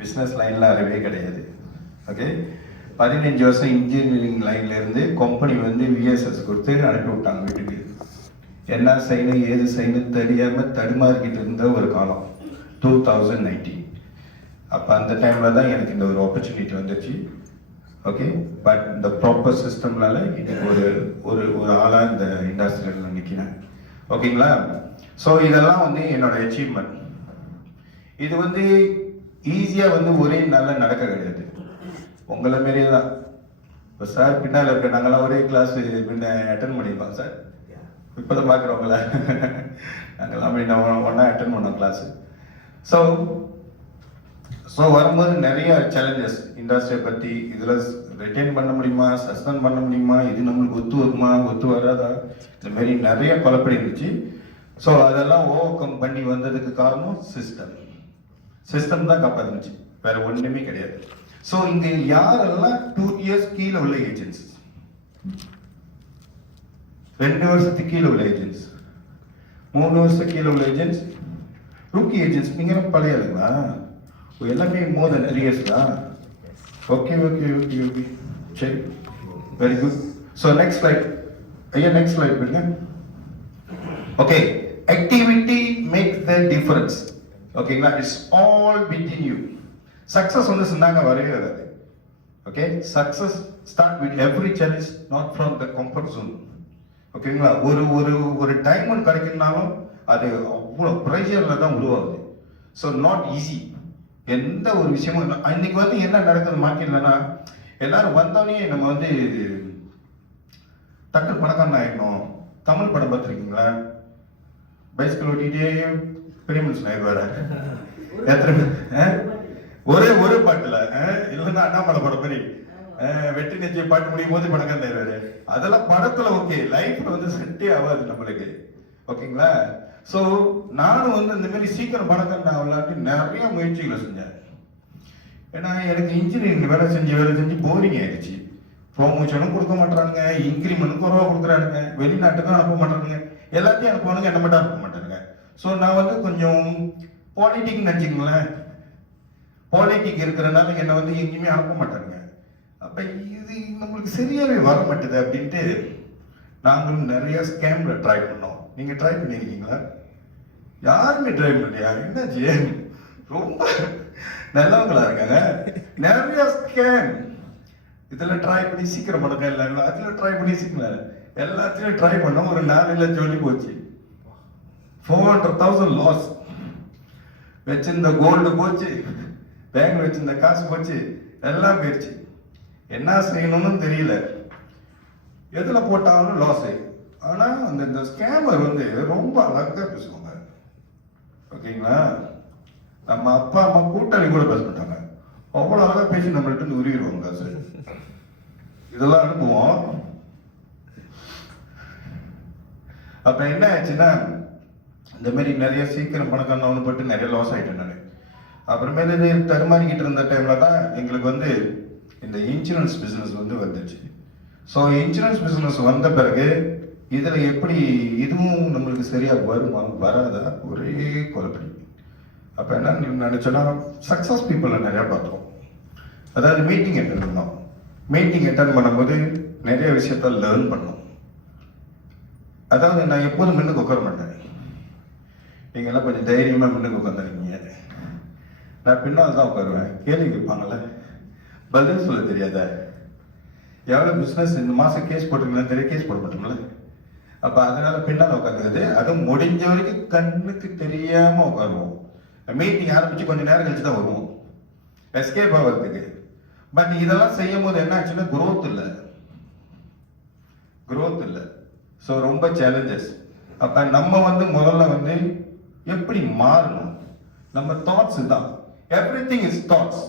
Business லைனில் அறவே கிடையாது. ஓகே, 15 வருஷம் இன்ஜினியரிங் லைன்லேருந்து கம்பெனி வந்து விஎஸ்எஸ் கொடுத்து அனுப்பி விட்டாங்க வீட்டுக்கு. என்ன செய்யணும் ஏது செய்யணும் தெரியாமல் தடுமாறிக்கிட்டு இருந்த ஒரு காலம் 2019. அப்போ அந்த டைமில் தான் எனக்கு இந்த ஒரு ஆப்பர்ச்சுனிட்டி வந்துச்சு. ஓகே, பட் இந்த ப்ராப்பர் சிஸ்டம்னால இன்னைக்கு ஒரு ஒரு ஆளாக இந்த இண்டஸ்ட்ரியில் நிற்கிறேன். ஓகேங்களா? ஸோ இதெல்லாம் வந்து என்னோட அச்சீவ்மெண்ட். இது வந்து ஈஸியாக வந்து ஒரே நாளில் நடக்க கிடையாது. உங்களை மாரியே தான். இப்போ சார் பின்னால் இருக்க நாங்களாம் ஒரே கிளாஸ் முன்ன அட்டன் பண்ணியிருப்போம் சார். இப்போ தான் பார்க்குறவங்கள நாங்களாம் ஒன்றா அட்டன் பண்ணோம் கிளாஸு. ஸோ வரும்போது நிறைய சேலஞ்சஸ் இண்டஸ்ட்ரியை பற்றி. இதில் ரிட்டைன் பண்ண முடியுமா, சஸ்பெண்ட் பண்ண முடியுமா, இது நம்மளுக்கு ஒத்து வருமா ஒத்து வராதா, இந்த மாதிரி நிறைய குழப்படி இருந்துச்சு. ஸோ அதெல்லாம் ஓவர் கம் பண்ணி வந்ததுக்கு காரணம் சிஸ்டம் தான் காப்பாற்றுச்சு, வேற ஒன்றுமே கிடையாது. ஸோ இங்கே யாரெல்லாம் 2 years கீழே உள்ள ஏஜென்ட்ஸ், 2 வருஷத்துக்கு கீழே உள்ள ஏஜென்ட்ஸ், 3 வருஷத்துக்கு கீழே உள்ள ஏஜென்ட்ஸ், ரூக்கி ஏஜென்ட்ஸ், நீங்கள் பழைய ஆளுங்களா? எல்லாமே மோர் தென் 3 years தான். ஓகே ஓகே ஓகே ஓகே சரி, very good. So next slide ஐயா, நெக்ஸ்ட் ஸ்லைட் பண்ணுங்க. Okay, activity makes the difference. ஓகேங்களா? It's all within you. Success வந்து சொன்னாங்க வரவே வராது. Okay, success start with every challenge, not from the comfort zone. ஓகேங்களா? ஒரு ஒரு ஒரு டைமண்ட் கிடைக்கணும்னாலும் அது அவ்வளோ ப்ரெஷரில் தான் உருவாகுது. So not easy. எந்த ஒரு விஷயமும் இன்னைக்கு வந்து என்ன நடக்குது மார்க்கெட்லன்னா, எல்லாரும் வந்தோடனே நம்ம வந்து டக்குனு பணக்காரன் ஆகிடணும். தமிழ் படம் பார்த்துருக்கீங்களா? பைஸ்கிள் ஓட்டிகிட்டே பெரிய மனுஷன் ஆயிடுவாரு. எத்தனை ஒரே ஒரு பாட்டுல இல்லைன்னா அண்ணாமலை படம் மாதிரி வெற்றி நிச்சயம் பாட்டு முடியும் போது பணக்காரன் ஆயிடுவாரு. அதெல்லாம் படத்துல ஓகே, லைஃப்ல வந்து செட்டே ஆகாது நம்மளுக்கு. ஓகேங்களா? ஸோ நானும் வந்து இந்த மாதிரி சீக்கிரம் பணக்காரன் ஆகலான்ட்டு நிறைய முயற்சிகளை செஞ்சேன். ஏன்னா எனக்கு இன்ஜினியரிங் வேலை செஞ்சு போரிங் ஆயிடுச்சு. ப்ரொமோஷனும் கொடுக்க மாட்டானுங்க, இன்க்ரிமெண்ட்டும் குறவா கொடுக்குறானுங்க, வெளிநாட்டுக்கும் அனுப்ப மாட்டானுங்க, எல்லாத்தையும் அனுப்புவானுங்க, என்ன மட்டும் அனுப்ப மாட்டானுங்க. ஸோ நான் வந்து கொஞ்சம் பாலிட்டிக் நினச்சிங்களேன், பாலிட்டிக் இருக்கிறனால என்னை வந்து எங்கேயுமே அனுப்ப மாட்டானுங்க. அப்போ இது நம்மளுக்கு சரியாகவே வர மாட்டேது அப்படின்ட்டு நாங்களும் நிறைய ஸ்கேம்ல ட்ரை பண்ணோம். நீங்கள் ட்ரை பண்ணியிருக்கீங்களா? யாருமே ட்ரை பண்ணலையா? என்னாச்சு? ரொம்ப நல்லவங்களா இருக்காங்க. நிறைய ஸ்கேம் இதில் ட்ரை பண்ணி சீக்கிரம் பணக்கம் இல்லை, அதில் ட்ரை பண்ணி சீக்கிரம் எல்லாத்தையும் ட்ரை பண்ணோம். ஒரு 4 லட்சம் சொல்லி போச்சு. 400,000 லாஸ். வச்சிருந்த கோல்டு போச்சு, பேங்க் வச்சிருந்த காசு போச்சு, எல்லாம் போயிடுச்சு. என்ன செய்யணும்னு தெரியல, எதுல போட்டாலும் லாஸ். ஆனா அந்த ஸ்கேமர் வந்து ரொம்ப அழகா பேசுவாங்க. ஓகேங்களா? நம்ம அப்பா அம்மா கூட்டாளி கூட பேச மாட்டாங்க, அவ்வளவு அழகா பேசி நம்மள்ட்ட இருந்து உருவிடுவாங்க காசு. இதெல்லாம் அனுப்புவோம். அப்ப என்ன ஆச்சுன்னா, இந்த மாதிரி நிறைய சீக்கிரம் பணக்காரன் போட்டு நிறைய லாஸ் ஆயிட்டேன் நான். அப்புறமேல இது தருமாறிக்கிட்டு இருந்த டைம்ல தான் எங்களுக்கு வந்து இந்த இன்சூரன்ஸ் பிசினஸ் வந்து வந்துச்சு. ஸோ இன்சூரன்ஸ் பிசினஸ் வந்த பிறகு இதுல எப்படி இதுவும் நம்மளுக்கு சரியா வருமா வராதா ஒரே குழப்படி. அப்ப என்ன நினைச்சோன்னா, சக்சஸ் பீப்புளை நிறைய பார்த்தோம். அதாவது மீட்டிங் அட்டன் பண்ணோம். மீட்டிங் அட்டன் பண்ணும்போது நிறைய விஷயத்த லேர்ன் பண்ணோம். அதாவது நான் எப்போதும் முன்னுக்கு உட்கார மாட்டேன். நீங்க எல்லாம் கொஞ்சம் தைரியமா முன்னுக்கு உட்காந்துருக்கீங்க. நான் பின்னால் தான் உட்காருவேன். கேள்வி கேட்பாங்கல்ல, பதில் சொல்ல தெரியாத, எவ்வளோ பிஸ்னஸ் இந்த மாதம் கேஸ் போட்டுருக்கீங்களா தெரிய, கேஸ் போட மாட்டோம்ல. அப்போ அதனால பின்னால் உட்காந்துக்குது. அதுவும் முடிஞ்ச வரைக்கும் கண்ணுக்கு தெரியாம உட்காருவோம். மீட்டிங் ஆரம்பிச்சு கொஞ்சம் நேரம் கழிச்சு தான் வருவோம் எஸ்கேப் ஆகிறதுக்கு. பட் இதெல்லாம் செய்யும் போது என்ன ஆச்சுன்னா, growth இல்லை. ஸோ ரொம்ப சேலஞ்சஸ். அப்போ நம்ம வந்து முதல்ல வந்து எப்படி மாறணும், நம்ம தாட்ஸ் தான். Everything is thoughts.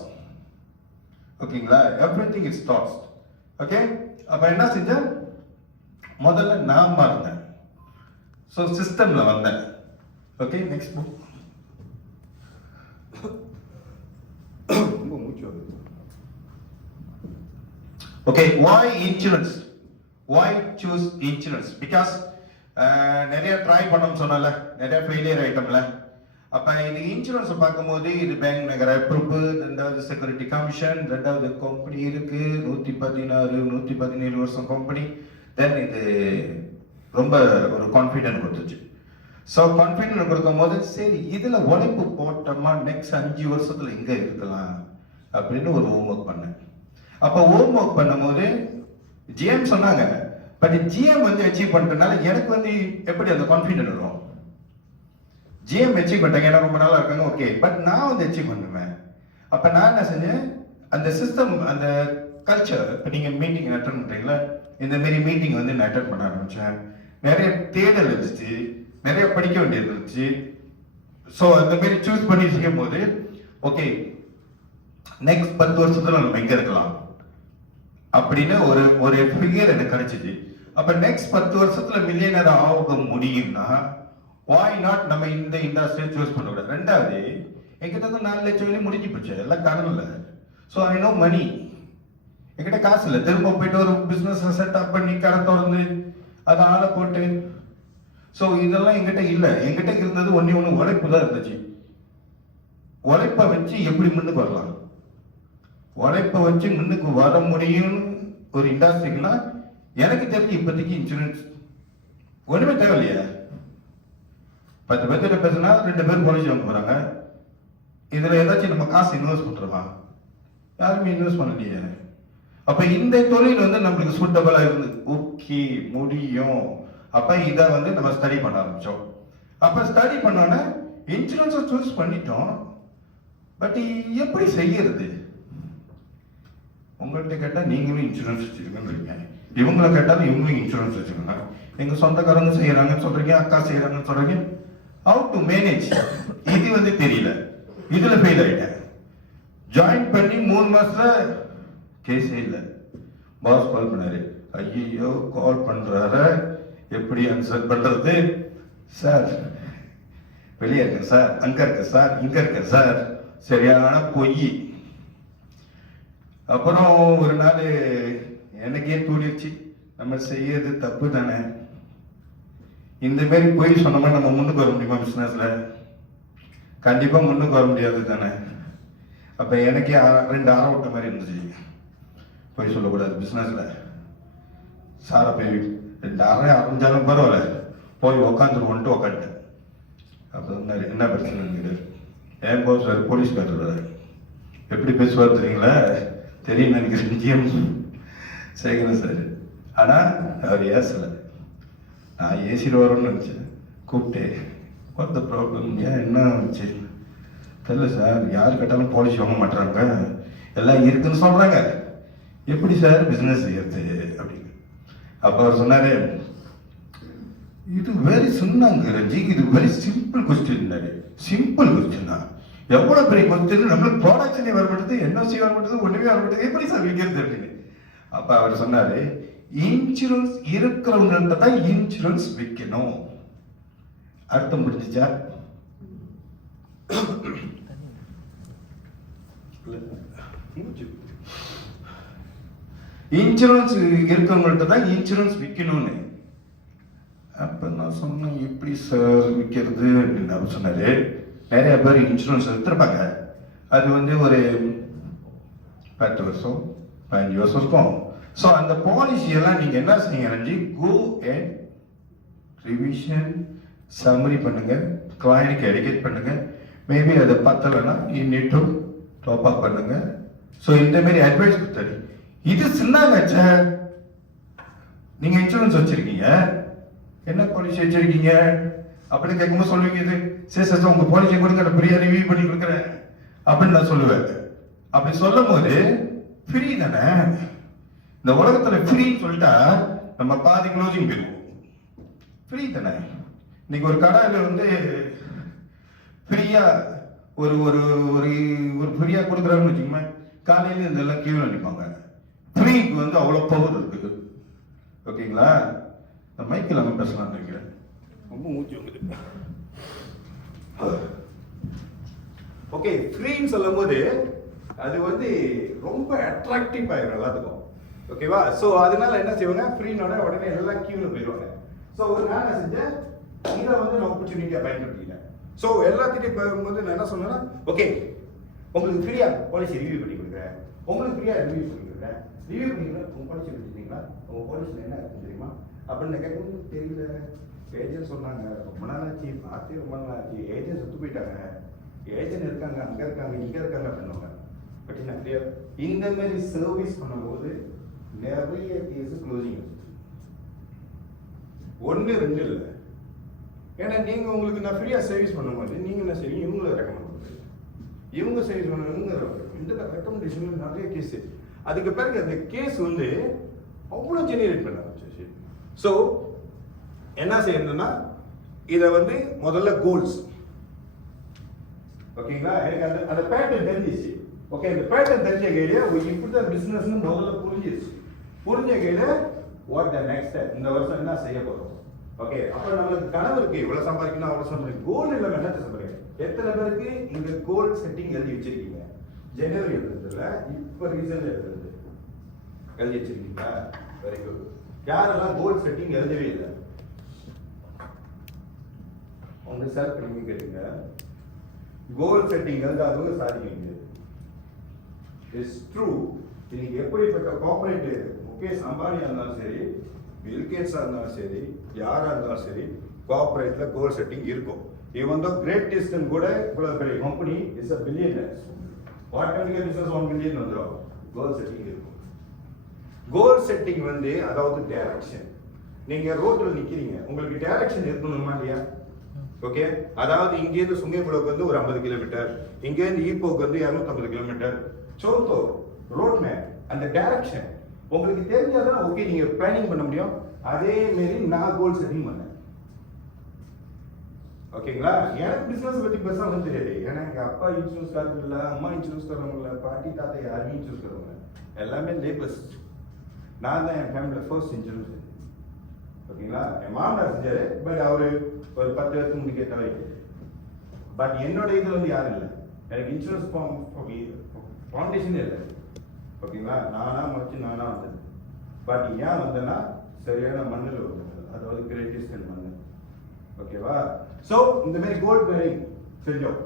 ஓகேங்களா? Everything is thoughts. ஓகே, அப்ப என்ன செஞ்சேன், முதல்ல நான் மாறினேன். ஸோ சிஸ்டம்ல வந்தேன். Okay, next book. Okay, why insurance? Why choose insurance? Because நிறைய ட்ரை பண்ணோம் சொன்னால, நிறைய ஃபெயிலியர் ஐட்டம்ல. அப்ப இது இன்சூரன்ஸ் பார்க்கும்போது இது பேங்க் நகர பொறுப்பு, ரெண்டாவது செக்யூரிட்டி கமிஷன், ரெண்டாவது கம்பெனி இருக்கு 116 117 வருஷம் கம்பெனி. தென் இது ரொம்ப ஒரு கான்ஃபிடென்ட் கொடுத்துச்சு. ஸோ கான்ஃபிடென்ட் கொடுக்கும் போது சரி இதுல உழைப்பு போட்டோமா நெக்ஸ்ட் 5 வருஷத்துல எங்க இருக்கலாம் அப்படின்னு ஒரு ஹோம் ஒர்க் பண்ணேன். அப்ப ஹோம் ஒர்க் பண்ணும்போது ஜிஎம் சொன்னாங்க, பட் ஜிஎம் வந்து அச்சீவ் பண்ணிட்டனால எனக்கு வந்து எப்படி அந்த கான்ஃபிடென்ட் வரும்? ஜிஎம் அச்சீவ் பண்ணிட்டாங்க, ஏன்னா ரொம்ப நாளா இருக்காங்க, ஓகே, பட் நான் வந்து அச்சீவ் பண்ணுவேன். அப்ப நான் என்ன செஞ்சேன், அந்த சிஸ்டம், அந்த கல்ச்சர், இப்போ நீங்க மீட்டிங் அட்டன் பண்றீங்களா, இந்த மாதிரி மீட்டிங் வந்து நான் அட்டன் பண்ண ஆரம்பிச்சேன். நிறைய தேடல் இருந்துச்சு, நிறைய படிக்க வேண்டியது இருந்துச்சு. ஸோ அந்த மாதிரி சூஸ் பண்ணி செய்யும் போது ஓகே நெக்ஸ்ட் 10 வருஷத்துல நம்ம எங்க இருக்கலாம் அப்படின்னு ஒரு ஃபிகர் எனக்கு கிடைச்சிச்சு. அப்ப நெக்ஸ்ட் 10 வருஷத்துல மில்லியனர் ஆக முடியும்னா வாய் நாட் நம்ம இந்த இண்டஸ்ட்ரியை சூஸ் பண்ணக்கூடாது. ரெண்டாவது என்கிட்ட வந்து 4 லட்சம் வரையும் முடிஞ்சு போச்சு, எல்லாம் கடன்ல. ஸோ ஐ நோ மணி, என்கிட்ட காசு இல்லை. திரும்ப போயிட்டு ஒரு பிசினஸ் செட்டப் பண்ணி கடை திறந்து அதை ஆளை போட்டு, ஸோ இதெல்லாம் என்கிட்ட இல்லை. என்கிட்ட இருந்தது ஒன்று உழைப்பு தான் இருந்துச்சு. உழைப்பை வச்சு எப்படி முன்னுக்கு வரலாம், உழைப்பை வச்சு முன்னுக்கு வர முடியும் ஒரு இண்டஸ்ட்ரிக்குன்னா எனக்கு தெரிஞ்சு இப்போதைக்கு இன்சூரன்ஸ் ஒண்ணுமே தேவையில்லையா? 10 பேர்கிட்ட பேசினா 2 பேர் பாலிசி வாங்க போறாங்க. இதுல ஏதாச்சும் நம்ம காசு இன்வெஸ்ட் பண்றோமா? யாருமே இன்வெஸ்ட் பண்ணலையே. அப்ப இந்த தொழில் வந்து நம்மளுக்கு சூட்டபிளா இருந்து ஓகே முடியும். அப்ப இதை வந்து நம்ம ஸ்டடி பண்ண ஆரம்பிச்சோம். அப்ப ஸ்டடி பண்ணோன்னா இன்சூரன்ஸை சூஸ் பண்ணிட்டோம், பட் எப்படி செய்யறது? உங்கள்கிட்ட கேட்டா நீங்களும் இன்சூரன்ஸ் வச்சிருக்கீங்க, இவங்களை கேட்டாலும் இவங்களும் இன்சூரன்ஸ் வச்சிருக்காங்க, எங்க சொந்தக்காரங்க செய்யறாங்கன்னு சொல்றீங்க, அக்கா செய்யறாங்கன்னு சொல்றீங்க. ஹவு டு மேனேஜ் இது வந்து தெரியல. இதுல ஃபெயில் ஆயிட்டேன். ஜாயின் பண்ணி 3 மாசத்துல கேஸே இல்லை. பாஸ் கால் பண்ணாரு, ஐயோ கால் பண்றாரு, எப்படி ஆன்சர் பண்றது? சார் வெளியே இருக்கு சார், அங்க இருக்கு சார், இங்க இருக்கு சார், சரியான பொய். அப்புறம் ஒரு நாள் எனக்கே தோணிடுச்சு, நம்ம செய்யறது தப்பு தானே, இந்த மாதிரி பொய் சொன்னோம்னா நம்ம முன்னுக்கு வர முடியுமா பிசினஸ்ல? கண்டிப்பா முன்னுக்கு வர முடியாது தானே. அப்ப எனக்கே 2 ஆரவிட்ட மாதிரி இருந்துச்சு, பொய் சொல்லக்கூடாது பிசினஸ்ல. சாரை போய் 2 ஆரம்பிச்சாலும் பரவாயில்ல, போய் உக்காந்துருவோன்ட்டு உக்காந்துட்டேன். அப்ப சொன்னாரு, என்ன பிரச்சனை? ஏன் போஸ் சார் போலீஸ் காட்டுறாரு, எப்படி பேசுவார் தெரியுங்களா? தெரியும் நினைக்கிறேன், ஜிஎம் சேகரன் சார். ஆனா அவர் ஏசல. நான் ஏசிட்டு வரோன்னு நினைச்சேன். கூப்பிட்டு வாட் த ப்ராப்ளம், ஏன் என்ன ஆச்சு? தெரியல சார், யார் கேட்டாலும் பாலிசி வாங்க மாட்டாங்க, எல்லாம் இருக்குன்னு சொல்றாங்க, எப்படி சார் பிசினஸ் செய்யறது அப்படின்னு. அப்ப அவர் சொன்னாரு, இது வெரி சொன்னாங்க ரஞ்சிக்கு, இது very simple question. Simple question தான், எவ்வளவு பெரிய கொஸ்டின், நம்மளுக்கு ப்ராடக்ஷனே வர மாட்டேது, என்ஓசி வர மாட்டேது, ஒண்ணுமே வர மாட்டேது, எப்படி சார் விற்கிறது அப்படின்னு. அப்ப அவர் சொன்னாரு, இன்சூரன்ஸ் இருக்கிறவங்கள்ட்ட தான் இன்சூரன்ஸ் விற்கணும். அர்த்தம் புரிஞ்சுச்சா? இன்சூரன்ஸ் இருக்கிறவங்கள்ட்ட தான் இன்சூரன்ஸ் விற்கணும்னு. அப்ப நான் சொன்னேன், எப்படி சார் விற்கிறது அப்படின்னு. அவர் சொன்னாரு, நிறைய பேர் இன்சூரன்ஸ் எடுத்துருப்பாங்க, அது வந்து ஒரு 10 வருஷம் 15 வருஷம் இருக்கும். ஸோ அந்த பாலிசி எல்லாம் நீங்க என்ன செய்யுங்க, கோ அண்ட் ரிவிஷன் சம்மரி பண்ணுங்க, கிளையனுக்கு எடிகேட் பண்ணுங்க. மேபி அதை பத்தலைன்னா you need to top up பண்ணுங்க. ஸோ இந்த மாதிரி அட்வைஸ் கொடுத்தாரு. இது சின்னாங்க, நீங்க இன்சூரன்ஸ் வச்சிருக்கீங்க, என்ன பாலிசி வச்சிருக்கீங்க அப்படின்னு கேட்கும்போது சொல்லுவீங்க, இது சரி சார் உங்க பாலிசி கொடுங்க, நான் ஃப்ரீயா ரிவ்யூ பண்ணி கொடுக்குறேன் அப்படின்னு நான் சொல்லுவேன். அப்படி சொல்லும் போது ஃப்ரீ தானே, இந்த உலகத்துல ஃப்ரீன்னு சொல்லிட்டா நம்ம பாதி க்ளோசிங் போயிருவோம். ஃப்ரீ தானே. இன்னைக்கு ஒரு கடையில வந்து ஃப்ரீயா ஒரு ஒரு ஒரு ஒரு ஃப்ரீயா கொடுக்குறாங்கன்னு வச்சுக்கோங்க, காலையில இதெல்லாம் கீழே நிற்பாங்க. ஃப்ரீக்கு வந்து அவ்வளோ பவர் இருக்குது. ஓகேங்களா? இந்த மைக்கில் நம்ம பேசலாம் நினைக்கிறேன், ரொம்ப மூச்சு வந்துட்டு. ஓகே, ஃப்ரீன்னு சொல்லும் போது அது வந்து ரொம்ப அட்ராக்டிவ் ஆயிரும் எல்லாத்துக்கும். ஓகேவா? ஸோ அதனால என்ன செய்வாங்க, ஃப்ரீனோட உடனே எல்லாம் கியூல போயிடுவாங்க. ஸோ ஒரு நான் என்ன செஞ்சேன், இதை வந்து நான் ஆப்பர்ச்சுனிட்டியாக பயன்படுத்திக்கிட்டேன். ஸோ எல்லாத்திட்டையும் போகும்போது நான் என்ன சொன்னேன்னா, ஓகே உங்களுக்கு ஃப்ரீயா பாலிசி ரிவ்யூ பண்ணி கொடுக்குறேன், உங்களுக்கு ஃப்ரீயா ரிவ்யூ பண்ணி கொடுக்குறேன், ரிவ்யூ பண்ணிக்கிறேன், உங்கள் பாலிசி வச்சுருக்கீங்களா, உங்கள் பாலிசியில் என்ன இருக்குன்னு தெரியுமா அப்படின்னு கேட்கும்போது தெரியல, ஏஜென்ட் சொன்னாங்க, ரொம்ப நாள் ஆச்சு, பார்த்து ரொம்ப நாள் ஆச்சு, ஏஜென்ட் சுற்று போயிட்டாங்க, ஏஜென்ட் இருக்காங்க, அங்கே இருக்காங்க, இங்கே இருக்காங்க பண்ணுவாங்க. பட் என்ன கிளியர் இந்த மாதிரி சர்வீஸ் பண்ணும்போது நிறைய கேஸ் க்ளோசிங் 1 2 இல்லை. ஏன்னா நீங்கள் உங்களுக்கு நான் ஃப்ரீயாக சர்வீஸ் பண்ணும்போது நீங்கள் என்ன செய்வீங்க, இவங்களை ரெக்கமெண்ட் பண்ணுவீங்க, இவங்க சர்வீஸ் பண்ண இவங்க இந்த ரெக்கமெண்டேஷன் நிறைய கேஸு. அதுக்கு பிறகு அந்த கேஸ் வந்து அவ்வளோ ஜெனரேட் பண்ண ஆரம்பிச்சு. ஸோ என்ன செய்யணும்னா இதை வந்து முதல்ல கோல்ஸ், ஓகேங்களா, எனக்கு அந்த பேட்டர்ன் தெரிஞ்சிச்சு. ஓகே, அந்த பேட்டர்ன் தெரிஞ்ச கையில இப்படி தான் பிஸ்னஸ்னு முதல்ல புரிஞ்சிச்சு. புரிஞ்ச கையில வாட் த நெக்ஸ்ட் ஸ்டெப், இந்த வருஷம் என்ன செய்ய போகிறோம். ஓகே, அப்போ நம்மளுக்கு கனவு இருக்கு, இவ்வளோ சம்பாதிக்கணும் அவ்வளோ சம்பாதிக்கணும், கோல் இல்லாமல் என்ன சம்பாதிக்க. எத்தனை பேருக்கு இந்த கோல் செட்டிங் எழுதி வச்சிருக்கீங்க? ஜனவரி எழுதுறதுல இப்போ ரீசன்ட் எழுதுறது எழுதி வச்சிருக்கீங்களா? Very good. யாரெல்லாம் கோல் செட்டிங் எழுதவே இல்லை உங்க செல்ஃப் நீங்க கேட்டீங்க. கோல் செட்டிங் எழுதாதவங்க சாதிக்க இட்ஸ் ட்ரூ. இன்னைக்கு எப்படிப்பட்ட கார்பரேட் முகேஷ் அம்பானியா இருந்தாலும் சரி, பில்கேட்ஸா இருந்தாலும் சரி, யாரா இருந்தாலும் சரி, கார்பரேட்ல கோல் செட்டிங் இருக்கும். இவன் தான் கிரேட்டஸ்ட் கூட இவ்வளவு பெரிய கம்பெனி இஸ் a billionaire. ஆட்டோமேட்டிக்கா பிசினஸ் 1 பில்லியன் வந்துடும். கோல் செட்டிங் இருக்கும். கோல் செட்டிங் வந்து அதாவது டைரக்ஷன். நீங்க ரோட்ல நிக்கிறீங்க, உங்களுக்கு டைரக்ஷன் இருக்கணுமா இல்லையா? ஓகே, அதாவது இங்கேருந்து சுங்கேபுலவுக்கு வந்து ஒரு 50 கிலோமீட்டர், இங்கேருந்து ஈப்போக்கு வந்து 250 கிலோமீட்டர். சோத்தோ ரோட் மேப், அந்த டைரக்ஷன் உங்களுக்கு தெரிஞ்சாதான் ஓகே நீங்க பிளானிங் பண்ண முடியும். அதே மாதிரி நான் கோல் செட்டிங் பண்ணேன். ஓகேங்களா, எனக்கு பிசினஸ் பத்தி பெருசா ஒன்றும் தெரியாது. ஏன்னா எங்க அப்பா இன்சூரன்ஸ் காரங்க இல்லை, அம்மா இன்சூரன்ஸ் தரவங்க இல்லை, பாட்டி தாத்தா யாருமே இன்சூரன்ஸ் தரவங்க எல்லாமே லேபர்ஸ். நான் தான் என் ஃபேமிலியில் ஃபர்ஸ்ட் இன்சூரன்ஸ். ஓகேங்களா, என் மாமனார் செஞ்சாரு, பட் அவரு ஒரு 10 வருஷத்துக்கு முன்னாடி கேட்டவரை. பட் என்னோட இதுல வந்து யாரும் இல்லை, எனக்கு இன்சூரன்ஸ் ஃபவுண்டேஷனே இல்லை. ஓகேங்களா, நானா முடிச்சு நானா வந்தது. பட் ஏன் வந்தேன்னா சரியான மண்ணில் வந்தது, அதாவது கிரேட்டஸ்ட் மண். ஓகேவா, ஸோ இந்த மாதிரி கோல்ட் பிளேயிங் செஞ்சோம்.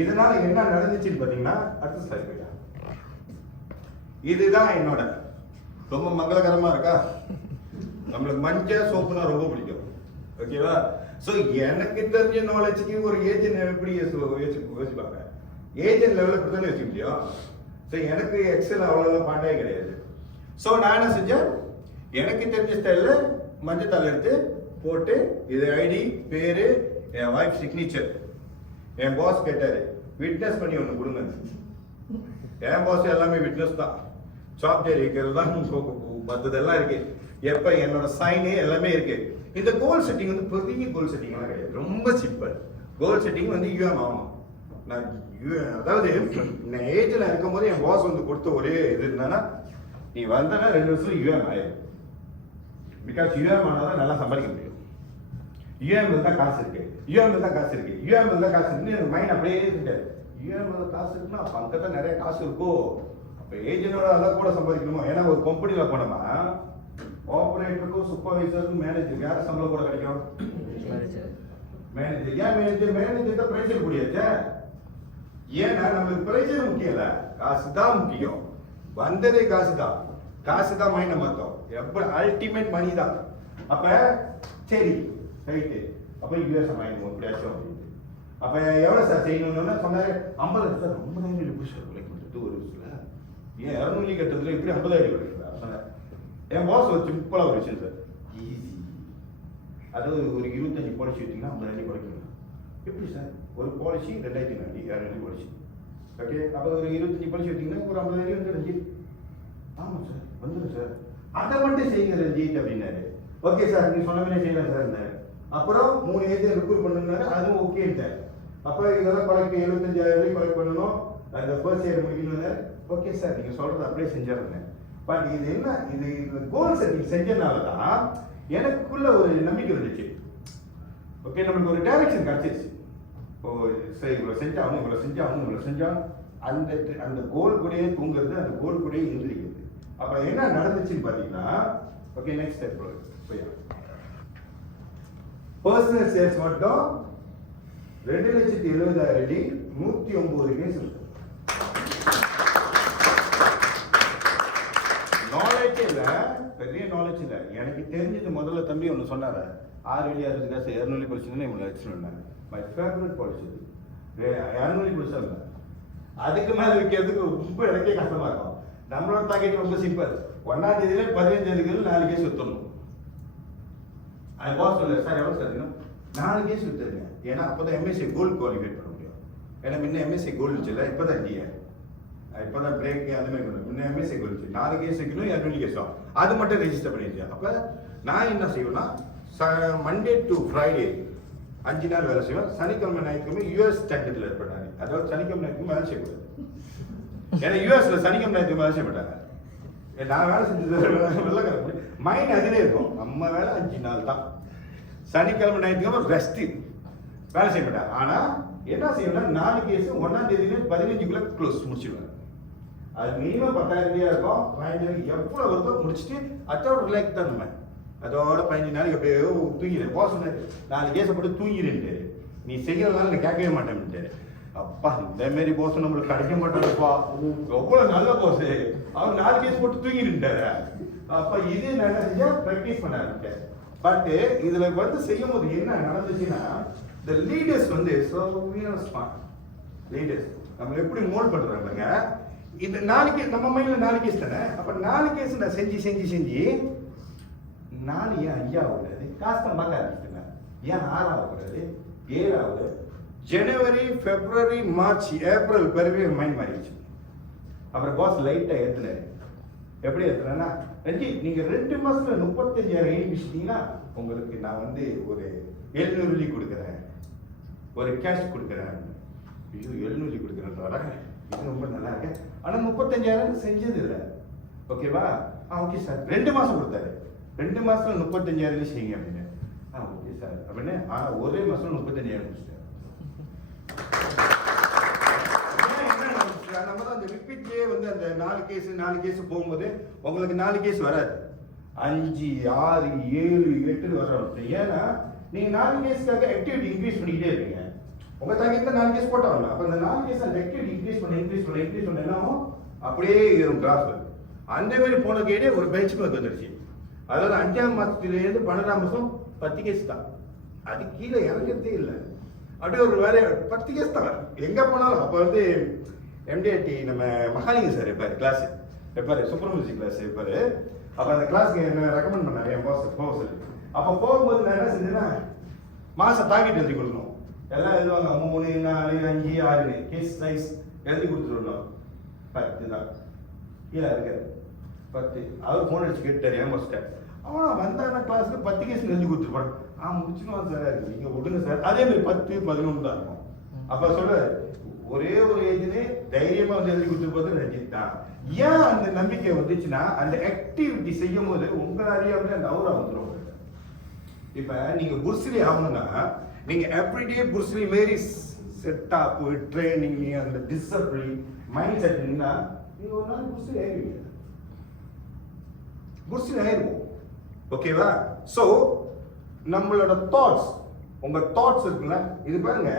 இதனால என்ன நடந்துச்சுன்னு பார்த்தீங்கன்னா அடுத்த ஸ்லைட் போயிட்டா. இதுதான் என்னோட ரொம்ப மங்களகரமா இருக்கா. நம்மளுக்கு மஞ்சள் சோப்புனா ரொம்ப பிடிக்கும். ஓகேவா, ஸோ எனக்கு தெரிஞ்ச நாலேஜுக்கு ஒரு ஏஜென்ட் எப்படி யோசிப்பாங்க, ஏஜென்ட் லெவலில் இப்படி தானே யோசிக்க முடியும். ஸோ எனக்கு எக்ஸல் அவ்வளோதான் பாண்டே கிடையாது. ஸோ நான் என்ன செஞ்சேன், எனக்கு தெரிஞ்ச ஸ்டைலில் மஞ்சள் தாள் எடுத்து போட்டு இது ஐடி பேரு என் வைஃப் சிக்னேச்சர். என் பாஸ் கேட்டாரு விட்னஸ் பண்ணி ஒன்று கொடுங்க. என் பாஸ் எல்லாமே விட்னஸ் தான், சாப்ட்வேர் இருக்கிறது தான், மற்றதெல்லாம் இருக்கு. எப்ப என்னோட சைனு எல்லாமே இருக்கு. இந்த கோல் செட்டிங் வந்து பெரிய கோல் செட்டிங் எல்லாம் கிடையாது, ரொம்ப சிம்பிள். கோல் செட்டிங் வந்து யூஎம் ஆகணும். நான் அதாவது நான் ஏஜ்ல இருக்கும் போது என் பாஸ் வந்து கொடுத்த ஒரே இது என்னன்னா, நீ வந்தனா 2 வருஷம் யூஎம் ஆயிடும். பிகாஸ் யூஎம் ஆனாதான் நல்லா சம்பாதிக்க முடியும். யூஎம்எல் தான் காசு இருக்கு, யூஎம்எல் தான் காசு இருக்கு, யூஎம்எல் தான் காசு இருக்கு. எனக்கு மைண்ட் அப்படியே இருக்காது. யூஎம்எல் காசு இருக்குன்னா அப்போ அங்கே தான் நிறைய காசு இருக்கும். அப்போ ஏஜென்டோட அதான் கூட சம்பாதிக்கணுமோ. ஏன்னா ஒரு கம்பெனியில் போனோம்னா ஆப்ரேட்டருக்கும் சூப்பர்வைசருக்கும் மேனேஜருக்கு யாரும் சம்பளம் கூட கிடைக்கும்? மேனேஜர். ஏன் மேனேஜர்? மேனேஜர் தான் பிரைஸ் கூடியாச்சே. ஏன்னா நம்மளுக்கு பிரைஸ் முக்கியம் இல்லை, காசு தான் முக்கியம். வந்ததே காசு தான், காசு தான் மைண்டை மாற்றோம். எப்போ அல்டிமேட் மணி தான். அப்ப சரி ரைட்டு, அப்ப யூஎஸ் வாங்கிடுவோம் எப்படியாச்சும் அப்படின்ட்டு. அப்ப எவ்வளவு சார் செய்யணும்னு சொன்னாரு. 50,000 சார். 50,000 எப்படி சார் உழைக்க முடியாது ஒரு வருஷத்துல? ஏன் 200 கட்டுறதுல எப்படி 50,000 கிடைக்குதா சொன்னார். என் பாஸ் ஒரு சிம்பிளா ஒரு விஷயம் சார், ஈஸி. அதாவது ஒரு 25 பாலிசி வச்சிங்கன்னா 50,000 குறைக்கணும். எப்படி சார்? ஒரு பாலிசி 2,000 பாலிசி. ஓகே, அப்போ ஒரு 25 பாலிசி வச்சிங்கன்னா ஒரு 50,000 வந்து ரஞ்சித். ஆமாம் சார் வந்துடும் சார், அதை மட்டும் செய்யுங்க ரஞ்சித் அப்படின்னாரு. ஓகே சார், நீ சொன்ன மாதிரி செய்யலாம் சார். அப்புறம் 3 ஏஜென்ட் ரிக்ரூட் பண்ணுனாரு, அதுவும் ஓகே சார். அப்போ இதெல்லாம் கலெக்ட் 75,000 கலெக்ட் பண்ணணும், அந்த ஃபர்ஸ்ட் இயர் முடிக்கணும். ஓகே சார், நீங்க சொல்றது அப்படியே செஞ்சிருங்க. பட் இது என்ன, இது கோல் செட்டிங் செஞ்சனால தான் எனக்குள்ள ஒரு நம்பிக்கை வந்துச்சு. ஓகே, நம்மளுக்கு ஒரு டைரக்ஷன் கிடைச்சிருச்சு. இப்போ சரி இவ்வளோ செஞ்சாகணும், இவ்வளோ செஞ்சாகணும், இவ்வளோ செஞ்சா அந்த அந்த கோல் கூடயே தூங்குறது, அந்த கோல் கூடயே எழுந்திரிக்கிறது. அப்போ என்ன நடந்துச்சுன்னு பார்த்தீங்கன்னா, ஓகே நெக்ஸ்ட் ஸ்டெப் போய் பர்சனல் சேல்ஸ் மட்டும் 2,70,000 அடி 109 கேஸ் இருக்கு. நாலேஜ் இல்ல, பெரிய நாலேஜ் இல்ல. எனக்கு தெரிஞ்சது முதல்ல தம்பி ஒன்று சொன்னாரு, 6 வெள்ளி 60 காசு 200 படிச்சுன்னு இவங்க வச்சுருந்தாங்க. மை ஃபேவரட் பாலிசி 200 படிச்சா இல்லை, அதுக்கு மேல விற்கிறதுக்கு ரொம்ப எனக்கே கஷ்டமா இருக்கும். நம்மளோட டார்கெட் ரொம்ப சிம்பிள், 1ஆம் தேதியில 15 தேதிகள் 4 கேஸ் வித்துடணும். அது பாஸ் சொல்ல சார் எவ்வளோ சார் 4 கேஸ் வித்துருங்க. ஏன்னா அப்போதான் எம்எஸ்சி கோல்டு குவாலிஃபை பண்ண முடியும். ஏன்னா முன்ன எம்எஸ்சி கோல்டு இருந்துச்சுல, இப்போதான் டிஆர், இப்போதான் பிரேக் அந்த மாதிரி பண்ணணும். முன்ன எம்எஸ்சி கோல்டு 4 கேஸ் வைக்கணும், 200 கேஸ் ஆகும். அது மட்டும் ரெஜிஸ்டர் பண்ணிருக்கேன். அப்போ நான் என்ன செய்வேன்னா மண்டே டு ஃப்ரைடே 5 நாள் வேலை செய்வேன். சனிக்கிழமை ஞாயிற்றுக்கிழமை யூஎஸ் ஸ்டாண்டர்ட்ல இருப்பேன். அதாவது சனிக்கிழமை ஞாயிற்றுக்கிழமை வேலை செய்யக்கூடாது. ஏன்னா யூஎஸ்ல சனிக்கிழமை ஞாயிற்றுக்கிழமை வேலை செய்ய மாட்டாங்க. நான் வேலை செஞ்சது மைண்ட் அதிலே இருக்கும். நம்ம வேலை 5 நாள் தான். சனிக்கிழமை ஞாயிற்றுக்கிழமை ரெஸ்ட், வேலை செய்ய மாட்டாங்க. ஆனா என்ன செய்யணும்னா 4 கேஸ் 1ஆம் தேதியில 15க்குள்ள க்ளோஸ் முடிச்சிடுவேன். அது மினிமம் 10,000 இருக்கும். 15 எவ்வளவு வருதோ முடிச்சுட்டு அதோட ரிலாக்ஸ் தான். நம்ம அதோட 15 நாளைக்கு அப்படியே தூங்கிடு. போஸ் 4 கேஸை போட்டு தூங்கிடுன்ட்டு, நீ செய்யறதுனால நான் கேட்கவே மாட்டேன்ட்டு. அப்பா இந்த மாரி போஸ் நம்மளுக்கு கிடைக்க மாட்டாருப்பா, எவ்வளவு நல்ல போஸ், அவர் 4 கேஸ் போட்டு தூங்கிட்டாரு. அப்ப இது நான் என்ன செஞ்சா பிராக்டிஸ் பண்ண ஆரம்பிச்சேன். பட் இதுல வந்து செய்யும் போது என்ன நடந்துச்சுன்னா, இந்த லீடர்ஸ் வந்து ஸ்மார்ட் லீடர்ஸ் நம்ம எப்படி மோல்ட் பண்றாங்க. இந்த 4 கேஸ் நம்ம மைண்ட்ல 4 கேஸ் தானே. அப்ப 4 கேஸ் நான் செஞ்சு 4 ஏன் 5 ஆகுது, காசு தான் பார்க்க ஆரம்பிச்சிட்டேன். ஏன் 6 ஆகக்கூடாது, 7 ஆகுது. ஜனவரி, பிப்ரவரி, மார்ச், ஏப்ரல் பிறகு மைண்ட் மாறிடுச்சு. அப்புறம் பாஸ் லைட்டா ஏத்துனாரு. எப்படி ஏத்துனா, ரஞ்சித் நீங்க 2 மாசத்துல 35,000 எழுதிட்டீங்கன்னா உங்களுக்கு நான் வந்து ஒரு 700 வெள்ளி கொடுக்குறேன், ஒரு கேஷ் கொடுக்குறேன். ஐயோ 700 கொடுக்குறேன்றாடா, இது ரொம்ப நல்லா இருக்கு. ஆனா 35,000 செஞ்சது இல்லை. ஓகேவா? Okay sir. 2 மாசம் கொடுத்தாரு. 2 மாசத்துல 35,000 செய்யுங்க அப்படின்னு. ஓகே சார் அப்படின்னு. ஒரே மாசம் 35,000 முடிச்சிட்டாரு. நம்ம தான் அந்த ரிப்பீட்லயே வந்து அந்த 4 கேஸ் போகும்போது உங்களுக்கு 4 கேஸ் வராது, 5, 6, 7, 8 வரும். ஏன்னா நீங்க 4 கேஸ்க்காக ஆக்டிவிட்டி இன்க்ரீஸ் பண்ணிக்கிட்டே இருக்கீங்க. உங்க டார்கெட்ல 4 கேஸ் போட்டாங்க. அப்ப அந்த 4 கேஸ் அந்த ஆக்டிவிட்டி இன்க்ரீஸ் பண்ண என்ன ஆகும், அப்படியே ஏறும் கிராஃப். அந்த மாதிரி போன கேடே ஒரு பெஞ்ச் மார்க் வந்துருச்சு. அதாவது 5ஆம் மாசத்துலேருந்து 12ஆம் மாசம் 10 கேஸ் தான். அது கீழே இறங்கிறதே இல்லை. அப்படியே ஒரு வேலை 10 கேஸ் தான் எங்க போனாலும். அப்போ வந்து MDIT நம்ம மகாலிங்க சார் இருப்பாரு, கிளாஸ் இருப்பாரு, சூப்பர் மியூசிக் கிளாஸ் இருப்பாரு. அப்போ அந்த கிளாஸ்க்கு என்ன ரெக்கமெண்ட் பண்ணாரு என் பாஸ் போக சொல்லி. அப்போ போகும்போது நான் என்ன செஞ்சேன்னா, மாசம் டார்கெட் எழுதி கொடுக்கணும். எல்லாம் எழுதுவாங்க 3, 4, 5, 6 கேஸ் சைஸ் எழுதி கொடுத்துருவோம். 10 தான் கீழே இருக்காரு. 10 அவர் ஃபோன் அடிச்சு கேட்டார் என் மாஸ்டர். அவன் வந்தான கிளாஸ்க்கு 10 கேஸ் எழுதி கொடுத்துருப்பான். முடிச்சுடுவான் சார், நீங்க விடுங்க சார். அதே மாதிரி 10, 11 தான் இருக்கும். அப்ப சொல்ல ஒரே ஒரு ஏஜ்னே தைரியமா வந்து எழுதி கொடுத்துருப்பது ரஞ்சித் தான். ஏன் அந்த நம்பிக்கை வந்துச்சுன்னா, அந்த ஆக்டிவிட்டி செய்யும் போது உங்க அறியாமலே அந்த அவுரா வந்துடும். இப்ப நீங்க புர்ஸ்லி ஆகணும்னா, நீங்க எவ்ரிடே புர்ஸ்லி மாரி செட்டப், ட்ரைனிங், அந்த டிசிப்ளின், மைண்ட் செட் இருந்தா நீங்க ஒரு நாள் புர்ஸ்லி ஆகிடுவீங்க. புர்ஸ்லி ஆயிடுவோம். ஓகேவா? சோ நம்மளோட தாட்ஸ், உங்க தாட்ஸ் இருக்குல்ல, இது பாருங்க,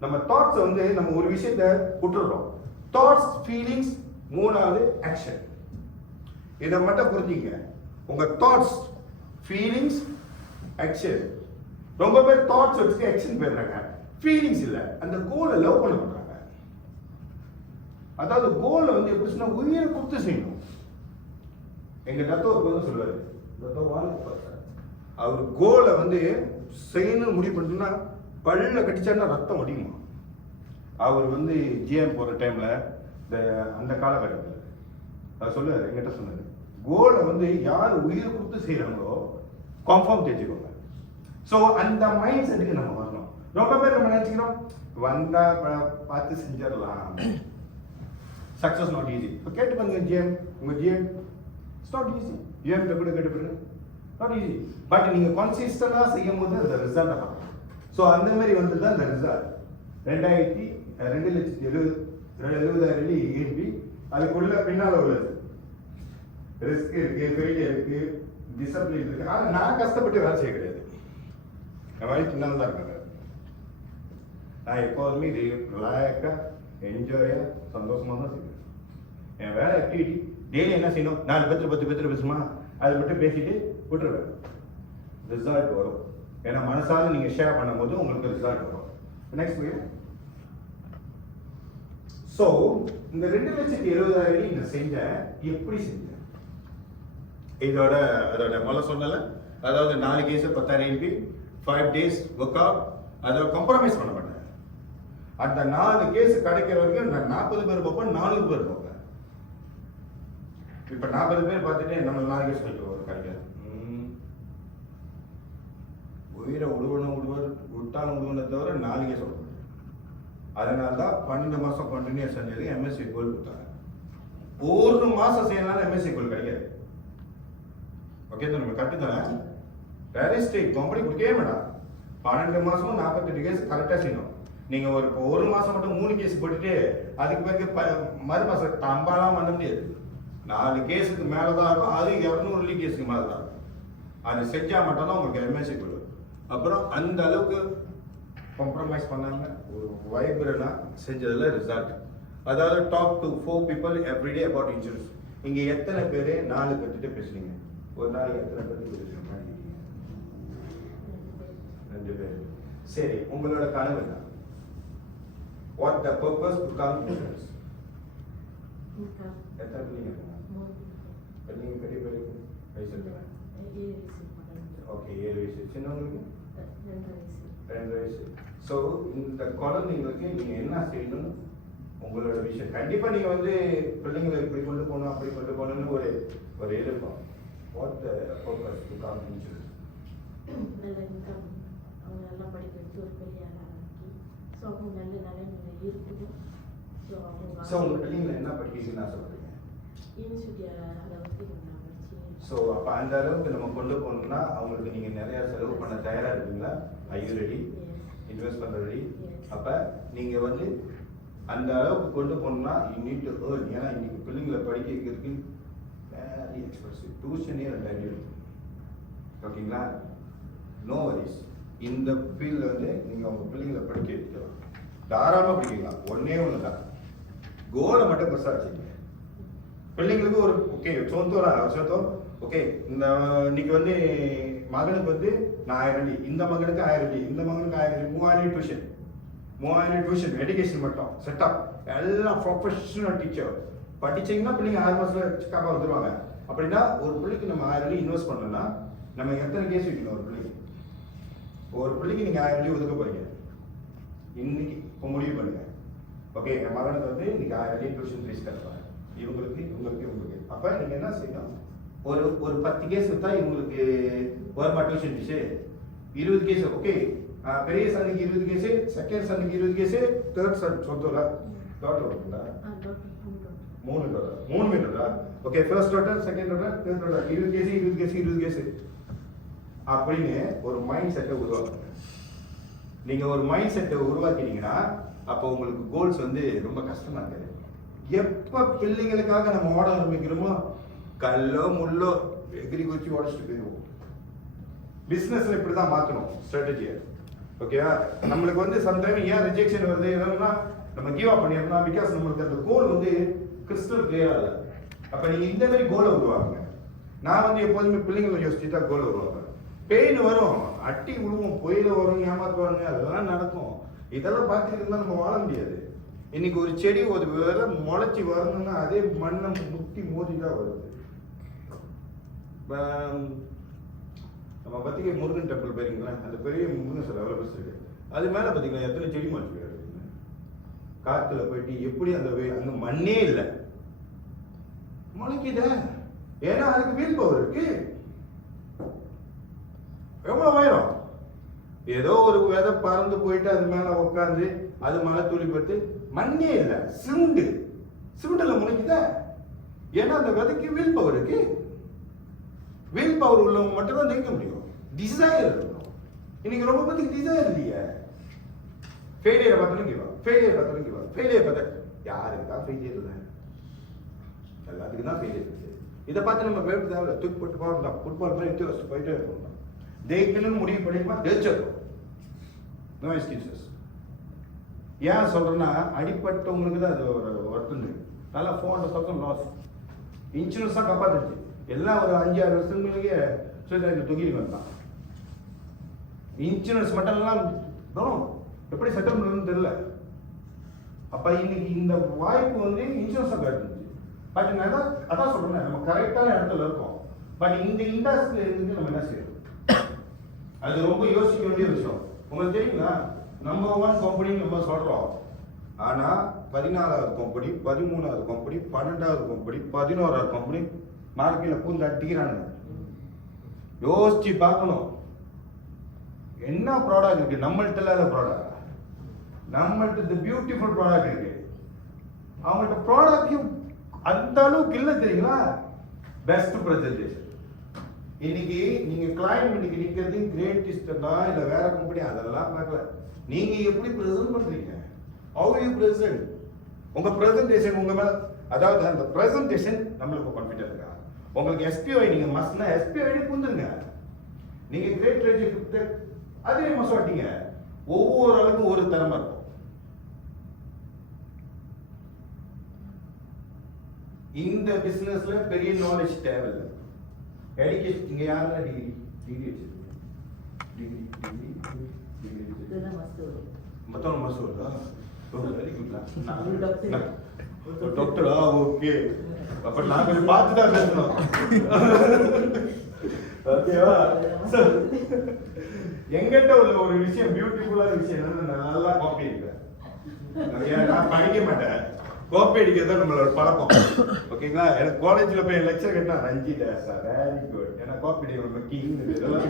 நம்ம தாட்ஸ் வந்து நம்ம ஒரு விஷயத்தை விட்டுறோம். தாட்ஸ், ஃபீலிங்ஸ், 3வது ஆக்ஷன். இதை மட்டும் புரிஞ்சுங்க. உங்க தாட்ஸ், ஃபீலிங்ஸ், ஆக்ஷன். ரொம்ப பேர் தாட்ஸ் வச்சுட்டு ஆக்ஷன் போயிடுறாங்க. ஃபீலிங்ஸ் இல்ல, அந்த கோலை லவ் பண்ண மாட்டாங்க. அதாவது கோலை வந்து எப்படி சொன்னா, உயிரை கொடுத்து செய்யணும். எங்க தத்துவ வந்து சொல்லுவாரு, அவர் கோலை வந்து செய்யணும்னு முடிவு பண்ணிட்டோம்னா பல்ல கடிச்சாருன்னா ரத்தம் வடியுமா. அவர் வந்து ஜிஎம் போற டைம்ல அந்த காலகட்டத்தில் அவர் சொல்லுவார், எங்கிட்ட சொன்னாரு, கோலை வந்து யார் உயிரை கொடுத்து செய்யறாங்களோ கன்ஃபார்ம் தெரிஞ்சுக்கோங்க. ஸோ அந்த மைண்ட் செட்டுக்கு நம்ம வரணும். ரொம்ப பேர் நம்ம நினைச்சுக்கிறோம், வந்தா பார்த்து செஞ்சிடலாம். Success not easy. இப்போ கேட்டு பாருங்க ஜிஎம், உங்க GM it's not easy. GM கூட கேட்டு பாருங்க, நாட் ஈஸி. பட் நீங்க கன்சிஸ்டண்டா செய்யும் போது அந்த ரிசல்ட்டை பார்க்கலாம். ஸோ அந்த மாதிரி வந்து தான் இந்த ரிசல்ட். 2,70,000 ஏபி. அதுக்குள்ள பின்னால் உள்ளது ரிஸ்க் இருக்கு, ஃபெயிலியர் இருக்கு, டிசிப்ளின் இருக்கு. ஆனால் நான் கஷ்டப்பட்டு வேலை செய்ய கிடையாது. என் வயசு பின்னால் தான் இருக்காங்க. நான் எப்போதுமே ரிலாக்ஸாக என்ஜாயாக சந்தோஷமாக தான் செய்வேன். என் வேலை ஆக்டிவிட்டி டெய்லி என்ன செய்யணும், 4 பேர் 10 பேர் பேசுமா அதை மட்டும் பேசிட்டு விட்டுருவேன். ரிசல்ட் வரும். ஏன்னா மனசால நீங்கள் ஷேர் பண்ணும்போது உங்களுக்கு ரிசல்ட் வரும். Next video. ஸோ இந்த 2,70,000 நீங்கள் செஞ்சேன், எப்படி செஞ்சேன்? அதோட முதல்ல சொன்னல, அதாவது 4 case 10,000 MP, 5 days work out, அதில் காம்ப்ரமைஸ் பண்ண மாட்டேன். அந்த 4 கேஸ் கிடைக்கிற வரைக்கும் நான் 40 பேர் பார்ப்பேன், 400 பேர் பார்ப்பேன். இப்போ 40 பேர் பார்த்துட்டு நம்ம 4 கேஸ் கிடைக்காது. உயிரை விட்டாலும் விடுவனை தவிர 4 கேஸ் விட. அதனால தான் 12 மாதம் கண்டினியூஸ் செஞ்சது எம்எஸ்சி கோல் கொடுத்தாங்க. ஒரு மாதம் செய்யனால எம்எஸ்சி கோல் கிடைக்காது. ஓகே தான், நம்ம கட்டுத்தானே ரெஜிஸ்ட்ரேட் கம்பெனி கொடுக்கவே வேண்டாம். 12 மாதமும் 48 கேஸ் கரெக்டாக செய்யணும். நீங்கள் ஒரு மாதம் மட்டும் 3 கேஸ் போட்டுட்டு அதுக்கு பிறகு மறு மாதம் தம்பாலாம் பண்ண முடியாது. 4 கேஸுக்கு மேலே தான் இருக்கும். அது 200 கேஸுக்கு மேலே தான் இருக்கும். அது செஞ்சால் மட்டும்தான் உங்களுக்கு எம்எஸ்சி கோல். அப்புறம் அந்த அளவுக்கு காம்ப்ரமைஸ் பண்ணாங்க. ஒரு வைப்ரனா செஞ்சதில் ரிசல்ட். அதாவது top to 4 people everyday about insurance. இங்கே எத்தனை பேர் 4 பேர்கிட்ட பேசுறீங்க? ஒரு நாளைக்கு எத்தனை பேருக்கு பேசுறீங்க? 2 பேர். சரி, உங்களோட கனவு என்ன? What the purpose to come insurance? எத்தனை பிள்ளைங்க இருக்காங்க? பிள்ளைங்க பெரிய பேருக்கு வயசு இருக்காங்க? ஓகே, 7 வயசு. சின்னவங்களுக்கு 2 வயசு. ஸோ இந்த குழந்தைங்களுக்கு நீங்கள் என்ன செய்யணும், உங்களோட விஷயம் கண்டிப்பாக நீங்கள் வந்து பிள்ளைங்களை இப்படி கொண்டு போகணும் அப்படி கொண்டு போகணும்னு ஒரு இருக்கும். What the purpose to come insurance? நல்ல இன்கம், அவங்க நல்லா படிக்க வச்சு ஒரு பெரிய ஆளாக்கி, ஸோ அவங்க நல்ல நிலைமையில இருக்குது. ஸோ உங்கள் பிள்ளைங்களை என்ன படிக்கிறீங்கன்னு ஆசைப்படுறீங்க? யூனிவர்சிட்டி அளவுக்கு நான் படிச்சு. ஸோ அப்போ அந்த அளவுக்கு நம்ம கொண்டு போகணும்னா அவங்களுக்கு நீங்கள் நிறையா செலவு பண்ண தயாராக இருக்கீங்களா? I you ready? இன்வெஸ்ட் பண்ணுற ரெடி? அப்போ நீங்கள் வந்து அந்த அளவுக்கு கொண்டு போகணும்னா யூ நீட் டு ஏர்ன். ஏன்னா இன்னைக்கு பிள்ளைங்களை படிக்க வைக்கிறதுக்கு வெரி எக்ஸ்பென்சிவ். டியூஷனே 2000. ஓகேங்களா? No worries. இந்த ஃபீல்டில் வந்து நீங்கள் உங்கள் பிள்ளைங்களை படிக்க வைக்கலாம், தாராளமாக படிக்கலாம். ஒன்று தான், கோலை மட்டும் பெருசாக வச்சுக்கோங்க. பிள்ளைங்களுக்கு ஒரு ஓகே சொந்தம் ஓகே. இன்னைக்கு வந்து மகனுக்கு வந்து 1000, இந்த மகனுக்கு 1000, இந்த மகனுக்கு 1000, 3000 டியூஷன் எஜுகேஷன் மட்டும் செட்டப் எல்லாம் ப்ரொஃபஷனல் டீச்சர். படிச்சீங்கன்னா பிள்ளைங்க 6 மாசத்துல சிக்காப்பா வந்துருவாங்க. அப்படின்னா ஒரு பிள்ளைக்கு நம்ம 1000 இன்வெஸ்ட் பண்ணோம்னா நம்ம எத்தனை கேஸ் வைக்கணும்? ஒரு பிள்ளைக்கு நீங்க 1000 ஒதுக்க போறீங்க இன்னைக்கு. இப்போ முடிவு பண்ணுங்க. ஓகே, என் மகனுக்கு வந்து இன்னைக்கு 1000 டியூஷன் ஃபீஸ் கட்டுவாங்க. இவங்களுக்கு அப்ப நீங்க என்ன செய்யணும்? ஒரு 10 கேஸ் வித்தா இவங்களுக்கு வருமா டியூஷன் ஃபீஸ்? 20 கேஸ். ஓகே, பெரிய சன்னுக்கு 20 கேஸ், செகண்ட் சன்னுக்கு 20 கேஸ், தேர்ட் சன் சொந்தோல டோட்டல் வருங்களா? 3 மீட்டரா? Okay, first total, second total, third total 20 case அப்படின்னு ஒரு மைண்ட் செட்டை உருவாக்குங்க. நீங்க ஒரு மைண்ட் செட்டை உருவாக்கினீங்கன்னா அப்போ உங்களுக்கு கோல்ஸ் வந்து ரொம்ப கஷ்டமா இருக்காது. எப்ப பிள்ளைங்களுக்காக நம்ம ஓட ஆரம்பிக்கிறோமோ கல்லோ முள்ளோ எகிரி குச்சி உடச்சிட்டு போயிடுவோம். பிசினஸ்ல இப்படிதான் மாத்தணும் ஸ்ட்ராட்டஜியை. ஓகேவா? நம்மளுக்கு வந்து சம்டைம் ஏன் ரிஜெக்ஷன் வருது என்னன்னா நம்ம கிவ் அப் பண்ணிடலாம். பிகாஸ் நம்மளுக்கு அந்த கோல் வந்து கிறிஸ்டல் கிளியரா இல்லை. அப்ப நீங்க இந்த மாதிரி கோலை உருவாக்குங்க. நான் வந்து எப்போதுமே பிள்ளைங்களை யோசிச்சு தான் கோலை உருவாக்குறேன். பெயின் வரும், அட்டி விழுவோம், புயல வரும், ஏமாத்துவாங்க, அதெல்லாம் நடக்கும். இதெல்லாம் பார்த்துட்டு இருந்தா நம்ம வாழ முடியாது. இன்னைக்கு ஒரு செடி ஒரு வேலை முளைச்சி வரணும்னா அதே மண்ணை முட்டி மோதி தான் வருது. நம்ம பத்திரிக்கை முருகன் டெம்பிள் போயிருங்களா? அந்த பெரிய முருகன் சார் எவ்வளோ பெருசு இருக்கு. அது மேலே பார்த்தீங்கன்னா எத்தனை செடி முளைச்சி காத்துல போயிட்டு எப்படி அந்த மண்ணே இல்லை முளைக்குத. ஏன்னா அதுக்கு வீல் பவர் இருக்கு. எவ்வளோ உயரம்? ஏதோ ஒரு விதை பறந்து போயிட்டு அது மேல உட்காந்து அது மழை துளி பட்டு மண்ணே இல்லை, சிமெண்ட்ல முளைக்குதா? ஏன்னா அந்த விதைக்கு வீல் பவர் இருக்கு. வீல் பவர் உள்ளவங்க மட்டும் தான் நிற்க முடியும். டிசைர் இருக்கணும். இன்னைக்கு ரொம்ப பேருக்கு டிசைர் இல்லையே. ஃபெயிலியரை பார்த்தா ஃபெயிலியர் பார்த்தா யாருக்கு தான் ஃபெயிலியர் இல்லை? எல்லாத்துக்கும் தான் ஃபெயிலியர் இருக்கு. இதை பார்த்து நம்ம பேர் தேவை தூக்கி போட்டு போகிறோம். ஃபுட்பால் மாதிரி எடுத்து வச்சு போயிட்டே இருக்கணும். ஜெயிக்கணும்னு முடிவு பண்ணிருப்பா ஜெயிச்சிடும். No excuses. ஏன் சொல்றேன்னா அடிப்பட்டவங்களுக்கு தான் அது ஒரு ஒருத்தங்க நல்லா 400,000 லாஸ். இன்சூரன்ஸ் தான் காப்பாத்துச்சு. எல்லாம் ஒரு 5-6 வருஷங்களுக்கே சுயதொழில் தொகையில் வந்தான். இன்சூரன்ஸ் மட்டும் எல்லாம் எப்படி செட்டில் பண்ணணும்னு தெரியல. அப்ப இன்னைக்கு இந்த வாய்ப்பு வந்து இன்சூரன்ஸ் தான் கிடைச்சிச்சு. பட் நான் அதான் சொல்றேன், நம்ம கரெக்டான இடத்துல இருக்கோம். பட் இந்த இண்டஸ்ட்ரியில இருந்து நம்ம என்ன செய்யறோம், அது ரொம்ப யோசிக்க வேண்டிய விஷயம். உங்களுக்கு தெரியுங்களா, நம்பர் 1 கம்பெனி நம்ம சொல்றோம். ஆனா 14வது கம்பெனி, 13வது கம்பெனி, 12வது கம்பெனி, 11வது கம்பெனி மார்க்கெட்ல பூந்து அடிக்கிறானுங்க. யோசிச்சு பார்க்கணும், என்ன ப்ராடக்ட் இருக்கு நம்மள்ட்ட இல்லாத ப்ராடக்ட். நம்மள்ட்ட பியூட்டிஃபுல் ப்ராடக்ட் இருக்கு, அவங்கள்ட்ட ப்ராடக்ட் அந்த அளவுக்கு இல்லை தெரியுங்களா. Best presentation. இன்னைக்கு நீங்க கிளைண்ட் இன்னைக்கு நிக்கிறது கிரேட்டஸ்ட் தான் இல்ல வேற கம்பெனி அதெல்லாம் பார்க்கல. நீங்க எப்படி பிரசன்ட் பண்றீங்க, how you present, உங்க பிரசன்டேஷன் உங்க மேல, அதாவது அந்த பிரசன்டேஷன் நம்மளுக்கு கான்ஃபிடன்ட் இருக்கா. உங்களுக்கு SPI நீங்க மஸ்ட்னா SPI புந்துருங்க. நீங்க கிரேட் ரேட் அதே மசாட்டிங்க. ஒவ்வொரு அளவுக்கும் ஒரு திறமை இருக்கும். இந்த பிசினஸ்ல பெரிய நாலேஜ் தேவையில்லை. எஜுகேஷன் இங்க யாரெல்லாம் டிகிரி வச்சிருக்கீங்க? டிகிரி மொத்தம் மஸ்ட் வருதா? Very good. டாக்டரா? ஓகே. அப்ப நான் கொஞ்சம் பார்த்து தான் பேசணும். ஓகேவா? எங்கிட்ட உள்ள ஒரு விஷயம், பியூட்டிஃபுல்லான விஷயம் என்னன்னா, நல்லா காப்பி அடிப்பேன். நான் படிக்க மாட்டேன், காப்பி அடிக்கிறது நம்மளோட பழக்கம். ஓகேங்களா? எனக்கு காலேஜ்ல போய் லெக்சர் கேட்டா ரஞ்சிதா சார் வெரி குட், ஏன்னா காப்பி அடிக்கிற கிங் இதெல்லாம்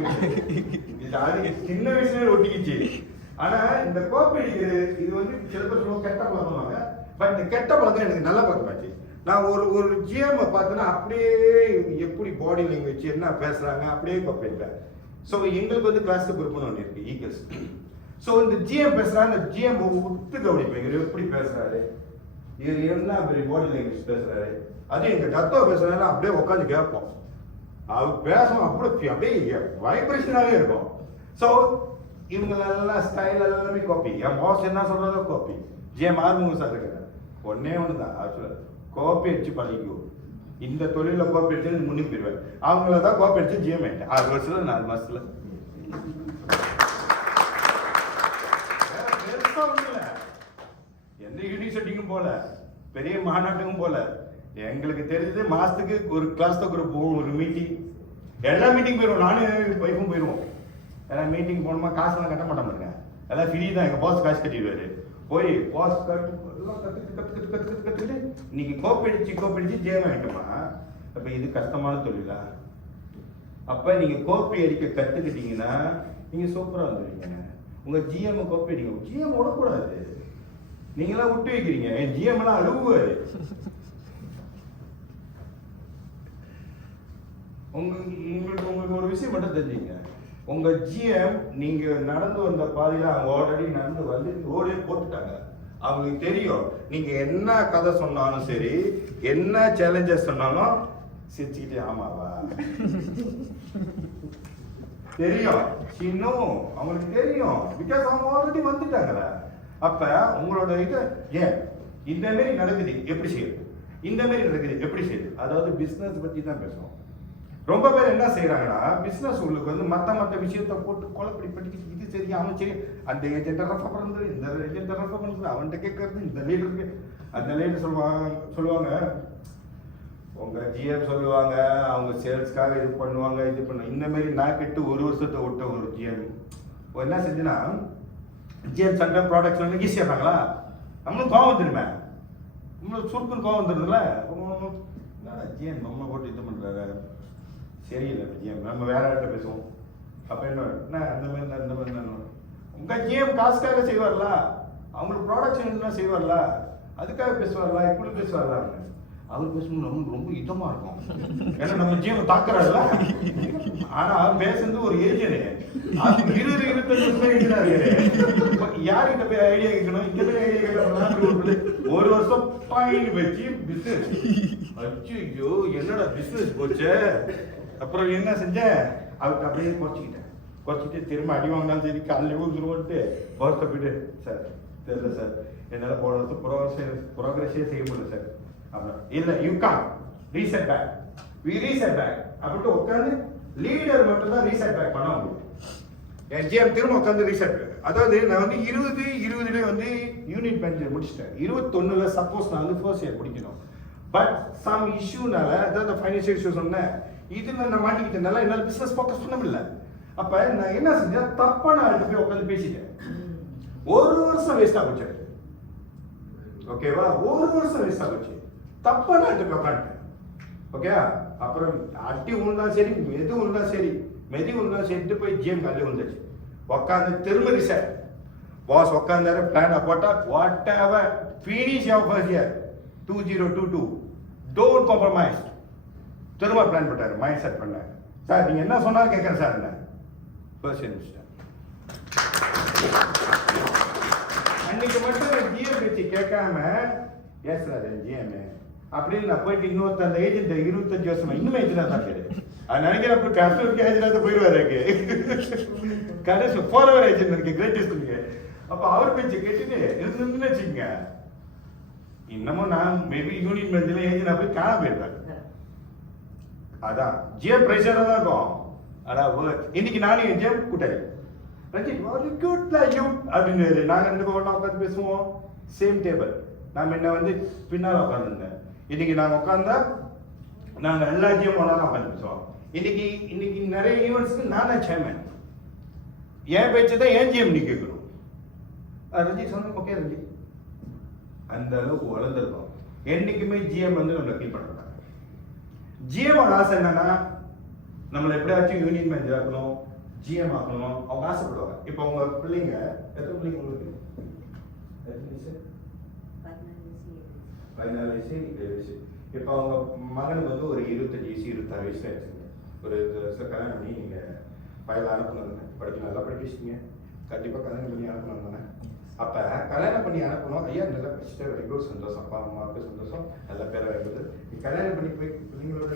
சின்ன வயசுல ஒட்டிக்கிச்சு. ஆனா இந்த காப்பி அடிக்கிறது இது வந்து சில பேர் சொல்லுவாங்க கெட்ட பழக்கமாங்க. பட் இந்த கெட்ட பழக்கம் எனக்கு நல்ல பழக்கமாச்சு. நான் ஒரு ஜிஎம் பார்த்தேன்னா அப்படியே எப்படி பாடி லாங்குவேஜ் என்ன பேசுறாங்க அப்படியே காப்பி அடிப்பேன். ஸோ எங்களுக்கு வந்து கிளாஸ் குரூப்னு ஒன்று இருக்கு, ஈகல்ஸ். ஸோ இந்த ஜிஎம் பேசுறாங்க, இந்த ஜிஎம் ஒத்து கவனிப்பேன், இவர் எப்படி பேசுறாரு, இவர் என்ன பெரிய பாடி லாங்குவேஜ் பேசுறாரு. அது எங்க தத்துவ பேசுறாரு அப்படியே உட்காந்து கேட்போம். அவர் பேசுவோம் அப்படியே வைப்ரேஷனாவே இருக்கும். ஸோ இவங்களெல்லாம் ஸ்டைல் எல்லாமே காப்பி. என் பாஸ் என்ன சொல்றதோ காப்பி. ஜிஎம் ஆர்முக சார் இருக்கிறார், ஒன்னே ஒன்று தான் ஆக்சுவலாக காப்பி அடிச்சு பழகிக்குவோம். இந்த தொழில காப்பி அடிச்சு முன்னுக்கு போயிடுவேன். அவங்கள தான் காப்பி அடிச்சு ஜிஎம் ஆயிட்டேன் 6 வருஷத்துல 4 மாசத்துல. எந்த யூனிவர்சிட்டிக்கும் போல, பெரிய மாநாட்டுக்கும் போல. எங்களுக்கு தெரிஞ்சது மாசத்துக்கு ஒரு கிளாஸ் தான் போவோம், ஒரு மீட்டிங். எல்லா மீட்டிங் போயிடுவோம், நானும் வைஃபும் போயிடுவோம். ஏன்னா மீட்டிங் போகணுமா காசுலாம் கட்ட மாட்டோம், எல்லாம் ஃப்ரீ தான். எங்க பாஸ் காசு கட்டிடுவாரு. போய் பாஸ் கற்றுக்கிட்டு இன்னைக்கு கோப்படிச்சு ஜெயம் ஆகிட்டோமா. அப்ப இது கஷ்டமான தொழிலா? அப்ப நீங்க கோப்பி அடிக்க கத்துக்கிட்டீங்கன்னா நீங்க சூப்பரா வந்துடுவீங்க. உங்க ஜிஎம் கோப்பி அடிக்க, ஜிஎம் விடக்கூடாது. நீங்களாம் விட்டு வைக்கிறீங்க, என் ஜிஎம் எல்லாம் அழுவாரு. உங்களுக்கு ஒரு விஷயம் மட்டும் தெரிஞ்சுங்க, உங்க ஜிஎம் நீங்க நடந்து வந்த பாதையில அவங்க ஆல்ரெடி நடந்து வந்து ரோடே போட்டுட்டாங்க. அவங்களுக்கு தெரியும் நீங்க என்ன கதை சொன்னாலும் சரி, என்ன சேலஞ்சஸ் சொன்னாலும் சிரிச்சுக்கிட்டே ஆமாவா தெரியும். இன்னும் அவங்களுக்கு தெரியும், பிகாஸ் அவங்க ஆல்ரெடி வந்துட்டாங்கல்ல. அப்ப உங்களோட இது ஏன் இந்த மாதிரி நடக்குது எப்படி செய்யுது, இந்த மாதிரி நடக்குது எப்படி செய்யுது, அதாவது பிசினஸ் பத்தி தான் பேசுவோம். ரொம்ப பேர் என்ன செய்யறாங்கன்னா, பிசினஸ் உங்களுக்கு வந்து மத்த விஷயத்த போட்டு குழப்படி படிக்கிட்டு இது சரி அவன் சரி, அந்த ஏஜென்ட் ரெஃபர் பண்றது, இந்த ஏஜென்ட் ரெஃபர் பண்றது, அவன்கிட்ட கேட்கறது, இந்த லீடருக்கு அந்த லீடர் சொல்லுவாங்க உங்க ஜிஎம் சொல்லுவாங்க, அவங்க சேல்ஸ்க்காக இது பண்ணுவாங்க, இது பண்ணுவாங்க. இந்த மாதிரி நான் கெட்டு 1 வருஷத்தை விட்ட ஒரு ஜிஎம் என்ன செஞ்சுன்னா, ஜிஎம் சண்டை ப்ராடக்ட்ஸ் வந்து ஈஸியாகிறாங்களா, நம்மளும் கோவம் வந்துருமே, நம்மளுக்கு சுருக்குன்னு கோவம் வந்துருதுல. ஜிஎம் நம்ம போட்டு இது பண்றாரு சரியில்லை, ஜிஎம் நம்ம வேற இடத்துல பேசுவோம். அப்ப என்ன அந்த மாதிரி உங்க ஜிஎம் காசுக்காக செய்வார்ல, அவங்களுக்கு ப்ராடக்ஷன் செய்வார்ல, அதுக்காக பேசுவார்ல, இப்படி பேசுவார்ல. அவர் பேசணும் நமக்கு ரொம்ப இதமா இருக்கும், ஏன்னா நம்ம ஜிஎம் தாக்குறாருல. ஆனா பேசுறது ஒரு ஏஜென்ட் 20-25 யாருக்கிட்ட போய் ஐடியா கேட்கணும், இங்க போய் ஐடியா கேட்கணும். 1 வருஷம் பாயிண்ட் வச்சு பிசினஸ், ஐயோ என்னடா பிசினஸ் போச்சு. அப்புறம் என்ன செஞ்சேன், அவருக்கு அப்படியே குறைச்சிக்கிட்டு திரும்ப அடி வாங்கினாலும் சரி காலையில் ஊந்துருவோன்ட்டு போஸ்ட்டை போயிட்டு, சார் தெரியல சார், என்னால் போன வருஷம் ப்ரோக்ரஸே செய்ய முடியல சார். அப்புறம் இல்லை you come reset back, we reset back அப்படின்ட்டு உட்காந்து லீடர் மட்டும் தான் ரீசெட் பேக் பண்ண முடியும். என் ஜிஎம் திரும்ப உட்காந்து ரீசெட் பேக். அதாவது நான் வந்து 20 வந்து யூனிட் பெஞ்சில் முடிச்சிட்டேன். 21 சப்போஸ் நான் வந்து ஃபர்ஸ்ட் இயர் முடிக்கணும். பட் சம் இஷ்யூனால, அதாவது ஃபைனான்சியல் இஷ்யூ சொன்னேன், இதில் நான் மாட்டிக்கிட்டனால என்னால் பிஸ்னஸ் ஃபோக்கஸ் பண்ண முடியல. அப்போ நான் என்ன செஞ்சேன், தப்பான ஆளுக்கு போய் உட்காந்து பேசிட்டேன். ஒரு வருஷம் வேஸ்டா போச்சு. ஓகேவா, ஒரு வருஷம் வேஸ்டா போச்சு. தப்பான ஆளுக்கு உட்காந்துட்டேன். ஓகே, அப்புறம் அட்டி உண்டா சரி, மெது உண்டா சரி, மெதி உண்டா சரிட்டு போய் ஜிஎம் காலையில் வந்துச்சு. உட்காந்து திரும்ப ரிசர்ட் பாஸ் உட்காந்தாரு, பிளானை போட்டா what ever finish your first year 2022 don't compromise. திரும்ப பிளான் போட்டாரு, மைண்ட் செட் பண்ணாரு. சார் நீங்க என்ன சொன்னாலும் கேட்கறேன் சார், என்ன ஃபர்ஸ்ட் இயர் முடிச்சிட்டேன். அன்னைக்கு மட்டும் ஜிஎம் வச்சு கேட்காம எஸ் சார் ஜிஎம் அப்படின்னு நான் போயிட்டு இன்னொருத்த அந்த ஏஜென்ட் 25 வருஷமா இன்னுமே ஏஜென்டா தான் பேரு. அது நினைக்கிறப்ப கஸ்டமருக்கு ஏஜென்டா போயிடுவாரு. கடைசி ஃபார்வர் ஏஜென்ட் இருக்கு, கிரேட்டஸ்ட் இருக்கு. அப்ப அவர் பேச்சு கேட்டுட்டு இருந்துன்னு வச்சுக்கோங்க, இன்னமும் நான் மேபி யூனியன் பெஞ்சில் ஏஜென்டா போய் காண போயிருப்பேன். அதான் ஜிஎம் பிரஷரா தான் இருக்கும். அதான் இன்னைக்கு நானும் என் ஜிஎம் கூட்டாளி ரஞ்சித் வெரி குட் யூ அப்படின்னு நாங்கள் 2 பேரும் ஒன்றா உட்காந்து பேசுவோம். சேம் டேபிள், நான் என்ன வந்து பின்னால் உட்காந்துருந்தேன். இன்னைக்கு நாங்கள் உட்காந்தா நாங்கள் எல்லா ஜிஎம் ஒன்றா தான் உட்காந்து பேசுவோம். இன்னைக்கு நிறைய ஈவெண்ட்ஸ்க்கு நான் தான் சேர்மேன். என் பேச்சு தான் ஏன் ஜிஎம் நீ கேட்கணும். ரஞ்சித் சொன்ன ஓகே ரஞ்சித், அந்த அளவுக்கு வளர்ந்துருக்கோம். என்னைக்குமே ஜிஎம் வந்து நம்மளை ஃபீல் பண்ண மாட்டாங்க. ஜிஎம்மோட ஆசை என்னன்னா நம்மளை எப்படியாச்சும் யூனியன் மேனேஜர் ஆக்கணும், ஜிஎம் ஆக்கணும், அவங்க ஆசைப்படுவாங்க. இப்போ உங்க பிள்ளைங்க எத்தனை பிள்ளைங்க உங்களுக்கு? 14 வயசு 7 வயசு. இப்போ அவங்க மகனுக்கு வந்து ஒரு 25 வயசு 26 வயசுல ஆச்சுங்க. ஒரு வருஷம் கல்யாணம் பண்ணி நீங்க பையன் அனுப்பணும், படிக்க நல்லா படிக்க வச்சுங்க, கண்டிப்பா கல்யாணம் பண்ணி அனுப்பணும் தானே. அப்ப கல்யாணம் பண்ணி அனுப்பணும், ஐயா நல்லா படிச்சுட்டு வெரி குட், சந்தோஷம், அப்பா அம்மாவுக்கு சந்தோஷம், நல்ல பேரை வைக்கிறது. நீ கல்யாணம் பண்ணி போய் பிள்ளைங்களோட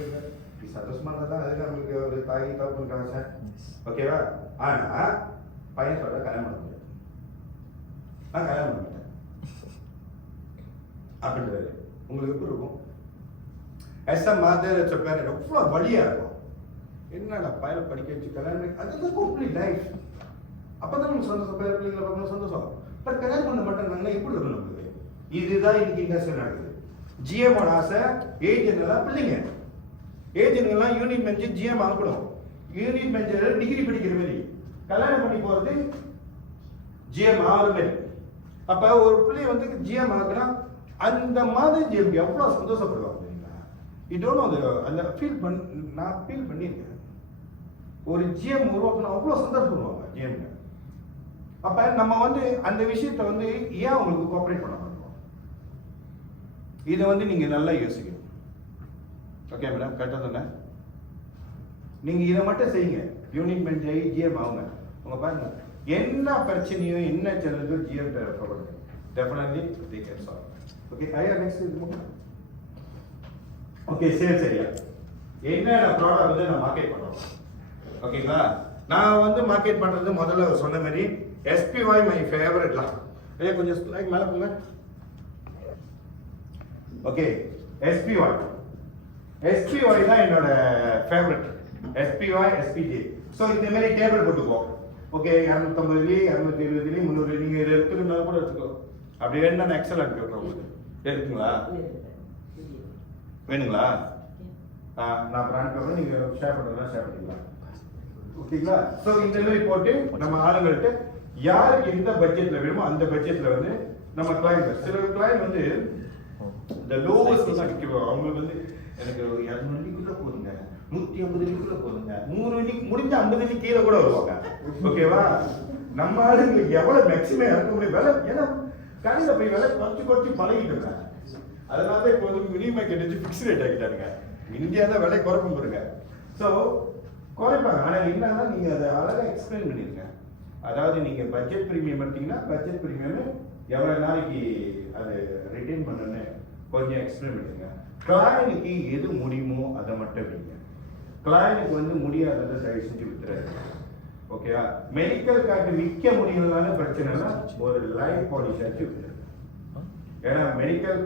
நீ சந்தோஷமா இருந்தா தான் அது நம்மளுக்கு ஒரு தாய் தப்புன்னு காசை. ஓகேவா? ஆனா பையன் சொல்ற கல்யாணம் பண்ண முடியாது, நான் கல்யாணம் பண்ணிட்டேன் அப்படின்றது உங்களுக்கு எப்படி இருக்கும்? As a mother as a parent எவ்வளோ வழியா இருக்கும். என்னடா பையனை படிக்க வச்சு கல்யாணம், அதுதான் கம்ப்ளீட் லைஃப். அப்பதான் நமக்கு சந்தோஷம், பேர பிள்ளைங்களை பார்க்கணும் சந்தோஷம். பட் கல்யாணம் பண்ண மாட்டேங்கிறாங்கன்னா எப்படி இருக்கும் நமக்கு? இதுதான் இன்னைக்கு இண்டஸ்ட்ரி நடக்குது. ஜிஎம்மோட ஆசை ஏஜென்ட் எல்லாம் பிள்ளைங்க, ஏஜென்ட் எல்லாம் யூனியன் மேனேஜர் ஜிஎம் ஆகணும். யூனியன் மேனேஜர் டிகிரி படிக்கிற மாதிரி கல்யாணம் பண்ணி போறது ஜிஎம் ஆகிற மாதிரி. அப்ப ஒரு பிள்ளைய வந்து ஜிஎம் ஆகுனா அந்த மாதிரி ஜிஎம் எவ்வளவு சந்தோஷப்படுவாங்க. இதோட அந்த ஃபீல் நான் ஃபீல் பண்ணியிருக்கேன். ஒரு ஜிஎம் உருவாக்கணும் அவ்வளோ சந்தோஷப்படுவாங்க ஜிஎம். அப்ப நம்ம வந்து அந்த விஷயத்தை வந்து ஏன் உங்களுக்கு கோஆப்ரேட் பண்ண மாட்டோம்? இதை வந்து நீங்க நல்லா யோசிக்கணும். ஓகே மேடம், கரெக்டாக தானே? நீங்க இதை மட்டும் செய்யுங்க, யூனியன் மேனேஜர் ஜிஎம் ஆகுங்க. உங்க பாருங்க என்ன பிரச்சனையோ என்ன சேலஞ்சோ GM refer definitely they can solve. Okay ஐயா, நெக்ஸ்ட் இது. ஓகே சரியா, என்னென்ன ப்ராடக்ட் வந்து நான் மார்க்கெட் பண்றோம்? ஓகேங்களா, நான் வந்து மார்க்கெட் பண்றது முதல்ல சொன்ன மாதிரி SPY மை ஃபேவரட்லாம். ஐயா கொஞ்சம் ஸ்லைட் மேலே போங்க. ஓகே, SPY தான் என்னோட ஃபேவரட். SPY SPJ. ஸோ இந்த மாதிரி டேபிள் போட்டுக்கோ. ஓகே, 250 270 300 நீங்க இதை எடுத்துக்கணும் கூட எடுத்துக்கோ. அப்படி வேணும்னா நான் எக்ஸல் அனுப்பிடுறேன் உங்களுக்கு. இருக்குங்களா? வேணுங்களா? நான் பிராண்ட் பேப்பர் நீங்க ஷேர் பண்ணுறதா ஷேர் பண்ணிக்கலாம். ஓகேங்களா? ஸோ இந்த மாதிரி போட்டு நம்ம ஆளுங்கள்ட்ட யாருக்கு எந்த பட்ஜெட்ல வேணுமோ அந்த பட்ஜெட்ல வந்து நம்ம கிளைண்ட், சில கிளைண்ட் வந்து இந்த லோவஸ்ட் தான் விற்கிறோம். அவங்களுக்கு வந்து எனக்கு 200 வெள்ளிக்குள்ள போதுங்க, 150 வெள்ளிக்குள்ள போதுங்க, 100 வெள்ளி முடிஞ்ச 50 வெள்ளி கீழே கூட வருவாங்க. ஓகேவா? நம்ம ஆளுங்களுக்கு எவ்வளவு மேக்ஸிமம் இறக்க முடியும் விலை, ஏன்னா கடையில் போய் விலை குறைச்சி பழகிட்டு இருக்காங்க. அதனால இப்போ வந்து மினிமம் மார்க்கெட் வச்சு ஃபிக்ஸ் ரேட் ஆகிட்டாங்க. இந்தியா தான் விலை குறைக்கும் பாருங்க. ஸோ குறைப்பாங்க. ஆனால் என்னன்னா நீங்கள் அதை அழகாக எக்ஸ்பிளைன் பண்ணியிருக்கேன். அதாவது நீங்கள் பட்ஜெட் ப்ரீமியம் எடுத்தீங்கன்னா பட்ஜெட் ப்ரீமியம் எவ்வளோ நாளைக்கு அது ரிட்டைன் பண்ணணும்னு கொஞ்சம் எக்ஸ்பிளைன் பண்ணுங்க. கிளையனுக்கு எது முடியுமோ அதை மட்டும் வைங்க. கிளையனுக்கு வந்து முடியாததை தயவு செஞ்சு விட்டுறாரு. ஓகேவா? மெடிக்கல் கார்டு விற்க முடியலனால பிரச்சனைனா ஒரு லைஃப் பாலிசி ஆச்சு. ஏன்னா மெடிக்கல்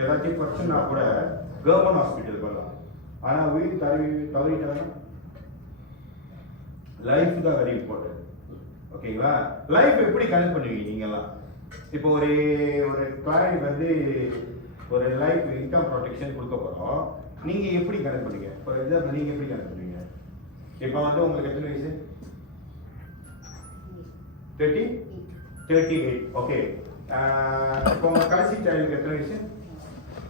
ஏதாச்சும் பிரச்சனைனா கூட கவர்மெண்ட் ஹாஸ்பிட்டல் வரலாம். ஆனா உயிர் தவறிட்டாங்க லைஃப் தான் வெரி இம்பார்ட்டன்ட். ஓகேங்களா? லைஃப் எப்படி கனெக்ட் பண்ணுவீங்க நீங்கெல்லாம்? இப்போ ஒரு கிளையண்ட் வந்து ஒரு லைஃப் இன்கம் ப்ரொடெக்ஷன் கொடுக்க போறோம், நீங்க எப்படி கனெக்ட் பண்ணுவீங்க? ஃபார் எக்ஸாம்பிள் நீங்க எப்படி கனெக்ட் பண்ணுவீங்க? இப்போ வந்து உங்களுக்கு எத்தனை வயசு? 38. ஓகே. இப்போ உங்க கடைசி சைல்டுக்கு எத்தனை வயசு?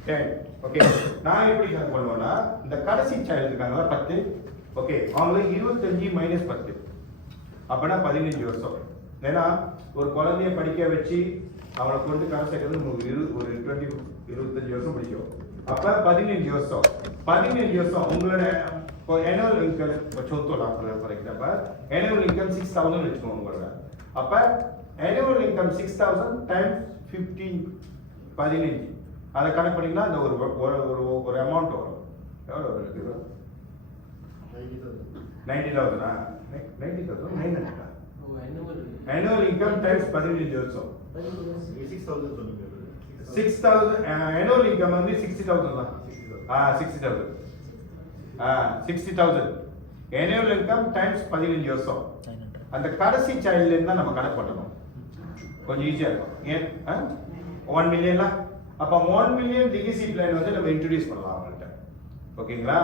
10. ஓகே. நான் எப்படி கனெக்ட் பண்ணுவேன்னா, இந்த கடைசி சைல்டு இருக்காங்களா 10, ஓகே, அவங்களுக்கு 25 மைனஸ் 10 அப்படின்னா 15 வருஷம். ஏன்னா ஒரு குழந்தைய படிக்க வச்சு அவளை கொண்டு காசு சேர்க்கறது ஒரு 25 வருஷம் பிடிக்கும். அப்ப 15 வருஷம் உங்களோட annual income contoh for example annual income 6,000 வச்சுக்கோங்க உங்களோட. அப்ப annual income 6,000 times 15 அதை கணக்கு பண்ணீங்கன்னா அந்த ஒரு அமௌண்ட் வரும். எவ்வளவு இருக்கு? 90,000 90,900 annual income times 15 வருஷம் 6,000 சொன்னீங்க. 6,000 annual income வந்து 60,000 தான். 60,000 60,000 annual income times 15 வருஷம். அந்த கடைசி சைல்ட்ல இருந்தா நம்ம கணக்கு பண்ணணும், கொஞ்சம் ஈஸியா இருக்கும். ஏன் 1 மில்லியன்ல அப்ப 1 மில்லியன் லெகசி பிளான் வந்து நம்ம இன்ட்ரோடியூஸ் பண்ணலாம் அவங்கள்ட்ட. ஓகேங்களா?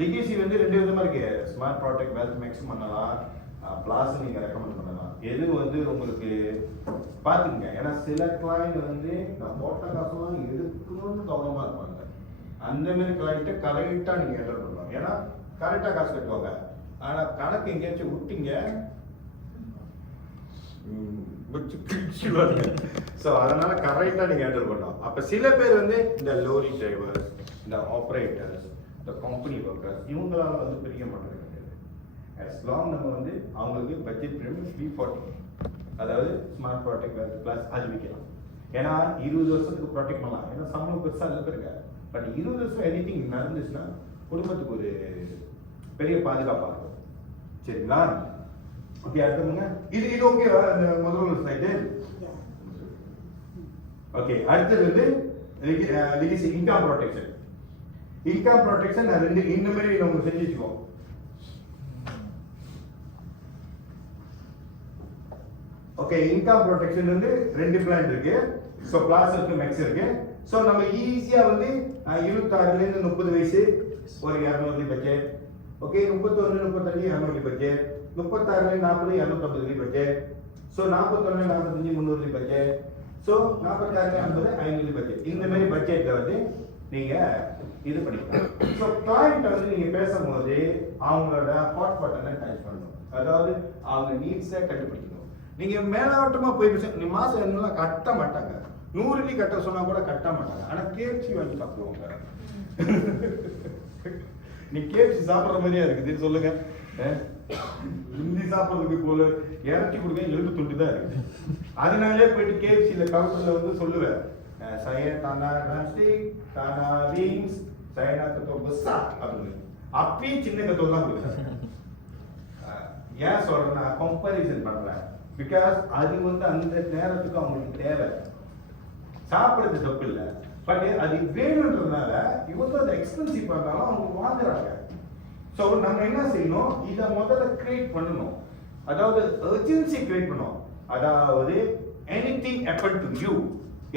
லெகசி வந்து ரெண்டு விதமா இருக்கு. ஸ்மார்ட் ப்ராடக்ட் வெல்த் மேக்ஸ் பண்ணலாம், பிளாஸ் நீங்க ரெக்கமெண்ட் பண்ணலாம். எது வந்து உங்களுக்கு பாத்துங்க. ஏன்னா சில கிளைண்ட் வந்து நான் போட்ட காசுலாம் எடுக்கணும்னு கவனமா இருப்பாங்க. அந்த மாதிரி கிளைண்ட்டை கரெக்டா நீங்க ஹேண்டில் பண்ணலாம். ஏன்னா கரெக்டா காசு கட்டுவாங்க. ஆனா கணக்கு எங்கேயாச்சும் விட்டீங்க ஸோ அதனால கரெக்டா நீங்க ஹேண்டில் பண்ணலாம். அப்ப சில பேர் வந்து இந்த லோரி டிரைவர்ஸ், இந்த ஆப்ரேட்டர்ஸ், இந்த கம்பெனி ஒர்க்கர்ஸ் இவங்களால வந்து பிரிக்க மாட்டாங்க. as long நம்ம வந்து அவங்களுக்கு பட்ஜெட் பிரீமியம் 340, அதாவது ஸ்மார்ட் ப்ராடக்ட் பிளஸ் அது விற்கலாம். ஏன்னா 20 வருஷத்துக்கு ப்ராடக்ட் பண்ணலாம். ஏன்னா சம்பளம் பெருசா இருக்க. பட் 20 வருஷம் எனிதிங் நடந்துச்சுன்னா குடும்பத்துக்கு ஒரு பெரிய பாதுகாப்பா இருக்கும். சரிங்களா? ஓகே, அடுத்தவங்க இது ஓகேவா? இந்த முதல் ஸ்லைடு. ஓகே, அடுத்தது வந்து legacy income protection. Income protection நான் ரெண்டு இந்த மாதிரி நம்ம செஞ்சு வச்சுக்கோம். ஓகே, இன்கம் ப்ரொடெக்ஷன் வந்து ரெண்டு பிளான் இருக்கு. சோ பிளாஸ் இருக்கு, மேக்ஸ் இருக்கு. சோ நம்ம ஈஸியா வந்து 26 ல இருந்து 30 வயசு ஒரு 200 பட்ஜெட். Okay, 31 35 200 budget. 36 ல 40 250 budget. So 41 45 300 budget. So 46 50 500 budget. இந்த மாதிரி பட்ஜெட்ல வந்து நீங்க இது பண்ணிக்கலாம். சோ கிளையண்ட் வந்து நீங்க பேசும்போது அவங்களோட ஹாட் பட்டனை டச் பண்ணணும். அதாவது அவங்க நீட்ஸை கண்டுபிடிக்கணும். நீங்க மேலோட்டமா போய் நீ மாசம் என்னெல்லாம் கட்ட மாட்டாங்க. 100 கட்ட சொன்னா கூட கட்ட மாட்டாங்க. ஆனா கேப்சி வாங்கி சாப்பிடுவாங்க. நீ கேப்சி சாப்பிடுற மாதிரியா இருக்குது சொல்லுங்க. ஹிந்தி சாப்பிடுறதுக்கு போல இறக்கி கொடுக்க எலும்பு துண்டு தான் இருக்குது. அதனாலே போயிட்டு கேப்சியில கவுண்டர்ல வந்து சொல்லுவேன், saya tanah nasi, tanah wings, saya nak ketua besar அப்படின்னு. அப்பயே சின்ன கத்தோல் தான் கொடுக்குறேன். ஏன் சொல்றேன்னா கம்பேரிசன் பண்றேன். பிகாஸ் அது வந்து அந்த நேரத்துக்கு அவங்களுக்கு தேவை. சாப்பிடுறது தப்பு இல்லை, பட் அது வேணுன்றதுனால இவங்க அதை எக்ஸ்பென்சிவ் பண்ணாலும் அவங்க வாங்குறாங்க. ஸோ நம்ம என்ன செய்யணும், இதை முதல்ல கிரியேட் பண்ணணும். அதாவது அர்ஜென்சி கிரியேட் பண்ணணும். அதாவது எனிதிங் ஹேப்பன் டு யூ,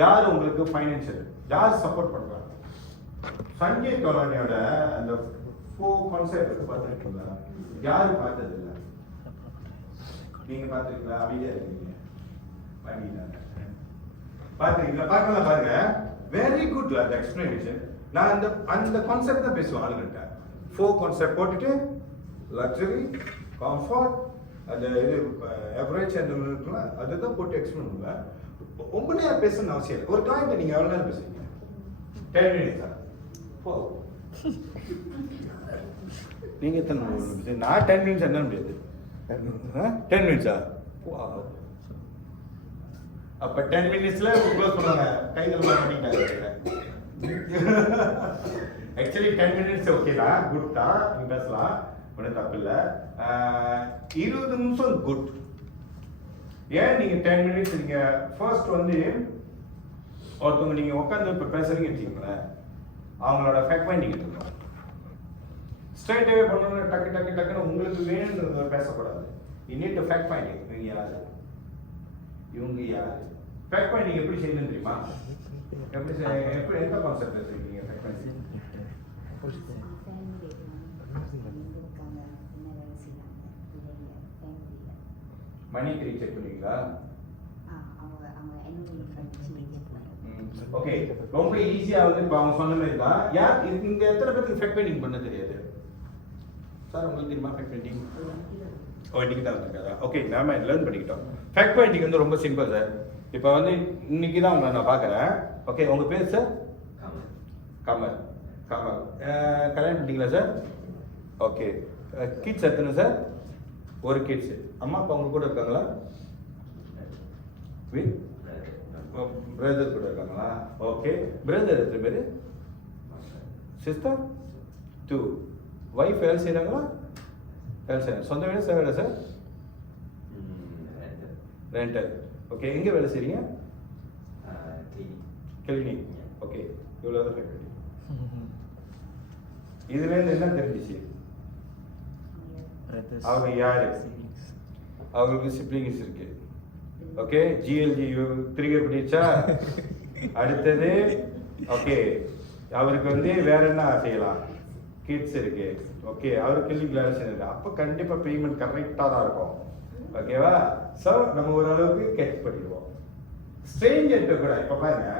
யார் உங்களுக்கு ஃபைனான்சியல் யார் சப்போர்ட் பண்றாங்க. சஞ்சய் தோலானியோட அந்த 4 கான்செப்ட் பார்த்துருக்கீங்களா? யாரும் பார்த்தது இல்லை. நீங்க பார்த்துருக்கீங்களா? அமைதியா இருக்கீங்க, பாத்துறீங்களா? பார்க்கலாம், பாருங்க. வெரி குட் அந்த எக்ஸ்பிளனேஷன். நான் அந்த கான்செப்ட் தான் பேசுவேன் ஆளுங்கிட்ட. 4 கான்செப்ட் போட்டுட்டு லக்ஸரி, கம்ஃபர்ட், அந்த இது எவரேஜ் இருக்குல்ல அதுதான் போட்டு எக்ஸ்பிளைன் பண்ணுவேன். ரொம்ப நேரம் பேசணும்னு அவசியம் இல்லை. ஒரு கிளைண்ட் நீங்க எவ்வளவு நேரம் பேசுவீங்க? 10 மினிட்ஸ். நீங்க எத்தனை? நான் 10 மினிட்ஸ் என்ன முடியாது. 10 மினிட்ஸா? அப்ப 10 மினிட்ஸ்ல க்ளோஸ் பண்ணுவாங்க. கைகள் மாட்டிட்டாங்க. ஆக்சுவலி 10 மினிட்ஸ் ஓகே தான், குட் தான், நீங்க பேசலாம். ஒன்றும் தப்பு இல்லை. 20 நிமிஷம் குட். ஏன் நீங்கள் 10 மினிட்ஸ் நீங்கள் ஃபர்ஸ்ட் வந்து ஒருத்தவங்க நீங்கள் உட்காந்து இப்போ பேசுறீங்க வச்சுக்கோங்களேன், அவங்களோட ஃபேக்ட் பாயிண்ட் நீங்கள் எடுத்துக்கணும். ஸ்ட்ரைட்டாகவே பண்ணணும், டக்கு டக்கு டக்குன்னு உங்களுக்கு வேணுன்றத பேசக்கூடாது. You need to fact pointing. இவங்க யாரு, இவங்க யாரு, ஃபேக்ட் பாயிண்டிங் எப்படி செய்யணும் தெரியுமா? எப்படி எந்த கான்செப்ட் வச்சுருக்கீங்க ஃபேக்ட் பாயிண்டிங்? மணி த்ரீ செக் பண்ணுவீங்களா? ஓகே, ரொம்ப ஈஸியா வந்து இப்போ அவங்க சொன்ன மாதிரி தான். யார் இங்க எத்தனை பேருக்கு ஃபேக்ட் பாயிண்டிங் பண்ண தெரியாது சார்? உங்களுக்கு தெரியுமா ஃபேக்ட் பாயிண்டிங்? ஓ, இன்னைக்கு தான் வந்திருக்காரா? ஓகே, நாம லேர்ன் பண்ணிக்கிட்டோம். ஃபேக்ட் பாயிண்டிங் வந்து ரொம்ப சிம்பிள் சார். இப்போ வந்து இன்னைக்கு தான் உங்களை நான் பார்க்குறேன். ஓகே, உங்க பேர் சார்? கமல். கமல் கல்யாணம் பண்ணிட்டீங்களா சார்? ஓகே, கிட்ஸ் எத்தனை சார்? ஒரு கிட்ஸ். அம்மா அப்பா அவங்க கூட இருக்காங்களா? பிரதர் கூட இருக்காங்களா? ஓகே, பிரதர் எத்தனை பேர்? சிஸ்டர் 2. ஒய்ஃப் வேலை செய்கிறாங்களா? வேலை செய்யறாங்க. சொந்த வீடு சார்? வேலை சார் ரெண்டல். ஓகே, எங்கே வேலை செய்றீங்க? கிளினிக். ஓகே, இவ்வளோ தான் ஃபேக்ட். இதுலேருந்து என்ன தெரிஞ்சிச்சு? அவங்க யாரு, அவங்களுக்கு சிப்ளிங்ஸ் இருக்கு. ஓகே, ஜிஎல்ஜி ட்ரிகர் பண்ணிச்சா? அடுத்தது ஓகே, அவருக்கு வந்து வேற என்ன செய்யலாம்? கிட்ஸ் இருக்கு. ஓகே, அவருக்கு கிளினிக் வேலை செய்யுது. அப்போ கண்டிப்பாக பேமெண்ட் கரெக்டாக தான் இருக்கும். ஓகேவா? ஸோ நம்ம ஓரளவுக்கு கேட்ச் பண்ணிடுவோம். ஸ்ட்ரேஞ்சர்கிட்ட கூட இப்போ பாருங்க,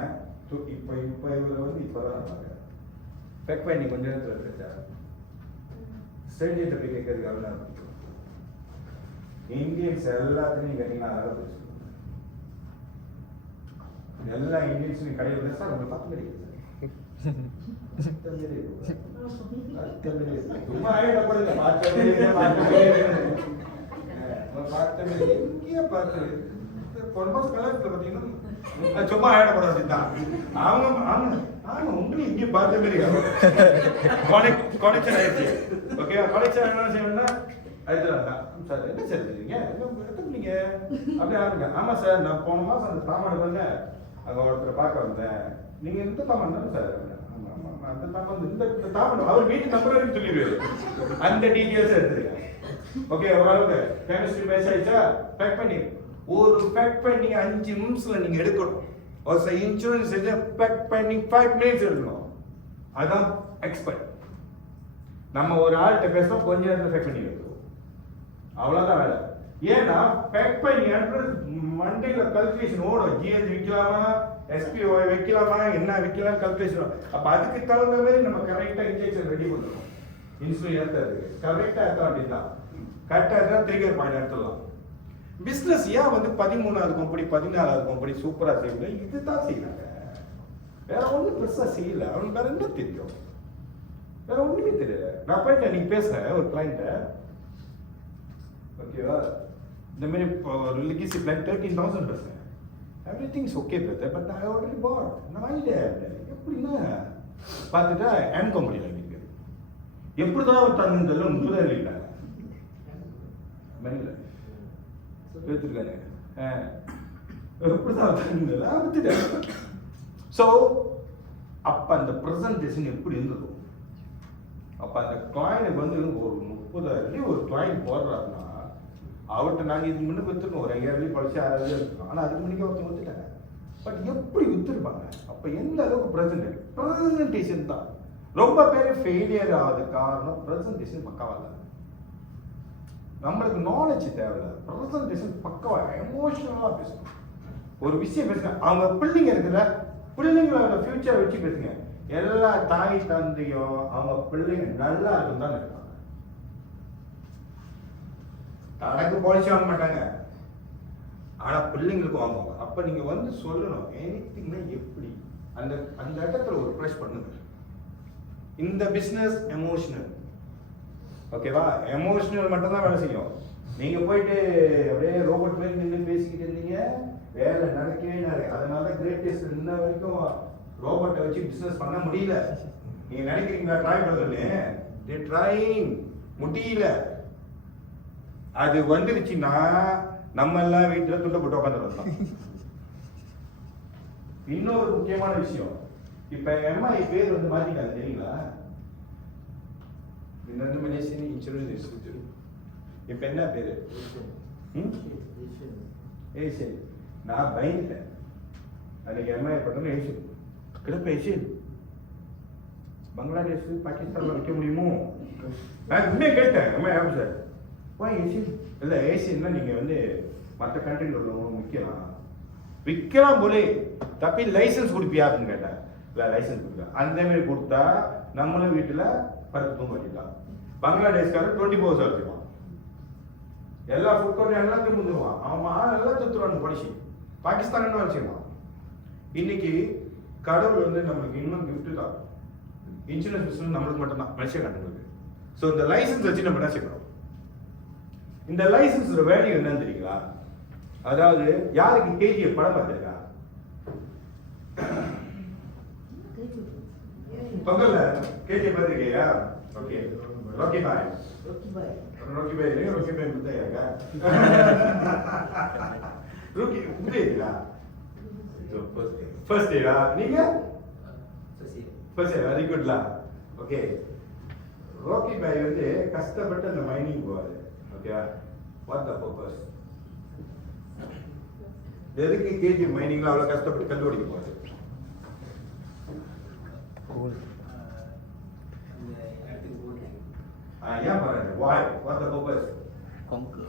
இப்போ இவர் வந்து இப்போ தான் பார்க்குறேன். ஃபேக்ட் பாயிண்டிங் கொஞ்ச நேரத்தில் இருக்கா? ஸ்ட்ரேஞ்சர்கிட்ட போய் கேட்கறதுக்கு அவ்வளோ நேரம். இந்தியன்ஸ் எல்லாத்துலையும் கேட்டீங்கன்னா அழகாக பேசுவோம். எல்லா இந்தியன்ஸும் கடையில் பேசா உங்களுக்கு 10 பேர் சும்மா ஆயிடப்படுங்க. எங்கேயே பார்த்து சும்மா ஆயிடப்படாது தான். அவங்க ஆமா உங்களுக்கு இங்கே பார்த்த மாதிரி கனெக்ஷன் ஆயிடுச்சு. ஓகே, கனெக்ஷன் என்ன செய்யணும்னா சார் என்ன சார் இருக்கீங்க நீங்க அப்படியே ஆரம்பிங்க. ஆமா சார், நான் போன மாசம் அந்த தாமரை வந்து அங்க ஒருத்தர் பார்க்க வந்தேன். நீங்க எந்த தாமரை தானே சார்? ஆமா ஆமா, அந்த தாமரை இந்த தாமரை அவர் வீட்டு நம்பர் சொல்லிடுவாரு. அந்த டீட்டெயில்ஸ் எடுத்துருக்கேன். ஓகே, ஓரளவுக்கு கெமிஸ்ட்ரி பேஸ் ஆயிடுச்சா? பேக் பண்ணி ஒரு பேக் பண்ணி 5 நிமிஷத்துல நீங்க எடுக்கணும். ஒரு இன்சூரன்ஸ் பேக் பண்ணி 5 மினிட்ஸ் எடுக்கணும். அதான் எக்ஸ்பர்ட். நம்ம ஒரு ஆள்கிட்ட பேசுறோம், கொஞ்ச நேரத்தில் பேக் பண்ணி வைக்கிறோம். அவ்வளோதான் வேலை. ஏன்னா பேக் பண்ணி மண்டேல கல்குலேஷன் ஓடும். ஜிஎஸ் விற்கலாமா, எஸ்பிஓ வைக்கலாமா, என்ன விற்கலாம் கல்குலேஷன். அப்போ அதுக்கு தகுந்த மாதிரி நம்ம கரெக்டாக இன்ஜெக்ஷன் ரெடி பண்ணுறோம். இன்சுலின் ஏற்றது கரெக்டாக ஏற்ற வேண்டியதுதான். கரெக்டாக இருந்தால் ட்ரிகர் பாயிண்ட் எடுத்துடலாம். பிஸ்னஸ் ஏன் வந்து 13ஆவது கம்பெனி 14ஆவது கம்பெனி சூப்பராக செய்யல? இதுதான் செய்யறாங்க. வேற ஒன்றும் பெருசாக செய்யல. அவனுக்கு வேற என்ன தெரியும்? வேற ஒன்றுமே தெரியல. நான் போயிட்டு நீங்க பேசுறேன் ஒரு கிளைண்ட்டை. ஓகேவா, இந்த மாதிரி ஒரு லெகசி பிளான் 13,000 பேசுறேன். Everything is okay brother, but I already bought. நான் வாங்கிட்டேன். எப்படின்னா பார்த்துட்டா எம் கம்பெனியில் இருக்கு. எப்படிதான் தந்ததில்ல 30,000 இல்லை மணியில் எடுத்துருக்காங்க. எப்படிதான் தந்ததில்ல வித்துட்டேன். ஸோ அப்போ அந்த ப்ரெசன்டேஷன் எப்படி இருந்தது? அப்போ அந்த கிளைனுக்கு வந்து ஒரு 30,000 ஒரு கிளைண்ட் போடுறாருன்னா அவர்கிட்ட நாங்கள் இது முன்னுக்கு வித்துருக்கோம். ஒரு 5,000 படிச்சு 6,000 இருக்கோம். ஆனால் அதுக்கு முன்னாடி ஒருத்தர் வித்துட்டாங்க. பட் எப்படி வித்துருப்பாங்க? அப்போ எந்த அளவுக்கு ப்ரெசன்டேஷன் தான். ரொம்ப பேர் ஃபெயிலியர் ஆகுது காரணம் ப்ரெசன்டேஷன் பக்காவாக இல்லை. நம்மளுக்கு நாலேஜ் தேவையில்லை, ப்ரெசன்டேஷன் பக்காவா எமோஷனலாக பேசணும். ஒரு விஷயம் பேசுங்க, அவங்க பிள்ளைங்க இருக்குல்ல, பிள்ளைங்களோட ஃபியூச்சரை வச்சு பேசுங்க. எல்லா தாய் தந்தையும் அவங்க பிள்ளைங்க நல்லா இருக்கும் தான் இருப்பாங்க. தனக்கு பாலிசி வாங்க மாட்டாங்க, ஆனா பிள்ளைங்களுக்கு வாங்குவாங்க. அப்ப நீங்க வந்து சொல்லணும் எனிதிங்னா எப்படி அந்த அந்த இடத்துல ஒரு ப்ரெஸ் பண்ணுங்க. இந்த பிசினஸ் எமோஷனல். ஓகேவா? எமோஷனல் மட்டும் தான் வேலை செய்யும். நீங்க போயிட்டு அப்படியே ரோபோட் மாதிரி நின்று பேசிக்கிட்டு இருந்தீங்க, வேலை நடக்கவே நடக்கும். அதனால கிரேட்டஸ்ட் இன்ன வரைக்கும் ரோபோட்டை வச்சு பிசினஸ் பண்ண முடியல. நீங்க நினைக்கிறீங்களா ட்ரை பண்ணுறதுன்னு? தே ட்ரைங். முடியல. அது வந்துருச்சுன்னா நம்ம எல்லாம் வீட்டுல துண்டை போட்டு உட்காந்துருந்தோம். இன்னொரு முக்கியமான விஷயம், இப்ப எம்ஐ பேர் வந்து மாத்திட்டாங்க தெரியுங்களா? இன்னொரு மலேசியன் இன்சூரன்ஸ் இன்ஸ்டிடியூட் இப்ப என்ன பேரு? ஏசியன். நான் பயந்துட்டேன் அன்னைக்கு எம்ஐ பண்ணணும். ஏசியன் கிடப்ப ஏசியன் பங்களாதேஷ் பாகிஸ்தான்ல வைக்க முடியுமோ? நான் உண்மையை கேட்டேன். எம்ஐ ஆஃபீஸர் வா ஏசியன் இல்லை, ஏசியன்னா நீங்க வந்து மற்ற கண்ட்ரியில் உள்ளவங்க விற்கலாம் போலே, தப்பி லைசன்ஸ் கொடுப்பியா அப்படின்னு கேட்டேன். இல்லை லைசன்ஸ் கொடுப்பேன். அந்த மாதிரி கொடுத்தா நம்மளும் வீட்டில் படுத்து தூங்க வச்சுக்கலாம். பங்களாதேஷ்காரன் 24 hours வச்சுருவான். எல்லா ஃபுட் கோர்ட்டும் எல்லாம் திரும்பிடுவான். அவன் எல்லாம் சுற்றுவான் படிச்சு. பாகிஸ்தான் என்ன வச்சுருவான். இன்னைக்கு கடவுள் வந்து நம்மளுக்கு இன்னும் கிஃப்ட் தான். இன்சூரன்ஸ் பிசினஸ் நம்மளுக்கு மட்டும்தான், மனுஷங்களுக்கு. ஸோ இந்த லைசன்ஸ் வச்சு நம்ம என்ன செய்யணும்? இந்த லைசன்ஸோட வேல்யூ என்னன்னு தெரியுங்களா? அதாவது யாருக்கு கேஜிஎஃப் படம் பார்த்திருக்கா? பக்கத்துல கேஜிஎஃப் பார்த்திருக்கியா? ஓகே. ராக்கி பாய் இல்லையா? ராக்கி பாய் முத்தையாக்கா? ராக்கி முத்தையா? ஃபர்ஸ்ட் டேடா நீங்க? First day. வெரி குட்லா. ஓகே. ராக்கி பாய் வந்து கஷ்டப்பட்டு அந்த மைனிங் போவாரு. ஓகே. What the purpose? எதுக்கு கேஜி மைனிங்ல அவ்வளவு கஷ்டப்பட்டு கண்டுபிடிக்க போகுது? ஏன் பாருங்க, why? What the purpose? Conquer.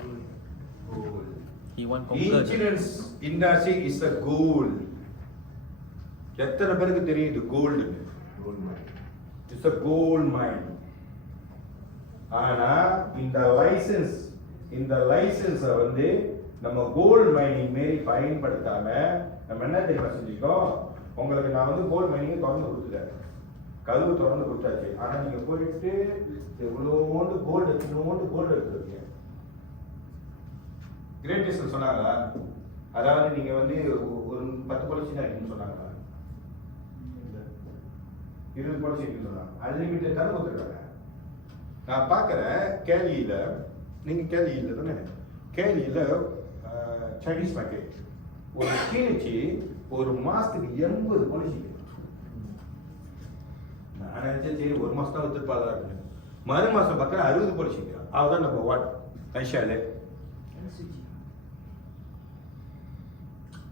Gold. He want conquer. Insurance industry is a gold. எத்தனை பேருக்கு தெரியும் இது gold? It's a gold mine. ஆனா இந்த லைசன்ஸை வந்து நம்ம கோல்டு மைனிங் மாரி பயன்படுத்தாம நம்ம என்ன தெரியுமா செஞ்சுக்கோம்? உங்களுக்கு நான் வந்து கோல்டு மைனிங் திறந்து கொடுத்துட்டேன், கதவு திறந்து கொடுத்தாச்சு. ஆனா நீங்க போயிட்டு எவ்வளோண்டு கோல்டு எடுத்துருக்கீங்க. கிரேட்டஸ்ட் சொன்னாங்களா? அதாவது நீங்க வந்து ஒரு 10 பாலிசி தான் இருக்குன்னு சொன்னாங்களா? 20 பாலிசி இருக்குன்னு சொன்னாங்க. அன்லிமிட்டட் தானே கொடுத்துருக்காங்க. நான் பார்க்குறேன் கேலியில, நீங்க கேலியில தானே? கேலியில சைனீஸ் மார்க்கெட் ஒரு கீழ்ச்சி ஒரு மாசத்துக்கு 80 பாலிசி. நான் நினைச்சேன் சரி ஒரு மாசம் தான் வித்துருப்பாளா இருக்கு. மறு மாசம் பார்க்குற 60 பாலிசி. அவதான் நம்ம வாட் ஐஷாலே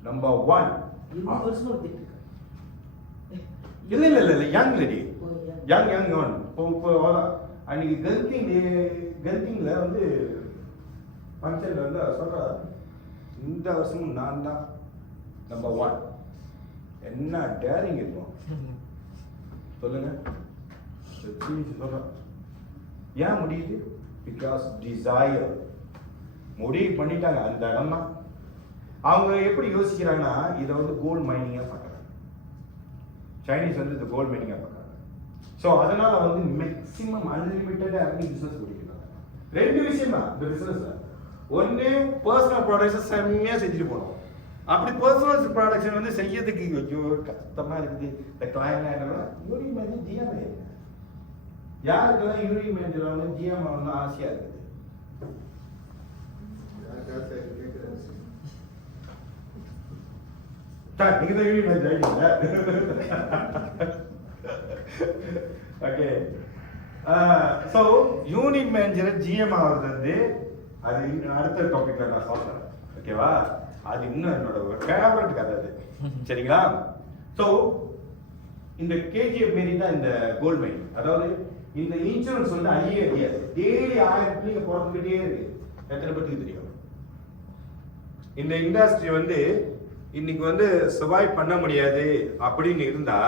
நம்பர் 1. இல்ல யங் லேடி, யங் ஒன். அன்னைக்கு கல்கிங்ல வந்து ஃபங்க்ஷன்ல வந்து சொல்ற இந்த வருஷமும் நான் தான் நம்பர் 1. என்ன டேரிங் இருக்கும் சொல்லுங்க. சொல்றேன் ஏன் முடியுது? Because desire. முடிவு பண்ணிட்டாங்க அந்த இடம் தான். அவங்க எப்படி யோசிக்கிறாங்கன்னா இதை வந்து கோல்ட் மைனிங்கா பார்க்கறாங்க. சைனீஸ் வந்து இந்த கோல்ட் மைனிங்கா பார்க்கறாங்க. ஸோ அதனால வந்து மேக்ஸிமம் அன்லிமிட்டடா இறங்கி பிசினஸ் பிடிக்கிறாங்க. 2 விஷயம் தான் இந்த பிசினஸ்ல. ஒன்னு பர்சனல் ப்ராடக்ட்ஸ் செம்மையா செஞ்சுட்டு போனோம். அப்படி பர்சனல் ப்ராடக்ட்ஸ் வந்து செய்யறதுக்கு ஐயோ கஷ்டமா இருக்குது. இந்த கிளைண்ட் யூனிக் மேனேஜர் ஜிஎம் யாருக்கெல்லாம் யூனிக் மேனேஜர் வந்து ஜிஎம் ஆகணும்னு ஆசையா இருக்குது? நீங்க தான் யூனிக் மேனேஜர் ஆயிட்டீங்க. Okay. So unit manager GM ஆகிறது வந்து அது அடுத்த டாபிக்ல நான் சொல்றேன். ஓகேவா? அது இன்னும் என்னோட ஃபேவரட் கதை அது. சரிங்களா? ஸோ இந்த கேஜிஎஃப் மாரி தான் இந்த கோல்ட் மைன். அதாவது இந்த இன்சூரன்ஸ் வந்து அழியாது. டெய்லி 1000 பிள்ளைங்க பிறந்துக்கிட்டே இருக்கு. எத்தனை பேருக்கு தெரியும்? இந்த இண்டஸ்ட்ரி வந்து இன்னைக்கு வந்து சர்வைவ் பண்ண முடியாது அப்படின்னு இருந்தா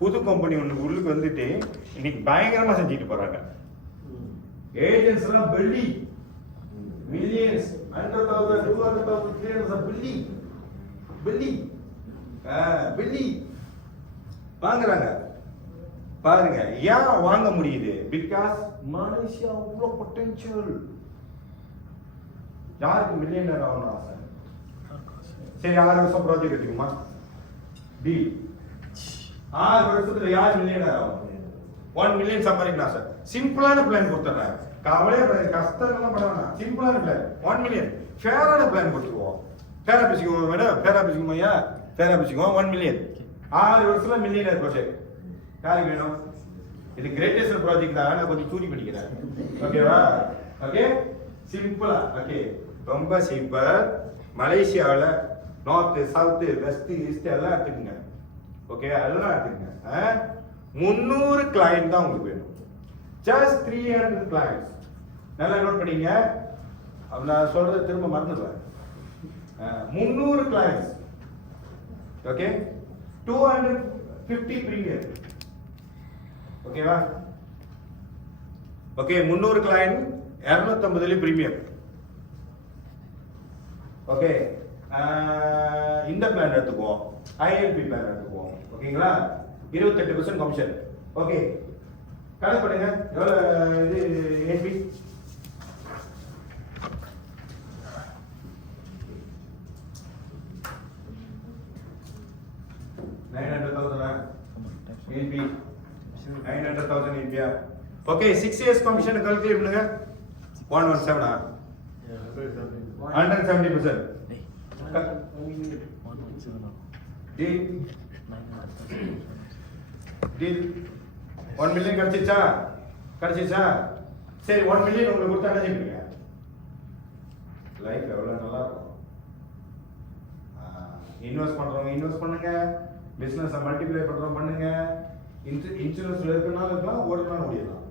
புது கம்பெனி ஒன்று உள்ளுக்கு வந்துட்டு இன்னைக்கு பயங்கரமா செஞ்சுட்டு போறாங்க. ஏஜென்ட்ஸ் எல்லாம் பெல்லி மில்லியன்ஸ் 100,000 200,000 300,000 பெல்லி வாங்குறாங்க. பாருங்க ஏன் வாங்க முடியுது? பிகாஸ் மலேசியா அவ்வளோ பொட்டன்ஷியல். யாருக்கு மில்லியனர் ஆகணும் ஆசை? சரி 6 வருஷம் ப்ராஜெக்ட் எடுத்துக்குமா? டி 6 வருஷத்துல யார் மில்லியனர் ஆகும்? 1 மில்லியன் சம்பாதிக்கலாம் சார். சிம்பிளான பிளான் கொடுத்துறேன். கவலையே கஷ்டம்லாம் பண்ண வேணாம். சிம்பிளான பிளான் 1 மில்லியன் ஃபேரான பிளான் கொடுத்துருவோம். ஃபேரா பேசிக்குவோம் மேடம், ஃபேரா பேசிக்குவோம் ஐயா, ஃபேரா பேசிக்குவோம். 1 மில்லியன் 6 வருஷத்துல மில்லியனர் ப்ராஜெக்ட். யாருக்கு வேணும்? இது கிரேட்டஸ்ட் ப்ராஜெக்ட் தான். நான் கொஞ்சம் சூடி படிக்கிறேன். ஓகேவா? ஓகே, சிம்பிளா. ஓகே, ரொம்ப சிம்பிள். மலேசியாவில் நார்த்து, சவுத்து, வெஸ்ட், ஈஸ்ட் எல்லாம் எடுத்துக்கங்க. ஓகே, எல்லாம் எடுத்துக்கங்க. 300 கிளைண்ட் தான் உங்களுக்கு வேணும். Just 300 clients. நல்லா நோட் பண்ணீங்க. நான் சொல்றது திரும்ப மறந்துடுவேன். 300 கிளைண்ட்ஸ். Okay, 250 premier. ஓகேவா? Okay, 300 client 250 premier. ஓகே, இந்த பிளான் எடுத்துக்குவோம். ILP பிளான் எடுத்துக்குவோம். ஓகேங்களா? 28% கமிஷன். ஓகே, கணக்கு பண்ணுங்க. எவ்வளவு இது AP? AP 900,000 India. Okay, 6 years commission calculate பண்ணுங்க. 117 170%. Hey, 117. Deal. 900,000. Deal. 1 million கிடைச்சிச்சா? சரி, 1 million உங்களுக்கு கொடுத்தா என்ன செய்வீங்க? லைஃப் எவ்வளவு நல்லா இருக்கும். இன்வெஸ்ட் பண்றவங்க இன்வெஸ்ட் பண்ணுங்க. பிசினஸ் மல்டிப்ளை பண்றவங்க பண்ணுங்க. இன்சூரன்ஸ்ல இருக்கனால இருக்கலாம், ஓடலாம் ஓடிடலாம்.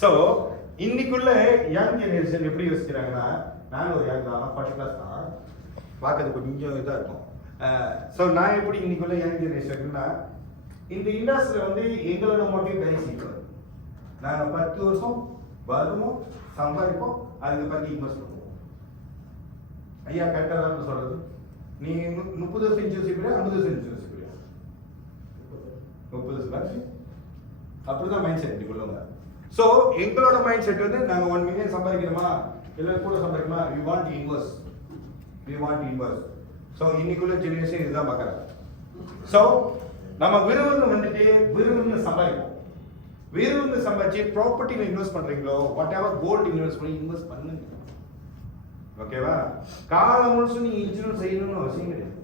சோ இன்னைக்குள்ள யங் ஜெனரேஷன் எப்படி யோசிக்கிறாங்கன்னா, நான் ஒரு யங் தான், 40 கிளாஸ் தான், பார்க்கறது கொஞ்சம் இதா இருக்கும். சோ நான் எப்படி இன்னைக்குள்ள யங் ஜெனரேஷன்னா, இந்த இண்டஸ்ட்ரியில வந்து எங்களோட மோட்டிவ் வெரி சிம்பிள். நாங்க 10 வருஷம் வருவோம், சம்பாதிப்போம், அதுக்கு பத்தி இன்வெஸ்ட் பண்ணுவோம். ஐயா கரெக்டாக சொல்றது. நீ 30 வருஷம் இன்சூரன்ஸ் இப்படியா, 50 வருஷம் இன்சூரன்ஸ் இப்படியா? 30 வருஷம் அப்படிதான் மைண்ட் செட் இன்னைக்குள்ளவங்க. ஸோ எங்களோட மைண்ட் செட் வந்து நாங்க 1 மில்லியன் சம்பாதிக்கணுமா, இல்லை கூட சம்பாதிக்கணுமா, வி வாண்ட் இன்வெஸ்ட். ஸோ இன்னைக்குள்ள ஜெனரேஷன் இதுதான் பார்க்குறாங்க. ஸோ நம்ம விறுவிறுன்னு சம்பாதிப்போம். விறுவிறுன்னு சம்பாதிச்சு ப்ராப்பர்ட்டியில் இன்வெஸ்ட் பண்றீங்களோ, வாட் எவர் கோல்டு இன்வெஸ்ட் பண்ணி இன்வெஸ்ட் பண்ணுங்க. ஓகேவா? காலம் முழுசும் நீங்க இன்சூரன்ஸ் செய்யணும்னு அவசியம் கிடையாது.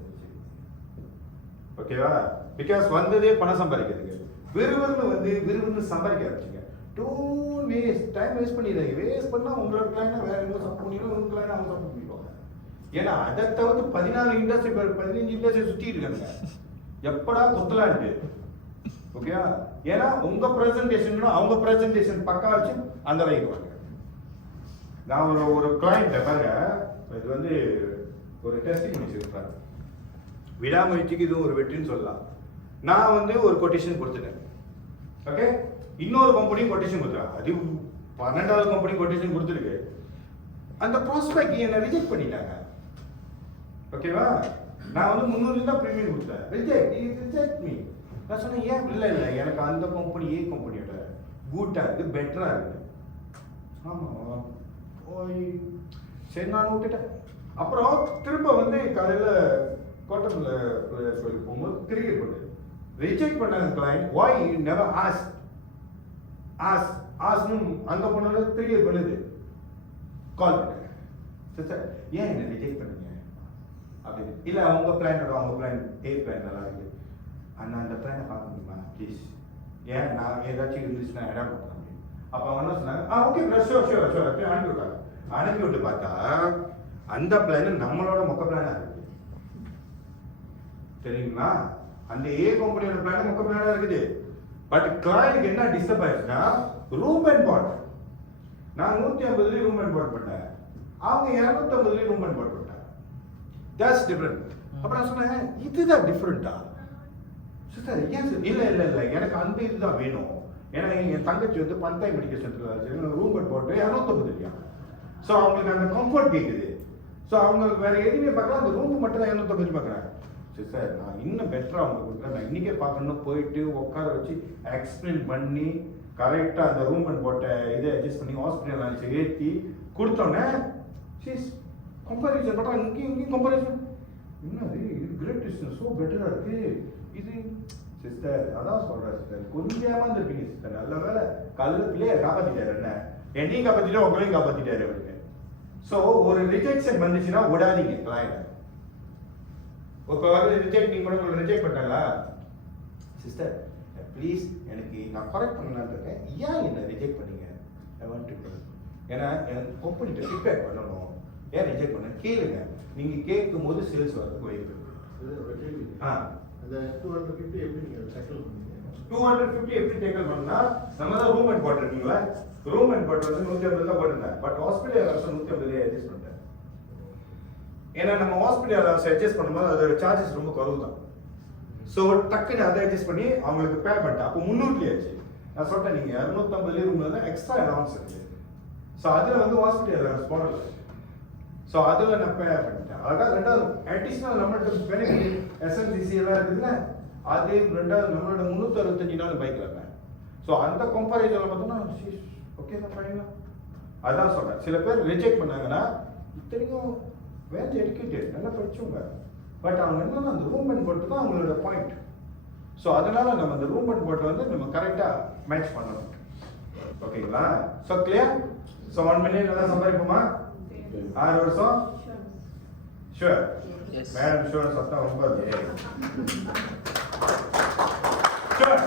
ஓகேவா? பிகாஸ் வந்ததே பணம் சம்பாதிக்கிறதுக்கு. விறுவிறுன்னு சம்பாதிக்க ஆரம்பிச்சுங்க. டோன்ட் வேஸ்ட் டைம், வேஸ்ட் பண்ணிடுறாங்க. வேஸ்ட் பண்ணா உங்களோட கிளைனா வேற எங்க சப்போர்ட் பண்ணிடுவோம், உங்க கிளைனா அவங்க சப்போர்ட் பண்ணிடுவாங்க. ஏன்னா அதை தவிர்த்து 14 இண்டஸ்ட்ரி 15 இண்டஸ்ட்ரி சுத்தி இருக்காங்க. எப்படா குத்தலான்ட்டு. ஓகேவா? ஏன்னா உங்க பிரசன்டேஷன் அவங்க பிரசன்டேஷன் பக்கா வச்சு அந்த லைன் வாங்க. நான் ஒரு கிளைண்ட் பாருங்க, இது வந்து ஒரு டெஸ்டிங் பண்ணிச்சிருப்பாரு. விடாமுயற்சிக்கு இது ஒரு வெற்றின்னு சொல்லலாம். நான் வந்து ஒரு கொட்டேஷன் கொடுத்துட்டேன். ஓகே, இன்னொரு கம்பெனியும் கொட்டேஷன் கொடுத்துருக்காங்க. அது 12வது கம்பெனி கொட்டேஷன் கொடுத்துருக்கு. அந்த ப்ராஸ்பெக்ட் என்ன ரிஜெக்ட் பண்ணிட்டாங்க. ஓகேவா? நான் வந்து 300 தான் பிரீமியம் கொடுத்தேன். Reject me. நான் சொன்னேன், ஏன்? இல்லை எனக்கு அந்த கம்பெனி ஏ கம்பெனியோட குட்டா இருக்கு, பெட்டரா இருக்கு. ஆமா, சரி நான் விட்டுட்டேன். அப்புறம் திரும்ப வந்து காலையில கோட்டம்ல சொல்லி போகும்போது கிரிக்கெட் பண்ணு ரிஜெக்ட் பண்ண client, why you never ask அங்க போனது கிரிக்கெட் பண்ணுது. கால் பண்ணேன், சிஸ்டர் ஏன் என்ன ரிஜெக்ட் பண்ணீங்க அப்படின்னு. இல்லை அவங்க பிளான் ஏ பிளான் நல்லா இருக்கு அண்ணா, அந்த பிளானை பார்க்க முடியுமா ப்ளீஸ்? ஏன் நான் ஏதாச்சும் இருந்துச்சுன்னா இடம் கொடுத்தேன் அப்படின்னு. அப்போ அவங்க என்ன சொன்னாங்க, ஓகே ஷோர் அப்படின்னு அனுப்பி விட்டாங்க. அனுப்பி விட்டு பார்த்தா அந்த பிளான் நம்மளோட மொக்க பிளானா இருக்கு. தெரியுங்களா? அந்த ஏ கம்பெனியோட பிளான் மொக்க பிளானா இருக்குது. பட் கிளையனுக்கு என்ன டிஸ்டர்ப் ஆயிடுச்சுன்னா, ரூம் அண்ட் பாட். நான் 150 ரூம் அண்ட் பாட் பண்ணேன், அவங்க 250 ரூம் அண்ட் பாட் பண்ணாங்க. That's different. அப்புறம் நான் சொன்னேன், இதுதான் டிஃபரெண்டா சிஸ்டர்? ஏன் சார்? இல்லை எனக்கு அந்த இதுதான் வேணும். ஏன்னா என் தங்கச்சி வந்து பந்தாய் மெடிக்கல் சென்டர்ல ரூம் அண்ட் பாட் 250 இல்லையா. ஸோ அவங்களுக்கு அந்த கம்ஃபர்ட் கேட்குது. ஸோ அவங்களுக்கு வேற எதுவுமே பார்க்கலாம், அந்த ரூம் மட்டும் தான் 250 பார்க்குறாங்க. சரி சார், நான் இன்னும் பெட்டராக அவங்களுக்கு கொடுக்குறேன். நான் இன்னைக்கே பார்க்கணும், போயிட்டு உட்கார வச்சு எக்ஸ்பிளைன் பண்ணி கரெக்டாக அந்த ரூம் அண்ட் போட்ட இதை அட்ஜஸ்ட் பண்ணி ஹாஸ்பிட்டல் நினச்சி ஏற்றி கொடுத்தோன்னே கம்பேரிசன் பண்ணுறாங்க. இங்கேயும் கம்பேரிசன் என்னது, இது கிரேட் டிஸ்டன்ஸ் ஸோ பெட்டராக இருக்குது. இது சிஸ்டர் அதான் சொல்றேன் சிஸ்டர், கொஞ்சம் ஏமாந்துருப்பீங்க சிஸ்டர். நல்ல வேலை காலையில் பிள்ளைய காப்பாத்திட்டாரு, என்ன என்னையும் காப்பாத்திட்டு உங்களையும் காப்பாத்திட்டாரு அப்படின்னு. ஸோ ஒரு ரிஜெக்ஷன் வந்துச்சுன்னா விடாதீங்க கிளையண்ட். இப்போ வந்து ரிஜெக்ட் நீங்க கூட உங்களை ரிஜெக்ட் பண்ணாங்களா சிஸ்டர் ப்ளீஸ் எனக்கு நான் கரெக்ட் பண்ணலான்னு இருக்கேன், ஏன் என்ன ரிஜெக்ட் பண்ணீங்க? ஐ வாண்ட் டு ஏன்னா எனக்கு கம்பெனிட்ட ஃபீட்பேக் பண்ணணும், ஏன் ரிஜெக்ட் பண்ண கேளுங்க. நீங்க கேட்கும் போது சேல்ஸ் வரதுக்கு வாய்ப்பு இருக்கு. அந்த 250 எப்படி நீங்க டேக்கிள் பண்ணீங்க? 250 எப்படி டேக்கிள் பண்ணா, நம்ம தான் ரூம் அண்ட் பாட் இருக்குங்களா, ரூம் அண்ட் பாட் வந்து 150 தான் போட்டிருந்தேன். பட் ஹாஸ்பிட்டல் அரசு 150 அட்ஜஸ்ட் பண்ணிட்டேன். ஏன்னா நம்ம ஹாஸ்பிட்டல் அரசு அட்ஜஸ்ட் பண்ணும்போது அதோட சார்ஜஸ் ரொம்ப குறைவு தான். ஸோ டக்குன்னு அதை அட்ஜஸ்ட் பண்ணி அவங்களுக்கு பே பண்ணிட்டேன். அப்போ 300 ஆச்சு. நான் சொல்லிட்டேன் நீங்க 250 ரூம்ல தான் எக்ஸ்ட்ரா அலவன்ஸ் இருக்கு. ஸோ அதில் வந்து ஹாஸ்பிட்டல் அரசு போடல. ஸோ அதில் நான் பே பண்ணிட்டேன். அழகாக ரெண்டாவது அடிஷ்னல் நம்மள்ட்ட பெனிஃபிட் எஸ்என்சிசி எல்லாம் இருக்குதுல்ல, அதே ரெண்டாவது நம்மளோட 365 நாள் பைக்கில் இருக்கேன். ஸோ அந்த கம்பேரிசனில் பார்த்தோம்னா ஓகே தான் பண்ணிடலாம். அதான் சொல்கிறேன், சில பேர் ரிஜெக்ட் பண்ணாங்கன்னா இத்தனைக்கும் வேறு எஜுகேட்டட் நல்லா படிச்சவங்க, பட் அவங்க என்னன்னா அந்த ரூம் அண்ட் போட்டு தான் அவங்களோட பாயிண்ட். ஸோ அதனால நம்ம அந்த ரூம் அண்ட் போட்டை வந்து நம்ம கரெக்டாக மேட்ச் பண்ணணும். ஓகேங்களா? So clear? ஸோ 1 மில்லியன் நல்லா சம்பாதிப்போமா 6 வருஷம்? ஷுவர் மேடம், ஷுவர் சத்தம் ரொம்ப sure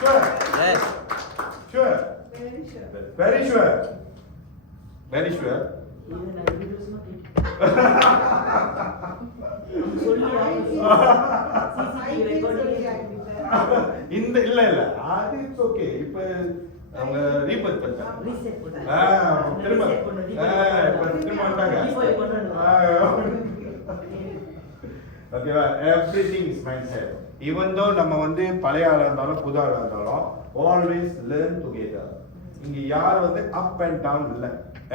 sure sure very sure very sure. இந்த இல்ல இல்ல அது இட்ஸ் ஓகே. இப்ப அவங்க ரீபத் பண்ணிட்டாங்க, திரும்ப வந்தாங்க. ஓகேவா? Everything is mind set. Even though நம்ம வந்து பழைய ஆளா இருந்தாலும் புது ஆளா இருந்தாலும் ஆல்வேஸ் லேர்ன் டுகெதர். இங்க யார் வந்து அப் அண்ட் டவுன் இல்லை,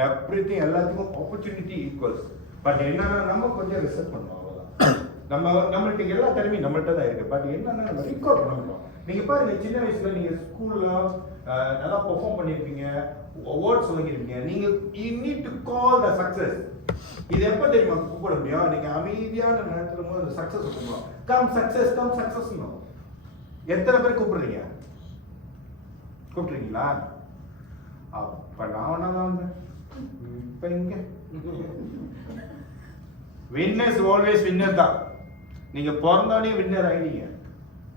எவ்ரிதிங் எல்லாத்துக்கும் ஆப்பர்ச்சுனிட்டி ஈக்குவல்ஸ். பட் என்னன்னா நம்ம கொஞ்சம் ரிசர்ச் பண்ணுவோம், அவ்வளவுதான். நம்மள்ட்ட எல்லா திறமையும் நம்மள்ட்ட தான் இருக்கு. பட் என்னன்னா நம்ம ரெக்கார்ட் பண்ணணும். நீங்க பாருங்க, சின்ன வயசுல நீங்க ஸ்கூல்ல நல்லா பெர்ஃபார்ம் பண்ணிருப்பீங்க, அவார்ட்ஸ் வாங்கிருப்பீங்க. நீங்க you need to call the success. இது எப்ப தெரியுமா கூப்பிட முடியும்? நீங்க அமைதியான நேரத்துல போது அந்த சக்சஸ் கூப்பிடணும். Come success come success. எத்தனை பேர் கூப்பிடுறீங்க? கூப்பிடுறீங்களா? அப்ப நான் வந்தேன். இப்ப இங்க வின்னர்ஸ் ஆல்வேஸ் வின்னர் தான். நீங்க பிறந்தாலே வின்னர் ஆயிட்டீங்க,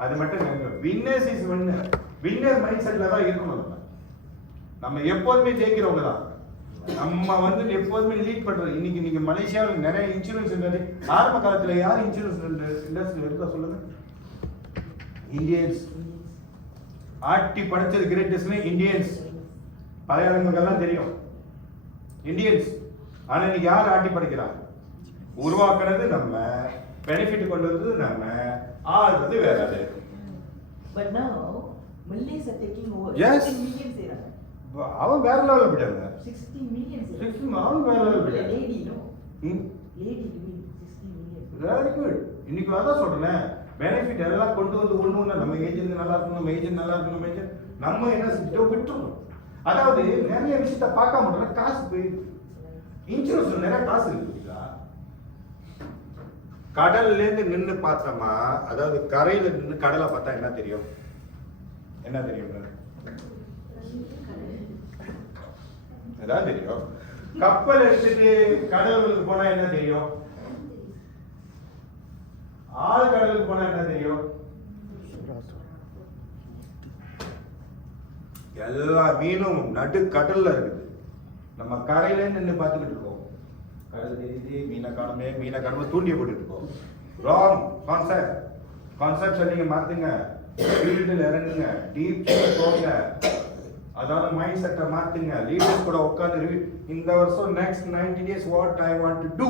அது மட்டும் winners is winner. Winner mind செட்ல தான் இருக்கணும். நம்ம எப்போதுமே ஜெயிக்கிறவங்க தான். நம்ம வந்து எப்போதுமே லீட் பண்றது. இன்னைக்கு நீங்க மலேசியாவில் நிறைய இன்சூரன்ஸ் இண்டஸ்ட்ரி, ஆரம்ப காலத்துல யார் இன்சூரன்ஸ் இண்டஸ்ட்ரி இருக்கா சொல்லுங்க? இந்தியன்ஸ். ஆட்டி படைச்சது கிரேட்டஸ்ட்னு இந்தியன்ஸ். பழைய ஆளுங்களுக்கெல்லாம் தெரியும் இந்தியன்ஸ். ஆனா இன்னைக்கு யார் ஆட்டி படைக்கிறாங்க? உருவாக்குறது நம்ம, பெனிஃபிட் கொண்டு வந்தது நம்ம, ஆள்றது வேற. அது But now, Malays are taking over. Yes. 16 million செய்றாங்க. அவன் வேற லெவல்ல போயிட்டாங்க. 16 million செய்றாங்க. 16 அவன் வேற லெவல்ல போயிட்டாங்க. Lady, no? ம், Lady doing 16 million. Very good. இன்னைக்கு அதான் சொல்றேன், பெனிஃபிட் எல்லாம் கொண்டு வந்து ஒண்ணு நம்ம ஏஜென்ட் நல்லா இருக்கணும், நம்ம ஏஜென்ட் நல்லா இருக்கணும், நம்ம ஏஜென்ட் நம்ம என்ன செஞ்சிட்டோம் விட்டுறோம். அதாவது நிறைய விஷயத்த பார்க்க மாட்டோம், காசு போயிடுது. இன்சூரன்ஸ் நிறைய காசு இருக்குங்களா? கடல்ல இருந்து நின்னு பார்த்தோமா, அதாவது கரையில நின்னு கடலை பார்த்தா என்ன தெரியும்? என்ன தெரியும்? அதான் தெரியும். கப்பல் எடுத்துட்டு கடலுக்கு போனா என்ன தெரியும்? ஆழ் கடலுக்கு போனா என்ன தெரியும்? எல்லா மீனும் நடு கடல்ல இருக்குது. நம்ம கரையில நின்று பார்த்துக்கிட்டு இருக்கோம். கடல் தெரியுது, மீனை காணுமே தூண்டிய போட்டுட்டு இருக்கோம். Wrong concept. கான்செப்ட் நீங்க மாத்துங்க, ஃபீல்டில் இறங்குங்க, டீப் போங்க. அதாவது மைண்ட் செட்டை மாத்துங்க. லீடர்ஸ் கூட உட்கார்ந்து இந்த வருஷம் next 90 days what I want to to.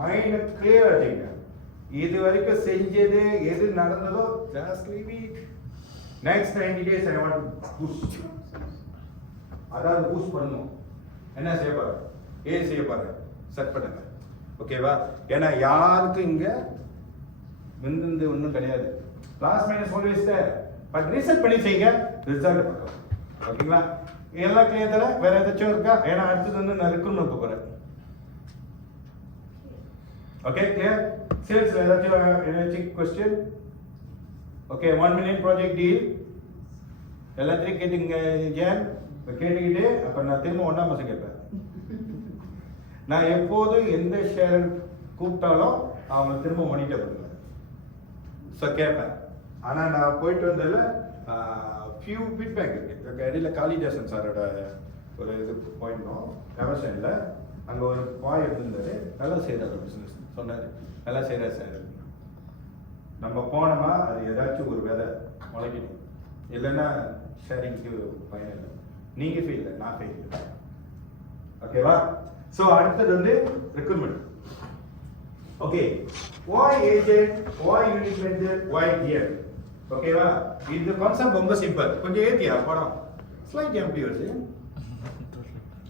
Mind clear ஆச்சுங்க. இது வரைக்கும் செஞ்சது எது நடந்ததோ just leave it. Next 90 days I want to boost. அதாவது பூஸ்ட் பண்ணணும். என்ன செய்ய பாரு, ஏன் செய்ய பாரு, செட் பண்ணுங்க. ஓகேவா? ஏன்னா யாருக்கும் இங்க மிந்து ஒன்றும் கிடையாது. Plus minus always there. But result பண்ணி செய்யுங்க, ரிசல்ட் பார்க்கலாம். ஓகேங்களா? எல்லாம் கிளியர் தானே? வேற ஏதாச்சும் இருக்கா? ஏன்னா அடுத்தது வந்து நான் ரெக்ரூட்மெண்ட் போகிறேன். Okay, clear? Sales, anything question? Okay, 1 million project deal. எல்லாத்தையும் கேட்டுங்க ஜேன். கேட்டுக்கிட்டு அப்போ நான் திரும்ப 1ஆம் மாதம் கேட்பேன். நான் எப்போதும் எந்த ஷேர் கூப்பிட்டாலும் அவங்க திரும்ப மானிட்டர் பண்ணுவேன். ஸோ கேட்பேன். ஆனால் நான் போயிட்டு வந்ததில் ஃபியூ ஃபீட்பேக் இருக்குது. ஓகே, இடையில் காளிதாசன் சாரோட ஒரு இது போயிருந்தோம் எவர்ஷனில். அங்கே ஒரு பாய் இருந்திருந்தாரு, நல்லா செய்கிறார் பிஸ்னஸ் சொன்னார், நல்லா செய்கிறார் சார். நம்ம போனோமா அது ஏதாச்சும் ஒரு விதை முளைக்கணும், இல்லைன்னா ஷேரிங்க்கு பயன் இல்லை. நீங்கள் ஃபெயில், நான் ஃபெயில். ஓகேவா? ஸோ அடுத்தது வந்து ரெக்ரூட்மெண்ட். ஓகே, வாய் ஏஜென்ட், வாய் யூனிட் மேனேஜர், வாய் டிஎம். ஓகேவா? இந்த கான்செப்ட் ரொம்ப சிம்பிள். கொஞ்சம் ஏத்தியா படம் ஸ்லைட் எப்படி வருது?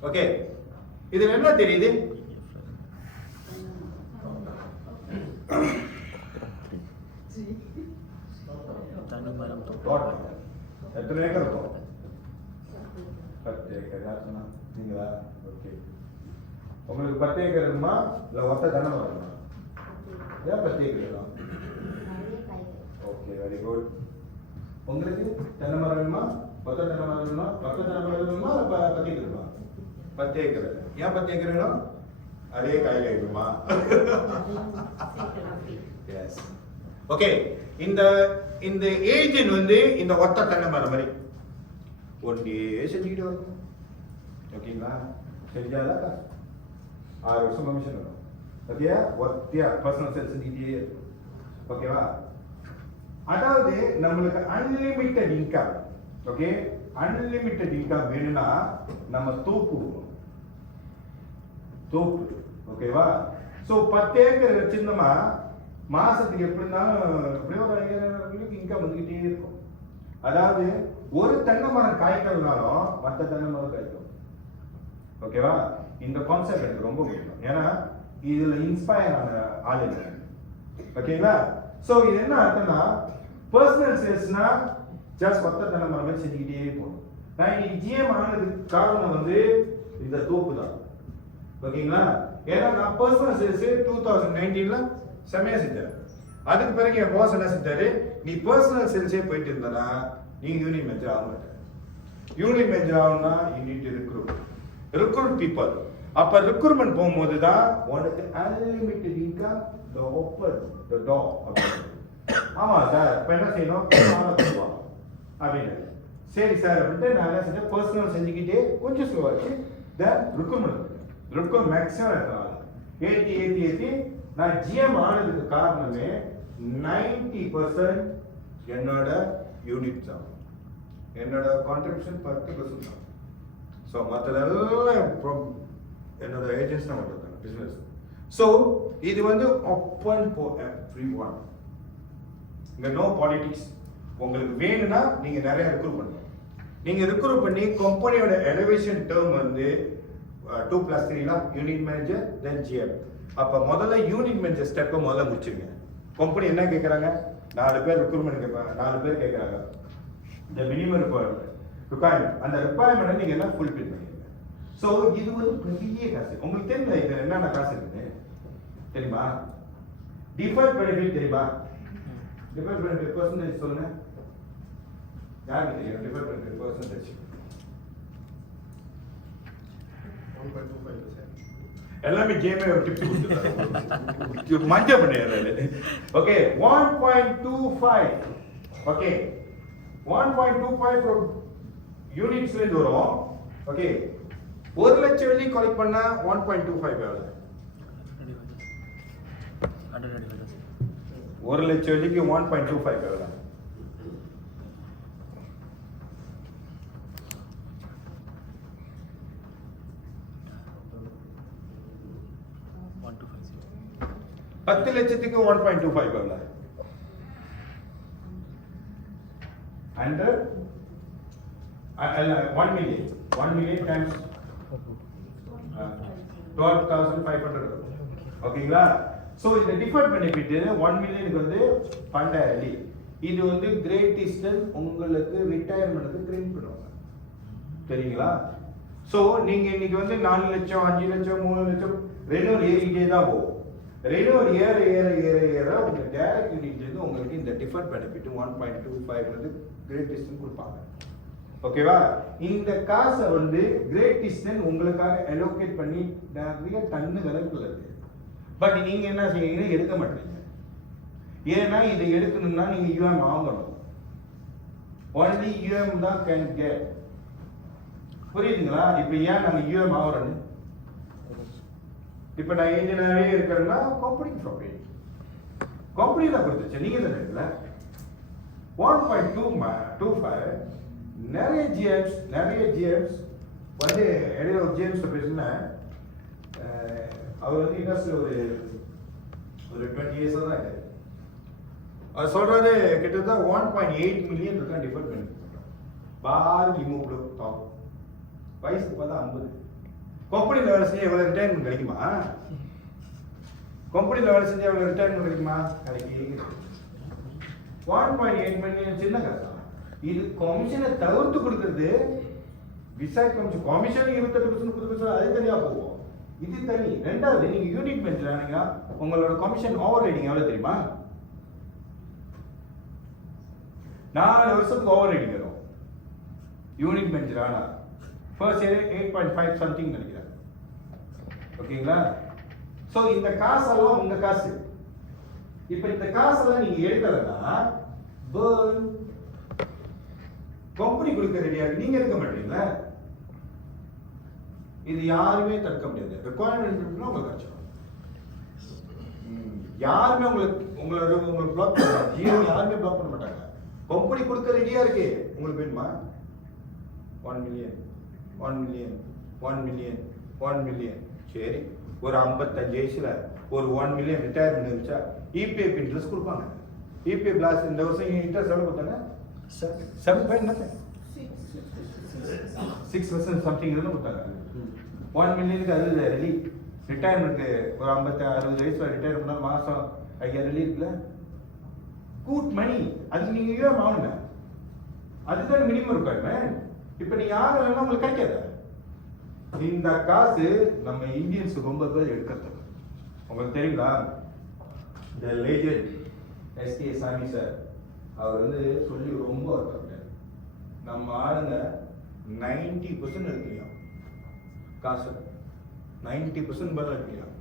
ஓகே, இதுல என்ன தெரியுது? எத்தனை ஏக்கர் இருக்கும்? 10 ஏக்கர். யார் சொன்னா? நீங்களா? ஓகே, உங்களுக்கு 10 ஏக்கர் இருக்குமா இல்லை ஒத்த தென்னை மரம் இருக்குமா? ஏன் 10 ஏக்கர் இருக்கும்? Okay, very good. உங்களுக்கு தென்னை மரம் வேணுமா, ஒத்த தென்னை மரம் வேணுமா, ஒத்த தென்னை மரம் வேணுமா, 10 ஏக்கர் வேணுமா? 10 ஏக்கர். ஏன் 10 ஏக்கர் வேணும்? அதே காய் காய்க்குமா? எஸ். ஓகே, இந்த இந்த ஏஜென்ட் வந்து இந்த ஒத்த தென்னை மரம் மாதிரி ஒன்றே செஞ்சுக்கிட்டு வரணும். ஓகேங்களா? செஞ்சாதான் காசு 6 வருஷம் கமிஷன் வரும். ஓகேயா? ஒத்தியா பர்சனல் சேல்ஸ் செஞ்சுக்கிட்டே இருக்கும். ஓகேவா? அதாவது நம்மளுக்கு unlimited income. Okay, unlimited income வேணும்னா நம்ம தோப்பு. ஓகேவா? ஸோ 10 ஏக்கர் வச்சிருந்தோமா மாசத்துக்கு எப்படி இருந்தாலும் எப்படியோ ஒரு 5000 இன்கம் வந்துகிட்டே இருக்கும். அதாவது ஒரு தென்னை மரம் காய்க்கலனாலும் மற்ற தென்னை மரம் காய்க்கும். ஓகேவா? இந்த கான்செப்ட் எனக்கு ரொம்ப பிடிக்கும். ஏன்னா இதுல இன்ஸ்பயர் ஆன ஆளுங்க. ஓகேங்களா? ஸோ இது என்ன அர்த்தம்னா, பர்சனல் சேல்ஸ்னா ஜஸ்ட் ஒத்த தென்னை மரம் மாதிரி செஞ்சுக்கிட்டே போகணும். நான் இன்னைக்கு ஜிஎம் ஆனதுக்கு காரணம் வந்து இந்த தோப்பு தான். ஓகேங்களா? ஏன்னா நான் பர்சனல் சேல்ஸ் 2019ல செமையா செஞ்சேன். அதுக்கு பிறகு என் பாஸ் என்ன செஞ்சாரு, நீ பர்சனல் சேல்ஸே போயிட்டு இருந்தனா நீ யூனிட் மேனேஜர் ஆக மாட்டேன். யூனிட் மேனேஜர் ஆகணும்னா you need to recruit people. அப்ப ரெக்ரூட்மெண்ட் போகும்போது தான் உனக்கு unlimited income the open the door. ஆமா சார், இப்ப என்ன செய்யணும் அப்படின்னு. சரி சார் அப்படின்ட்டு நான் என்ன செஞ்சேன், பர்சனல் செஞ்சுக்கிட்டே கொஞ்சம் ஸ்லோவாச்சு தென் ரெக்ரூட்மெண்ட் மேக்ஸிமம் இருக்கலாம். ஏற்றி நான் ஜிஎம் ஆனதுக்கு காரணமே 90% என்னோட யூனிட் தான், என்னோட கான்ட்ரிபியூஷன் 10% தான். ஸோ மற்றதெல்லாம் என்னோட ஏஜென்ட்ஸ் தான் பண்ணுறாங்க பிஸ்னஸ். ஸோ இது வந்து ஓப்பன் ஃபார் எவ்ரிஒன். இங்கே நோ பாலிடிக்ஸ். உங்களுக்கு வேணும்னா நீங்கள் நிறைய ரெக்ரூட் பண்ணணும். நீங்கள் ரெக்ரூட் பண்ணி கம்பெனியோட எலிவேஷன் டேர்ம் வந்து 2+3 யூனிட் மேனேஜர் தென் ஜிஎம். அப்போ முதல்ல யூனிட் மேனேஜர் ஸ்டெப்பை முதல்ல முடிச்சிருங்க. கம்பெனி என்ன கேட்குறாங்க, 4 பேர் ரெக்ரூட்மெண்ட் கேட்பாங்க, 4 பேர் கேட்குறாங்க. இந்த மினிமம் ரிக்வயர்மெண்ட், அந்த ரிக்வயர்மெண்ட்டை நீங்கள் என்ன ஃபுல்ஃபில் பண்ணிடுங்க. ஸோ இது வந்து பெரிய காசு. உங்களுக்கு தெரியல இது என்னென்ன காசு இருக்குது தெரியுமா? டிஃபர்ட் பெனிஃபிட் தெரியுமா? டிஃபர்ட் பெனிஃபிட் பர்சன்டேஜ் சொல்லுங்க. யாருக்கு தெரியும் டிஃபர்ட் பெனிஃபிட் பர்சன்டேஜ்? 1.25%. எல்லாமே ஜேமே ஒரு டிப்ஸ் கொடுத்துருக்காரு. மஞ்ச பண்ணிடுறாரு. ஓகே, 1.25. ஓகே, 1.25 யூனிட்ஸ்ல இருந்து வரும். ஓகே, 1 லட்சம் வெள்ளி கலெக்ட் பண்ணா 1.25 எவ்வளவு? 1 லட்சம் வெள்ளிக்கு 1.25 எவ்வளவு? பத்து லட்சத்துக்கு 1.25 எவ்வளவு? 1 million times 12,500. ஓகேங்களா? சோ இந்த டிஃபர்ட் பெனிஃபிட் 1 மில்லியனுக்கு வந்து 12,000. இது வந்து கிரேட் ஈஸ்டர்ன் உங்களுக்கு ரிட்டையர்மென்ட்க்கு கிரெடிட் பண்ணுவாங்க. சரிங்களா? சோ நீங்க இன்னைக்கு வந்து 4 லட்சம் 5 லட்சம் 3 லட்சம் ரெனோ ஏறிட்டே தான் போகும். ரெனியூவல் ஏற உங்க டைரக்ட் யூனிட்ல இருந்து உங்களுக்கு இந்த டிஃபர்ட் பெனிஃபிட் 1.25 வந்து கிரேட் டிஸ்டன் கொடுப்பாங்க. ஓகேவா? இந்த காசை வந்து கிரேட் டிஸ்டன் உங்களுக்காக அலோகேட் பண்ணி நிறைய டன்னு கணக்குல இருக்கு. பட் நீங்க என்ன செய்யறீங்க? எடுக்க மாட்டீங்க. ஏன்னா இதை எடுக்கணும்னா நீங்க யூஎம் வாங்கணும். ஒன்லி யூஎம் தான் கேன் கெட். புரியுதுங்களா? இப்போ ஏன் நாங்க யூஎம் ஆகுறோன்னு? இப்போ நான் இன்ஜினியராகவே இருக்கிறேன்னா கம்பெனிக்கு ப்ராஃபிட். கம்பெனி தான் கொடுத்துச்சு, நீங்க தானே இருக்குல்ல. 1.25 நிறைய ஜிஎம்ஸ் வந்து இடையில ஒரு ஜிஎம்ஸ் பேசுனா அவர் வந்து இண்டஸ்ட்ரியில் ஒரு 20 இயர்ஸ் தான் இருக்கு. அவர் சொல்றாரு கிட்டத்தட்ட 1.8 மில்லியன் இருக்கா டிஃபர் பண்ணி பார் ரிமூவ் டாப் வயசு பார்த்தா 50. கம்பெனியில் வேலை செஞ்சு எவ்வளோ ரிட்டையர்மெண்ட் கிடைக்குமா? கம்பெனியில் வேலை செஞ்சு எவ்வளோ ரிட்டையர்மெண்ட் கிடைக்குமா? கிடைக்கு 1.8 மில்லியன் சின்ன காசா? இது கமிஷனை தவிர்த்து கொடுக்கறது. விசாய் கமிஷன் 28% 30% அது தனியா போகும். இது தனி. ரெண்டாவது நீங்க யூனிட் பெஞ்ச் ஆனீங்க, உங்களோட கமிஷன் ஓவர் ரைடிங் எவ்வளவு தெரியுமா? 4 வருஷத்துக்கு ஓவர் ரைடிங் வரும் யூனிட் பெஞ்ச் ஆனா. ஃபர்ஸ்ட் இயர் 8.5 சம்திங் நினைக்கிறேன். ஓகேங்களா? சோ இந்த காசெல்லாம் உங்க காசு. இப்போ இந்த காசெல்லாம் நீங்க எடுக்கலன்னா பர்ன் கம்பெனி கொடுக்க ரெடியா நீங்க எடுக்க மாட்டீங்களா? இது யாருமே தடுக்க முடியாது. ரெக்குவயர்மெண்ட் உங்களுக்கு கிடைச்சிடும். யாருமே உங்களுக்கு பிளாக் பண்ண ஜியோ யாருமே பிளாக் பண்ண மாட்டாங்க. கம்பெனி கொடுக்க ரெடியா இருக்கு. உங்களுக்கு வேணுமா? 1 மில்லியன் 1 மில்லியன் 1 மில்லியன் 1 மில்லியன். சரி, ஒரு 55 வயசுல ஒரு 1 மில்லியன் ரிட்டையர்மெண்ட் இருந்துச்சா இபிஎஃப் இன்ட்ரெஸ்ட் கொடுப்பாங்க. இபிஎஃப் லாஸ்ட் இந்த வருஷம் இன்ட்ரெஸ்ட் எவ்வளவு கொடுத்தாங்க? 7.6% சம்திங் கொடுத்தாங்க. 1 மில்லியனுக்கு அது ரெலி ரிட்டையர்மெண்ட்க்கு ஒரு 50-60 வயசுல ரிட்டையர் பண்ணா மாசம் 5000 ரெலி இருக்குல்ல. கூட் மணி. அதுக்கு நீங்க யூஎம் ஆகணுங்க. அதுதான் மினிமம் ரெக்குவயர்மெண்ட். இப்போ நீங்க ஆகலைன்னா உங்களுக்கு கிடைக்காது. இந்த காசு நம்ம இந்தியன்ஸ் ரொம்ப பேர் எடுக்கிறது. உங்களுக்கு தெரியுங்களா? இந்த லேஜெண்ட் எஸ்கே சாமி சார் அவர் வந்து சொல்லி ரொம்ப வருத்தப்பட்டார். நம்ம ஆளுங்க 90% எடுக்கலாம் காசு. 90% மேல எடுக்கலாம்.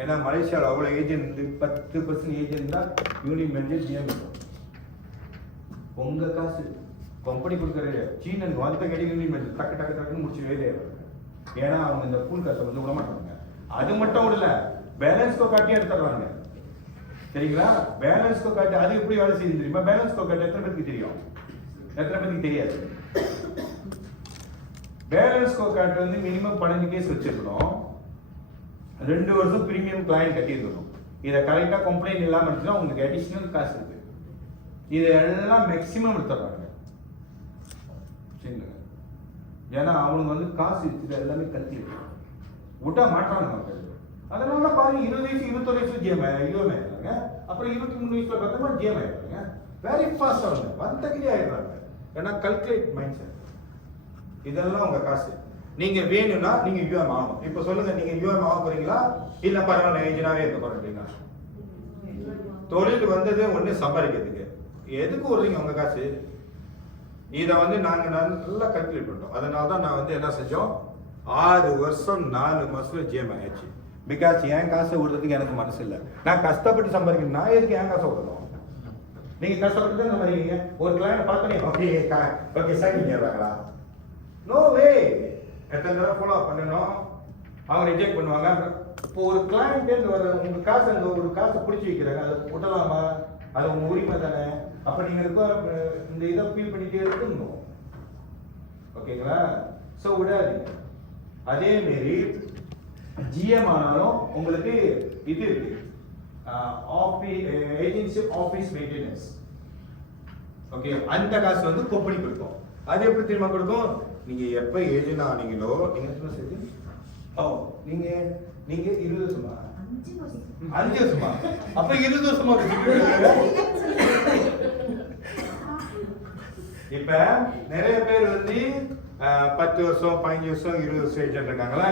ஏன்னா மலேசியாவில் அவ்வளோ ஏஜென்ட் 10% ஏஜென்ட் தான் யூனியன் மேனேஜர் ஜிஎம். உங்க காசு கம்பெனி கொடுக்குற சீனன் வந்த கேட்டி யூனியன் மேனேஜர் டக்கு டக்கு டக்குன்னு முடிச்சு வேலையே. ஏன்னா அவங்க இந்த ஃபுல் காசை வந்து விட மாட்டாங்க. அது மட்டும் விடல, பேலன்ஸ் காட்டி எடுத்துடுறாங்க. சரிங்களா? பேலன்ஸ் காட்டி அது எப்படி வேலை செய்யுது தெரியுமா? பேலன்ஸ் காட்டி எத்தனை பேருக்கு தெரியும்? எத்தனை பேருக்கு தெரியாது? பேலன்ஸ் காட்டி வந்து மினிமம் 12 கேஸ் வச்சிருக்கணும். 2 வருஷம் பிரீமியம் கிளையன்ட் கட்டியிருக்கணும். இதை கரெக்டாக கம்ப்ளைண்ட் இல்லாமல் இருந்துச்சுன்னா உங்களுக்கு அடிஷனல் காசு இருக்கு. இது எல்லாம் மேக்சிமம் எடுத்துடுறாங்க. சரிங்க? ஏன்னா அவனுக்கு வந்து காசு இருக்குது எல்லாமே கத்தி விட்டா மாட்டாங்க மக்கள். அதனால பாருங்க 20 வயசு 21 வயசு ஜிஎம் ஆயிடுறாங்க. அப்புறம் 23 வயசுல பார்த்தோம்னா ஜிஎம் ஆயிடுறாங்க. வெரி ஃபாஸ்ட் ஆகுங்க, வந்தகிரி ஆயிடுறாங்க. ஏன்னா கல்குலேட் மைண்ட் செட். இதெல்லாம் உங்க காசு. நீங்க வேணும்னா நீங்க யூஎம் ஆகணும். இப்போ சொல்லுங்க, நீங்க யூஎம் ஆக போறீங்களா இல்ல பரவாயில்ல ஏஜென்டாவே இருக்க போறீங்களா? தொழில் வந்தது ஒண்ணு சம்பாதிக்கிறதுக்கு. எதுக்கு விடுறீங்க உங்க காசு? இதை வந்து நாங்க நல்லா கல்குலேட் பண்ணோம். அதனால தான் நான் வந்து என்ன செஞ்சோம், 6 வருஷம் 4 மாசத்துல ஜிஎம் ஆயிடுச்சு. பிகாஸ் என் காசை விடுறதுக்கு எனக்கு மனசு இல்லை. நான் கஷ்டப்பட்டு சம்பாதிக்கிறேன். நான் எதுக்கு என் காசை விடணும்? நீங்க கஷ்டப்பட்டு தான் சம்பாதிக்கிறீங்க. ஒரு கிளைண்ட் பார்த்தோன்னே ஓகே சார் நீங்க ஏறாங்களா? நோ வே. எத்தனை தடவை ஃபாலோ பண்ணணும், அவங்க ரிஜெக்ட் பண்ணுவாங்க. இப்போ ஒரு கிளைண்ட் வர உங்க காசு அங்கே ஒரு காசை பிடிச்சி வைக்கிறாங்க, அதை விடலாமா? அது உங்க உரிமை தானே. அப்ப நீங்க இந்த இதை ஃபீல் பண்ணிட்டே இருக்கணும். ஓகேங்களா? ஸோ விடாதீங்க. அதே மாரி ஜிஎம் ஆனாலும் உங்களுக்கு இது இருக்கு, ஏஜென்சி ஆஃபீஸ் மெயின்டெனன்ஸ். ஓகே, அந்த காசு வந்து கம்பெனி கொடுக்கும். அது எப்படி தெரியுமா கொடுக்கும்? நீங்க எப்ப ஏஜென்ட் ஆனீங்களோ நீங்க என்ன செய்யுங்க, நீங்க 20 வருஷமா 5 வருஷமா அப்ப 20 வருஷமா இப்ப நிறைய பேர் வந்து 10 வருஷம் 15 வருஷம் 20 வருஷம் ஏஜென்ட் இருக்காங்களா?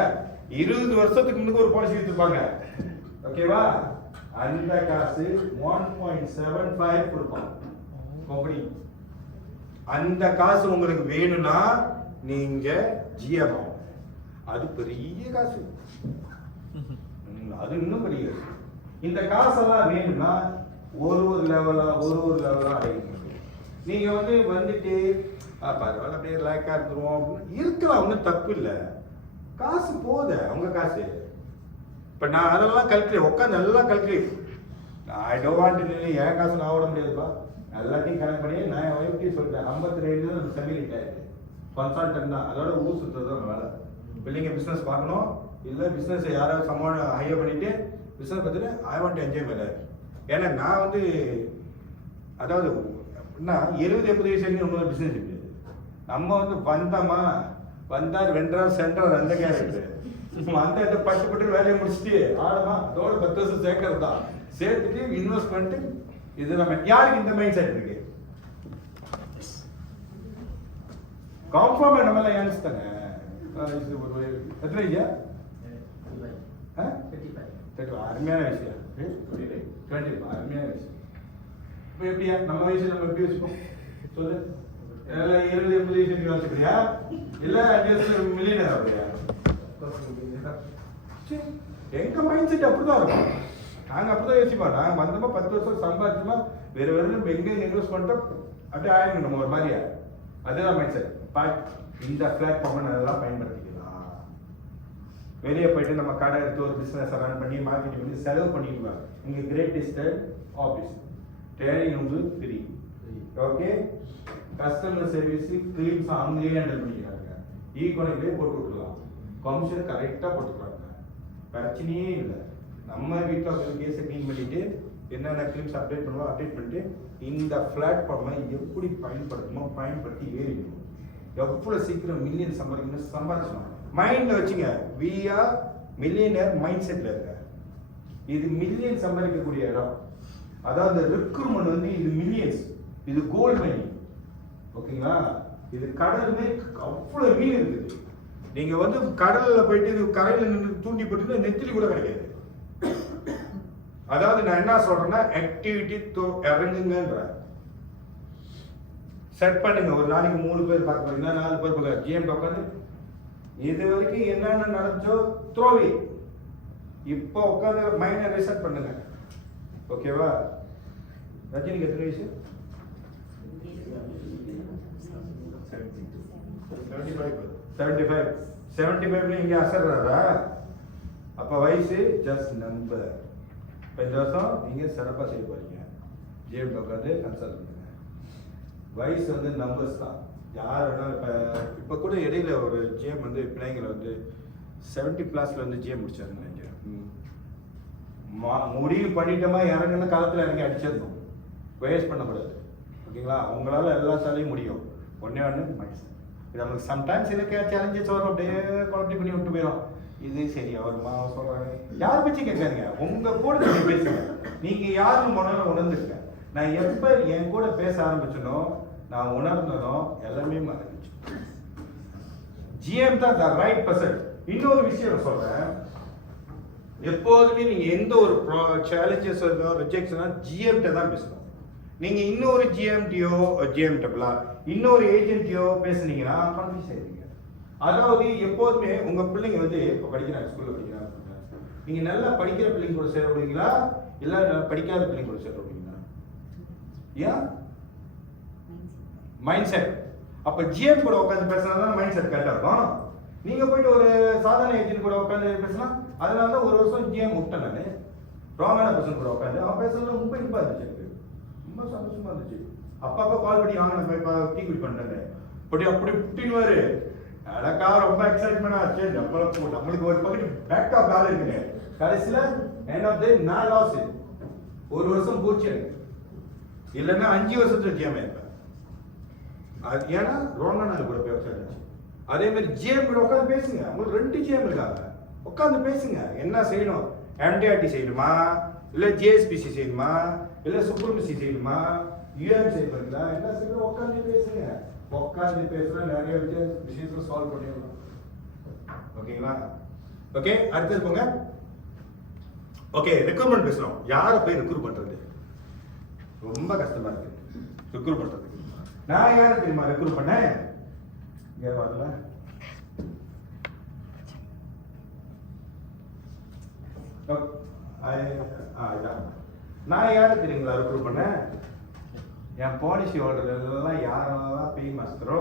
20 வருஷத்துக்கு முன்னுக்கு ஒரு பாலிசி எடுத்துப்பாங்க. ஓகேவா? அந்த காசு 1.75 கொடுப்போம் கம்பெனி. அந்த காசு உங்களுக்கு வேணும்னா நீங்க GM ஆகும். அது பெரிய காசு. அது இன்னும் பெரிய காசு. இந்த காசெல்லாம் வேணும்னா ஒரு லெவலா அடையணும். நீங்க வந்துட்டு பரவாயில்ல அப்படியே ரிலாக்ஸா இருந்துருவோம் இருக்கலாம், ஒன்றும் தப்பு இல்லை. காசு போகுது, அவங்க காசு. இப்போ நான் அதெல்லாம் கல்குலேட் உட்காந்து எல்லாம் calculate. I don't want to என் காசு நான் ஓட முடியாதுப்பா. எல்லாத்தையும் கனெக்ட் பண்ணி நான் எப்படி சொல்லிட்டேன், 52 செமி ரிட்டையர்டு கன்சல்டன்ட் தான். அதோட ஊர் சுற்றுறது தான் வேலை. பிள்ளைங்க பிஸ்னஸ் பார்க்கணும், இல்லை பிஸ்னஸ் யாராவது சம்பளம் ஹையர் பண்ணிட்டு பிஸ்னஸ் பார்த்துட்டு I want to enjoy my life. ஏன்னா நான் அதாவது என்ன 70-80 வயசு வரைக்கும் நம்மளால பிஸ்னஸ் இருக்குது. நம்ம வந்தார் வென்றார் சென்றார் அந்த கேரக்டர். அந்த பட்டு வேலையை முடிச்சுட்டு ஆடமா அதோட 10 வருஷம் சேர்க்கறது தான். சேர்த்துட்டு இன்வெஸ்ட்மெண்ட். இது நம்ம யாருக்கு இந்த மைண்ட் செட் இருக்கு? கன்ஃபார்ம் நம்ம எல்லாம் யங்ஸ்டங்க. எத்தனை ஐயா? 35. அருமையான விஷயம். 20 அருமையான விஷயம். இப்போ எப்படியா நம்ம வயசு நம்ம எப்படி வச்சுப்போம் சொல்லு? 70-80 வயசு வச்சுக்கிறியா இல்ல மில்லியனர் அப்படியா? எங்க மைண்ட் செட் அப்படிதான் இருக்கும். நாங்க அப்படிதான் யோசிப்போம். நாங்க வந்தோமா 10 வருஷம் சம்பாதிச்சோமா வேற எங்க இன்வெஸ்ட் பண்ணிட்டோம் அப்படியே ஆயிடும் நம்ம ஒரு மாதிரியா. அதுதான் மைண்ட் செட். இந்த பிளாட்ஃபார்ம் அதெல்லாம் பயன்படுத்திக்கலாம். வெளியே போயிட்டு நம்ம கடை எடுத்து ஒரு பிசினஸ் ரன் பண்ணி மார்க்கெட்டிங் பண்ணி செலவு பண்ணிக்கலாம். இங்க greatest office training free. Okay, customer service claims அவங்களே ஹேண்டில் பண்ணிக்கிறாங்க. ஈகோனிக்லேயே போட்டு விட்டுலாம், கமிஷன் கரெக்டாக போட்டுக்கிறாங்க, பிரச்சனையே இல்லை. நம்ம வீட்டில் கேஸை க்ளீன் பண்ணிட்டு என்னென்ன கிளீம்ஸ் அப்டேட் பண்ணுவோம் அப்டேட் பண்ணிட்டு இந்த பிளாட்ஃபார்மை எப்படி பயன்படுத்தி ஏறிக்கணும். எவ்வளோ சீக்கிரம் மில்லியன் சம்பாதிச்சோம் மைண்டில் வச்சுங்க. வி ஆர் மில்லியனர் மைண்ட் செட்டில் இருக்க. இது மில்லியன் சம்பாதிக்கக்கூடிய இடம். அதாவது ரெக்ரூட்மெண்ட் இது மில்லியன்ஸ், இது கோல்டு மணி. ஓகேங்களா? இது கடலுமே அவ்வளோ மீன் இருக்குது. நீங்க கடல்ல போயிட்டு இது கரையில நின்று தூண்டி போட்டு நெத்திலி கூட கிடைக்காது. அதாவது நான் என்ன சொல்றேன்னா ஆக்டிவிட்டி இறங்குங்கன்ற செட் பண்ணுங்க. ஒரு நாளைக்கு 3 பேர் பார்க்க போறீங்கன்னா 4 பேர் பார்க்க ஜிஎம் உட்காந்து இது வரைக்கும் என்னென்ன நடந்துச்சோ த்ரோவி இப்போ உட்காந்து மைண்டை ரிசெட் பண்ணுங்க. ஓகேவா? ரஜினிக்கு எத்தனை வயசு? 75 இங்க அசர்றாரா? அப்ப வயசு ஜஸ்ட் நம்பர். இந்த வருஷம் நீங்க சிறப்பா செய்ய போறீங்க. ஜிஎம் உட்காந்து கன்சல்ட் பண்ணுங்க. வயசு நம்பர்ஸ் தான். யார் வேணாலும் இப்ப கூட இடையில ஒரு ஜிஎம் பிள்ளைங்களை 70+ ஜிஎம் முடிச்சாருன்னு நினைக்கிறேன். முடிவு பண்ணிட்டோமா இறங்குன காலத்துல இறங்கி அடிச்சிடணும், வேஸ்ட் பண்ணக்கூடாது. ஓகேங்களா? உங்களால எல்லா சாலையும் முடியும். ஒன்னே மைண்ட் செட். இது நமக்கு சம்டைம்ஸ் எனக்கு சேலஞ்சஸ் வரும், அப்படியே குழப்பி பண்ணி விட்டு போயிடும். இது சரியா வருமா சொல்றாங்க, யார் பற்றி கேட்காதீங்க. உங்க கூட நீங்க பேசுங்க. நீங்க யாருன்னு முதல்ல உணர்ந்துருக்க. நான் எப்ப என் கூட பேச ஆரம்பிச்சனோ நான் உணர்ந்ததும் எல்லாமே மறந்துச்சு. ஜிஎம் தான் த ரைட் பர்சன். இன்னொரு விஷயம் சொல்றேன், எப்போதுமே நீங்க எந்த ஒரு சேலஞ்சஸ் ரிஜெக்ஷனா ஜிஎம்கிட்ட தான் பேசணும். நீங்க இன்னொரு ஜிஎம்டியோ இன்னொரு ஏஜென்ட்டியோ பேசுனீங்கன்னா கன்ஃபியூஸ் ஆயிடுவீங்க. அதாவது எப்போதுமே உங்க பிள்ளைங்க இப்போ படிக்கிறாங்க, ஸ்கூல்ல படிக்கிறாங்க, நீங்க நல்லா படிக்கிற பிள்ளைங்க கூட சேர விடுவீங்களா இல்ல படிக்காத பிள்ளைங்க கூட சேர விடுவீங்களா? ஏன்? Mind set. அப்ப ஜிஎம் கூட உட்காந்து பேசினா மைண்ட் செட் கரெக்டா இருக்கும். நீங்க போயிட்டு ஒரு சாதாரண ஏஜென்ட் கூட உட்காந்து பேசலாம். அதனால தான் ஒரு வருஷம் ஜிஎம் விட்டேன் நான். ராங்கான பர்சன் கூட உட்காந்து அவன் பேசுறது ரொம்ப இனிப்பா இருந்துச்சு, ரொம்ப சந்தோஷமா இருந்துச்சு. அப்பப்ப கால் பண்ணி வாங்க நம்ம டீ குடி பண்றேன் அப்படி புட்டினுவாரு. எனக்கா ரொம்ப எக்ஸைட்மெண்ட் ஆச்சு. நம்மளுக்கு ஒரு பகுதி பேக்கப் வேலை இருக்குங்க. கடைசியில எண்ட் ஆஃப் டே நான் லாஸ். ஒரு வருஷம் போச்சு எனக்கு, இல்லைன்னா 5 வருஷத்துல ஜிஎம் இருப்பேன். அது ஏன்னா ரோங்கா நாள் கூட போய் வச்சாச்சு. அதே மாதிரி ஜிஎம் கூட உட்காந்து பேசுங்க. உங்களுக்கு 2 ஜிஎம் இருக்காங்க, உட்காந்து பேசுங்க. என்ன செய்யணும்? என்டிஆர்டி செய்யணுமா, இல்ல ஜேஎஸ்பிசி செய்யணுமா, இல்ல சுப்ரமசி செய்யணுமா, யூஎம் செய்யணுங்களா, என்ன செய்யணும்? உட்காந்து பேசுங்க. உட்காந்து பேசுற நிறைய விஷயத்தை சால்வ் பண்ணிடலாம். ஓகேங்களா? ஓகே, அடுத்தது போங்க. ஓகே, ரெக்ரூட்மெண்ட் பேசுறோம். யாரை போய் ரெக்ரூட் பண்றது? ரொம்ப கஷ்டமா இருக்கு ரெக்ரூட் பண்றதுக்கு. நான் யாரை தெரியுமா ரெக்ரூட் பண்ணேன்? இங்க வரல. நான் யாரை தெரியுங்களா ரெக்ரூட் பண்ணேன்? என் பாலிசி ஹோல்டர் எல்லாம் யாரெல்லாம் பே மாஸ்டரோ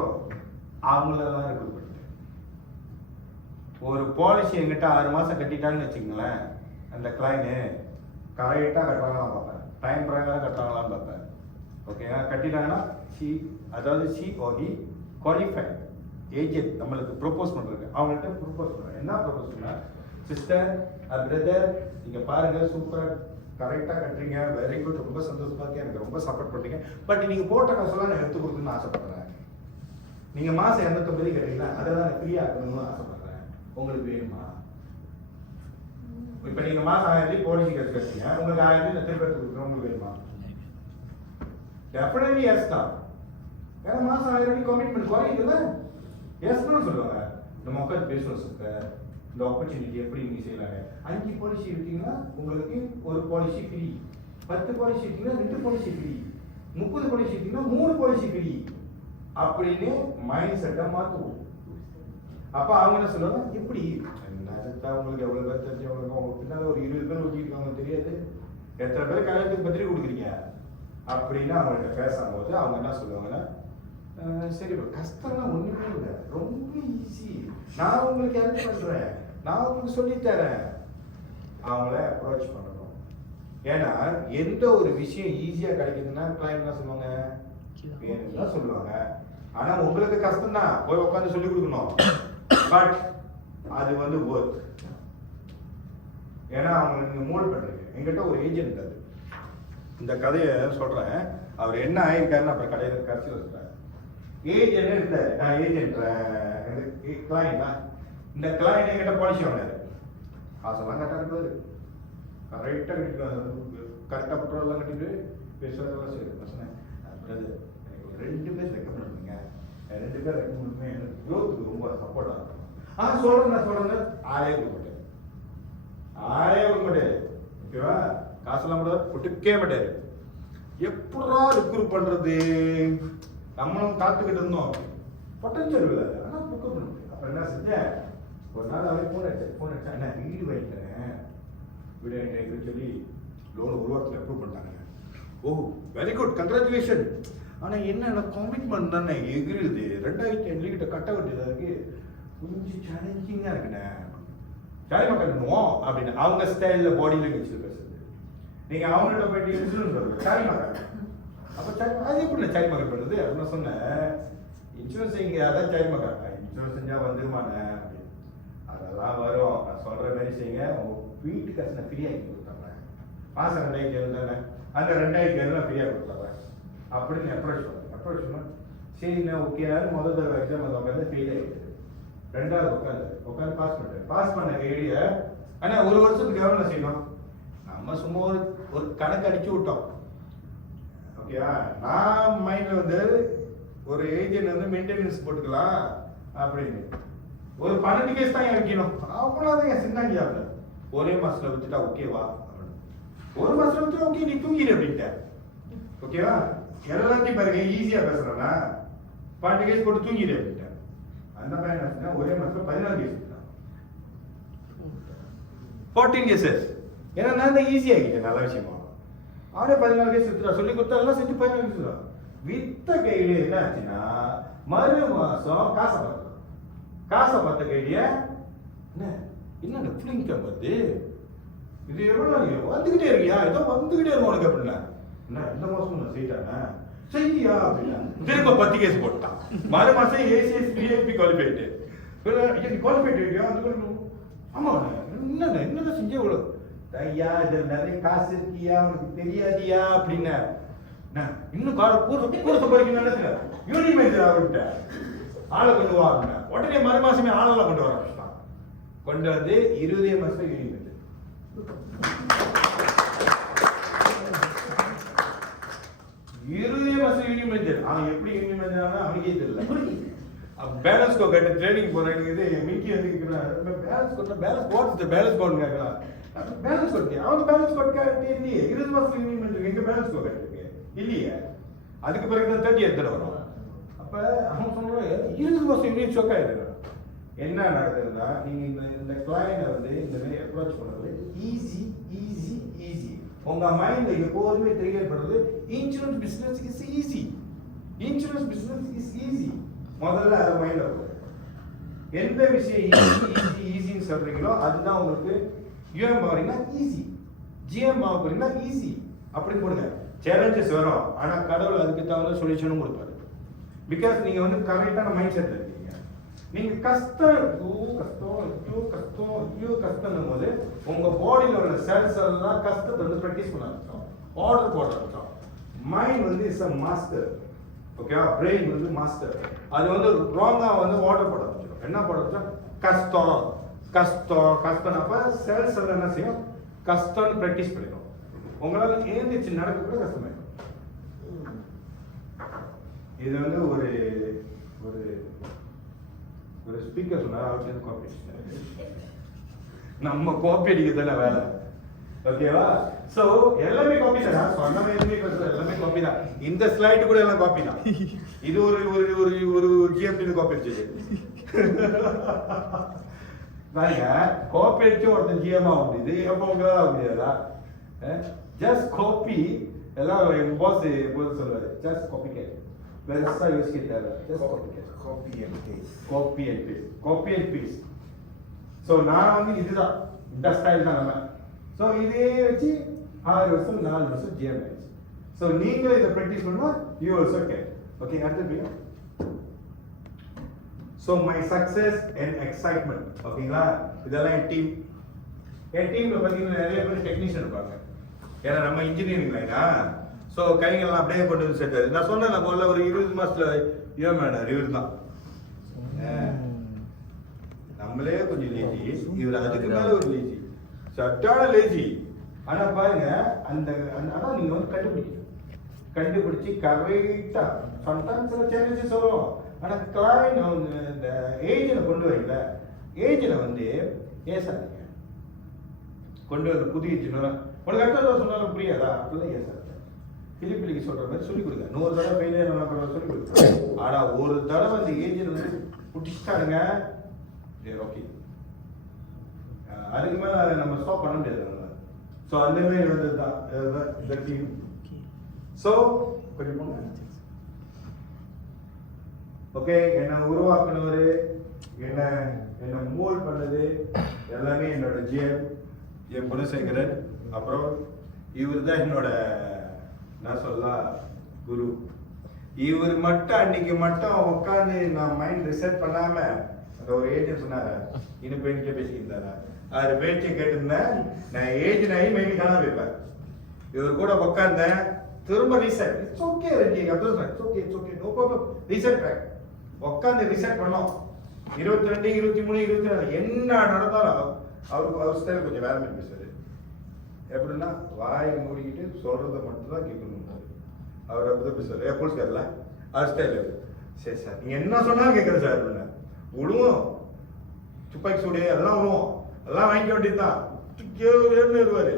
அவங்களெல்லாம் ரெக்ரூட் பண்ணிட்டேன். ஒரு பாலிசி எங்கிட்ட 6 மாசம் கட்டிட்டாங்கன்னு வச்சுக்கங்களேன், அந்த கிளைண்ட் கரெக்டாக கட்டுறாங்களாம் பார்ப்பேன், டைம் பிரகாரம் கட்டுறாங்களான்னு பார்ப்பேன். ஓகேங்க, கட்டிட்டாங்கன்னா சி ஓஹி குவாலிஃபைட் ஏஜென்ட் நம்மளுக்கு ப்ரொப்போஸ் பண்ணுறது. அவங்கள்ட்ட ப்ரொப்போஸ் பண்ணுறேன். என்ன ப்ரொப்போஸ் பண்ண? சிஸ்டர் பிரதர், நீங்கள் பாருங்கள் சூப்பராக கரெக்டாக கட்டுறீங்க, வெரி குட், ரொம்ப சந்தோஷமா இருக்கேன், எனக்கு ரொம்ப சப்போர்ட் பண்ணுறீங்க. பட் நீங்கள் போட்ட காசெல்லாம் நான் எடுத்து கொடுக்கணும்னு ஆசைப்படுறேன். நீங்கள் மாதம் 250 கட்டுறீங்களா, அதெல்லாம் ஃப்ரீயாக இருக்கணும்னு ஆசைப்படுறேன். உங்களுக்கு வேணுமா? இப்போ நீங்கள் மாதம் 1000 பாலிசி காசு கட்டுறீங்க, உங்களுக்கு 1000 நான் திருப்பி எடுத்து கொடுக்குறேன், உங்களுக்கு வேணுமா? டெஃபினெட்லி எஸ் தான். ஏன்னா மாதம் 1000 கமிட்மெண்ட் குறையுதுல்ல, எஸ்ன்னு சொல்லுவாங்க. நம்ம உட்காந்து பேசுவோம் சார், இந்த ஆப்பர்ச்சுனிட்டி எப்படி நீங்கள் செய்யலாங்க. 5 பாலிசி எடுத்தீங்கன்னா உங்களுக்கு ஒரு பாலிசி ஃப்ரீ, 10 பாலிசி எடுத்தீங்கன்னா 2 பாலிசி ஃப்ரீ, 30 பாலிசி எடுத்தீங்கன்னா 3 பாலிசி ஃப்ரீ அப்படின்னு மைண்ட் செட்டை மாற்றுவோம். அப்போ அவங்க என்ன சொல்லுவாங்க, எப்படி உங்களுக்கு எவ்வளோ பேர் தெரிஞ்சவங்களுக்கு, அவங்க பின்னால் ஒரு 20 பேர் ஊற்றிருக்காங்க தெரியாது, எத்தனை பேர் கல்யாணத்துக்கு பத்திரிக்கை கொடுக்குறீங்க அப்படின்னு அவங்கள்ட்ட பேசும்போது அவங்க என்ன சொல்லுவாங்கன்னா, சரி கஷ்டம்லாம் ஒன்றுமே இல்லை, ரொம்ப ஈஸி, நான் உங்களுக்கு ஹெல்ப் பண்ணுறேன், நான் உங்களுக்கு சொல்லித்தரேன். அவங்கள அப்ரோச் பண்ணணும். ஏன்னா எந்த ஒரு விஷயம் ஈஸியாக கிடைக்குதுன்னா கிளைண்ட் என்ன சொல்லுவாங்க, வேணும்னு தான் சொல்லுவாங்க. ஆனால் உங்களுக்கு கஷ்டம் தான், போய் உட்காந்து சொல்லி கொடுக்கணும். பட் அது வந்து ஒர்க். ஏன்னா அவங்களுக்கு நீங்கள் மோல்ட் பண்ணுறீங்க. எங்கிட்ட ஒரு ஏஜென்ட், அது இந்த கதையை சொல்கிறேன், அவர் என்ன ஆயிருக்காருன்னு அப்புறம் கடையில் கடைசியில் சொல்கிறேன். ஏஜென்ட் இருந்தார், நான் ஏஜென்ட் கிளைண்டா, இந்த கிளைண்ட் என்கிட்ட பாலிசி வாங்கினாரு, காசெல்லாம் கரெக்டாக கட்டுவார், கரெக்டாக கட்டிட்டு கரெக்டாக பெட்ரோல்லாம் கட்டிட்டு பேசுவதெல்லாம் சரி. நான் சொன்னேன், பிரதர் எனக்கு ஒரு 2 பேர் ரெக்கமெண்ட் பண்ணுங்க, 2 பேர் ரெக்கமெண்ட் பண்ணுங்க, எனக்கு க்ரோத்துக்கு ரொம்ப சப்போர்ட்டாக இருக்கும். சொல்கிறேன், நான் சொல்கிறேன், ஆளே கொடுக்க மாட்டேன், ஆளே கொடுக்க மாட்டாரு. ஓகேவா, காசெல்லாம் கூட ஒட்டுக்கே மாட்டாரு. எப்படா ரெக்ரூட் பண்ணுறது, நம்மளும் காத்துக்கிட்டு இருந்தோம், பொட்டன்ஷியல் இல்லை, ஆனால் புக்கப் பண்ண முடியும். அப்போ என்ன செஞ்சேன், ஒரு நாள் அவரே ஃபோன் அடிச்சேன், என்ன வீடு வாங்கிட்டேன், வீடு வாங்கிட்டேன் சொல்லி லோன் 1 வாரத்தில் அப்ரூவ் பண்ணிட்டாங்க. ஓ வெரி குட், கங்க்ராச்சுலேஷன். ஆனால் என்ன கமிட்மெண்ட் தானே எகிருது, 2005 கிட்ட கட்ட வேண்டியதாக இருக்குது, கொஞ்சம் சேலஞ்சிங்காக இருக்குண்ணே. ஜாலி மக்கள் பண்ணுவோம் அப்படின்னு அவங்க ஸ்டைலில் பாடி லாங்குவேஜ் பேசுறது. நீங்கள் அவங்கள்ட்ட போயிட்டு இன்சூரன்ஸ் பண்ணுறது சாரி மக்கள், அப்போ சாரி அது எப்படி சாரி மக்கள் பண்ணுறது அப்படின்னு சொன்னேன். இன்சூரன்ஸ் இங்கே அதான் சாரி மக்கள், இன்சூரன்ஸ் செஞ்சால் வந்துருமாண்ணே அப்படின்னு. அதெல்லாம் வரும், நான் சொல்கிற மாதிரி செய்யுங்க, உங்கள் வீட்டு காசு நான் ஃப்ரீயாக கொடுத்தாங்க, மாதம் 2000 தானே, அந்த 2000 நான் ஃப்ரீயாக கொடுத்தாங்க அப்படின்னு அப்ரோச் பண்ணேன். சரிண்ணா ஓகேனாலும் முதல் தடவை எக்ஸாம் அந்த உட்காந்து ஃபெயில் ஆகிடுது. 2வது உட்காந்து பாஸ் பண்ண ஐடியா. ஆனால் 1 வருஷத்துக்கு எவ்வளோ செய்யணும், நம்ம சும்மா ஒரு கணக்கு அடிச்சு விட்டோம். ஓகேவா, நான் மைண்டில் வந்து ஒரு ஏஜென்ட் வந்து மெயின்டெனன்ஸ் போட்டுக்கலாம் அப்படின்னு ஒரு 12 கேஸ் தான் வைக்கணும், அவ்வளோதான் என் சின்னாங்க. ஒரே மாதத்தில் வச்சுட்டா ஓகேவா, 1 மாதத்தில் வச்சுட்டா ஓகே, நீ தூங்கிடு அப்படின்ட்டேன். ஓகேவா, எல்லாத்தையும் பாருங்க ஈஸியாக பேசுகிறேன்னா 12 கேஸ் போட்டு தூங்கிடு அப்படின்ட்டேன். அந்த பையன் என்ன ஒரே மாதத்தில் 14 கேஸ் 14 கேசஸ். ஏன்னா நான் தான் ஈஸியாகிட்டேன், நல்ல விஷயமா. அவனே 14 கேஸ் எடுத்துட்டா, சொல்லி கொடுத்தா எல்லாம் செஞ்சு 14 கேஸ் வித்த கையில என்ன ஆச்சுன்னா, மறு மாதம் காசை பார்த்த கையில என்ன நெட்ஃப்ளிக்ஸ் வருது, இது எவ்வளோ வந்துகிட்டே இருக்கியா, ஏதோ வந்துகிட்டே இருக்கும் உனக்கு அப்படின்னா, என்ன இந்த மாதம் நான் செய்யிட்டானே செய்யா அப்படின்னா திரும்ப 10 கேஸ் போட்டான். மறு மாதம் ஏசிஎஸ் விஐபி குவாலிஃபைடு, நீ குவாலிஃபைட் ஆகிட்டியா, ஆமாம் என்னதான் செஞ்ச இவ்வளோ ஐயா, இதில் நிறைய காசு இருக்கியா, உனக்கு தெரியாதியா அப்படின்னா, இன்னும் கூட சம்பாதிக்கணும் யூனிமைஸ் அவர்கிட்ட ஆளை கொண்டு வா அப்படின்னா, உடனே மறு மாசமே ஆளெல்லாம் கொண்டு வர ஆரம்பிச்சான். கொண்டு வந்து 20 மாசம் யூனிமைஸ். 20 மாசம் யூனிமைஸ். அவன் எப்படி யூனிமைஸ் அவனுக்கே தெரியல. பேலன்ஸ் கோ கட்டு ட்ரைனிங் போறேன், இது மிக்கி வந்து பேலன்ஸ் கோட்னா balance what's the balance code கேட்கலாம். பேலன்ஸ் கோட் அவன் பேலன்ஸ் கோட் இல்லையே 20 மாசம் யூனியன் இருக்கு எங்க பேலன்ஸ் கோட் இருக்கு இல்லையே அதுக்கு பிறகு தான் 30 எடுத்துட்டு வரும் அப்ப அவன் சொன்னான் 20 மாசம் யூனியன் ஷோக் ஆயிடுறான் என்ன நடக்குதுன்னா நீங்க இந்த கிளையனை வந்து இந்த மாதிரி அப்ரோச் பண்றது ஈஸி ஈஸி ஈஸி உங்க மைண்ட்ல எப்போதுமே ட்ரிகர் பண்றது insurance business is easy insurance business is easy முதல்ல அது மைண்ட்ல வரும் எந்த விஷயம் ஈஸி ஈஸி ஈஸின்னு சொல்றீங்களோ அதுதான் உங்களுக்கு யூஎம் பாவீங்கன்னா ஈஸி ஜிஎம் பாவ போறீங்கன்னா ஈஸி அப்படின்னு கொடுங்க சேலஞ்சஸ் வரும் ஆனா கடவுள் அதுக்கு தகுந்த சொல்யூஷனும் கொடுப்பாரு பிகாஸ் நீங்க வந்து கரெக்டான மைண்ட் செட்ல இருக்கீங்க நீங்க கஷ்டம் கஷ்டம் போது உங்க பாடியில உள்ள செல்ஸ் எல்லாம் கஷ்டத்தை வந்து ப்ராக்டிஸ் பண்ண ஆரம்பிச்சோம் ஆர்டர் போட ஆரம்பிச்சோம் மைண்ட் வந்து இஸ் அ மாஸ்டர் ஓகேவா பிரெயின் வந்து மாஸ்டர் அது வந்து ராங்கா வந்து ஆர்டர் போட ஆரம்பிச்சிடும் என்ன போட ஆரம்பிச்சோம் கஷ்டம் கஷ்டம் கஷ்டம்னப்ப செல்ஸ் எல்லாம் என்ன செய்யும் கஷ்டம்னு ப்ராக்டிஸ் பண்ணிடும் உங்களால ஏந்திச்சு நடக்க கூட கஷ்டமாயிடும் இது வந்து ஒரு ஒரு ஒரு ஸ்பீக்கர் சொன்னார் அவர்கிட்ட காப்பி நம்ம காப்பி அடிக்கிறதுல வேலை ஓகேவா சோ எல்லாமே காப்பி தான் சொன்னமே எதுவுமே பேசுறது எல்லாமே காப்பி தான் இந்த ஸ்லைடு கூட எல்லாம் காப்பி தான் இது ஒரு ஒரு ஒரு ஒரு ஜிஎம்டி காப்பி அடிச்சது பாருங்க காப்பி அடிச்சு ஒருத்தன் ஜிஎம் ஆக முடியுது எப்போ உங்களால ஆக முடியாதா ஜஸ்ட் காப்பி எல்லாம் எங்க பாஸ் எப்போது சொல்லுவாரு ஜஸ்ட் காப்பி கேட் பெருசா யோசிக்க தேவை just copy cat copy and paste so நான் வந்து இதுதான் இந்த ஸ்டைல் தான் நம்ம ஸோ இதே வச்சு 6 வருஷம் 4 வருஷம் ஜிஎம் ஆயிடுச்சு ஸோ நீங்களும் இதை ப்ராக்டிஸ் பண்ணா யூ ஆல்சோ கேன் ஓகே அடுத்து so my success and excitement ஓகேங்களா இதெல்லாம் என் டீம்ல பார்த்தீங்கன்னா நிறைய பேர் டெக்னீஷியன் இருப்பாங்க ஏன்னா நம்ம இன்ஜினியரிங் லைனா ஸோ கைகள்லாம் அப்படியே கொண்டு வந்து சேர்த்தாரு நான் சொன்னேன் நம்ம உள்ள ஒரு 20 மாசத்துல மேடம் இவர் தான் நம்மளே கொஞ்சம் லேஜி இவர் அதுக்கு மேல ஒரு லேஜி சட்டான லேஜி ஆனா பாருங்க அந்த ஆனா நீங்க வந்து கண்டுபிடிச்சு கரெக்டா சம்டைம்ஸ் சில சேலஞ்சஸ் வரும் ஆனா கிளையண்ட் அவங்க இந்த ஏஜ்ல கொண்டு வரீங்க ஏஜ்ல வந்து ஏசாதீங்க கொண்டு வந்து புதிய சின்ன உனக்கு அடுத்த சொன்னாலும் புரியாதா அப்படிலாம் ஏசாதீங்க பிலிப்பிலிக்கு சொல்ற மாதிரி சொல்லிக் கொடுங்க 100 தடவை ஃபெயிலியர் பண்ண சொல்லிக் கொடுங்க ஆனா ஒரு தடவை அந்த ஏஜ்ல வந்து புடிச்சிட்டாருங்க ஓகே அதுக்கு மேல நம்ம ஸ்டாப் பண்ண முடியாது நம்ம ஸோ அந்த மாதிரி வந்து தான் டீம் ஸோ கொஞ்சம் போங்க ஓகே என்ன உருவாக்குனவர் என்ன மோல்ட் பண்ணது எல்லாமே என்னோட ஜிஎம் என் குணசேகரன் அப்புறம் இவர் தான் என்னோட நான் சொல்லலாம் குரு இவர் மட்டும் அன்னைக்கு மட்டும் உட்காந்து நான் மைண்ட் ரிசெட் பண்ணாம அந்த ஒரு ஏஜென்ட் சொன்னாரு இன்னும் பெண்கிட்ட பேசிக்கிட்டாரா அது பேச்சு கேட்டிருந்தேன் நான் ஏஜ் ஆகி மேபி காணாம போய்ப்பேன் இவர் கூட உட்காந்தேன் திரும்ப reset it's okay ready it's okay no problem reset back உட்காந்து ரீசெட் பண்ணோம் 22 23 24 என்ன நடந்தாலும் அவர் ஸ்டைல் கொஞ்சம் வேற மாதிரி பேசுவாரு எப்படின்னா வாயை மூடிக்கிட்டு சொல்றதை மட்டும் தான் கேட்கணும் அவர் அப்படிதான் பேசுவார் எப்போ ஸ்டைல்ல அவர் ஸ்டைல் சரி சார் நீங்க என்ன சொன்னாலும் கேட்குறேன் சார் அப்படின்னா விடுவோம் துப்பாக்கி சூடு எல்லாம் விடுவோம் எல்லாம் வாங்கிக்க வேண்டியதுதான் வருவாரு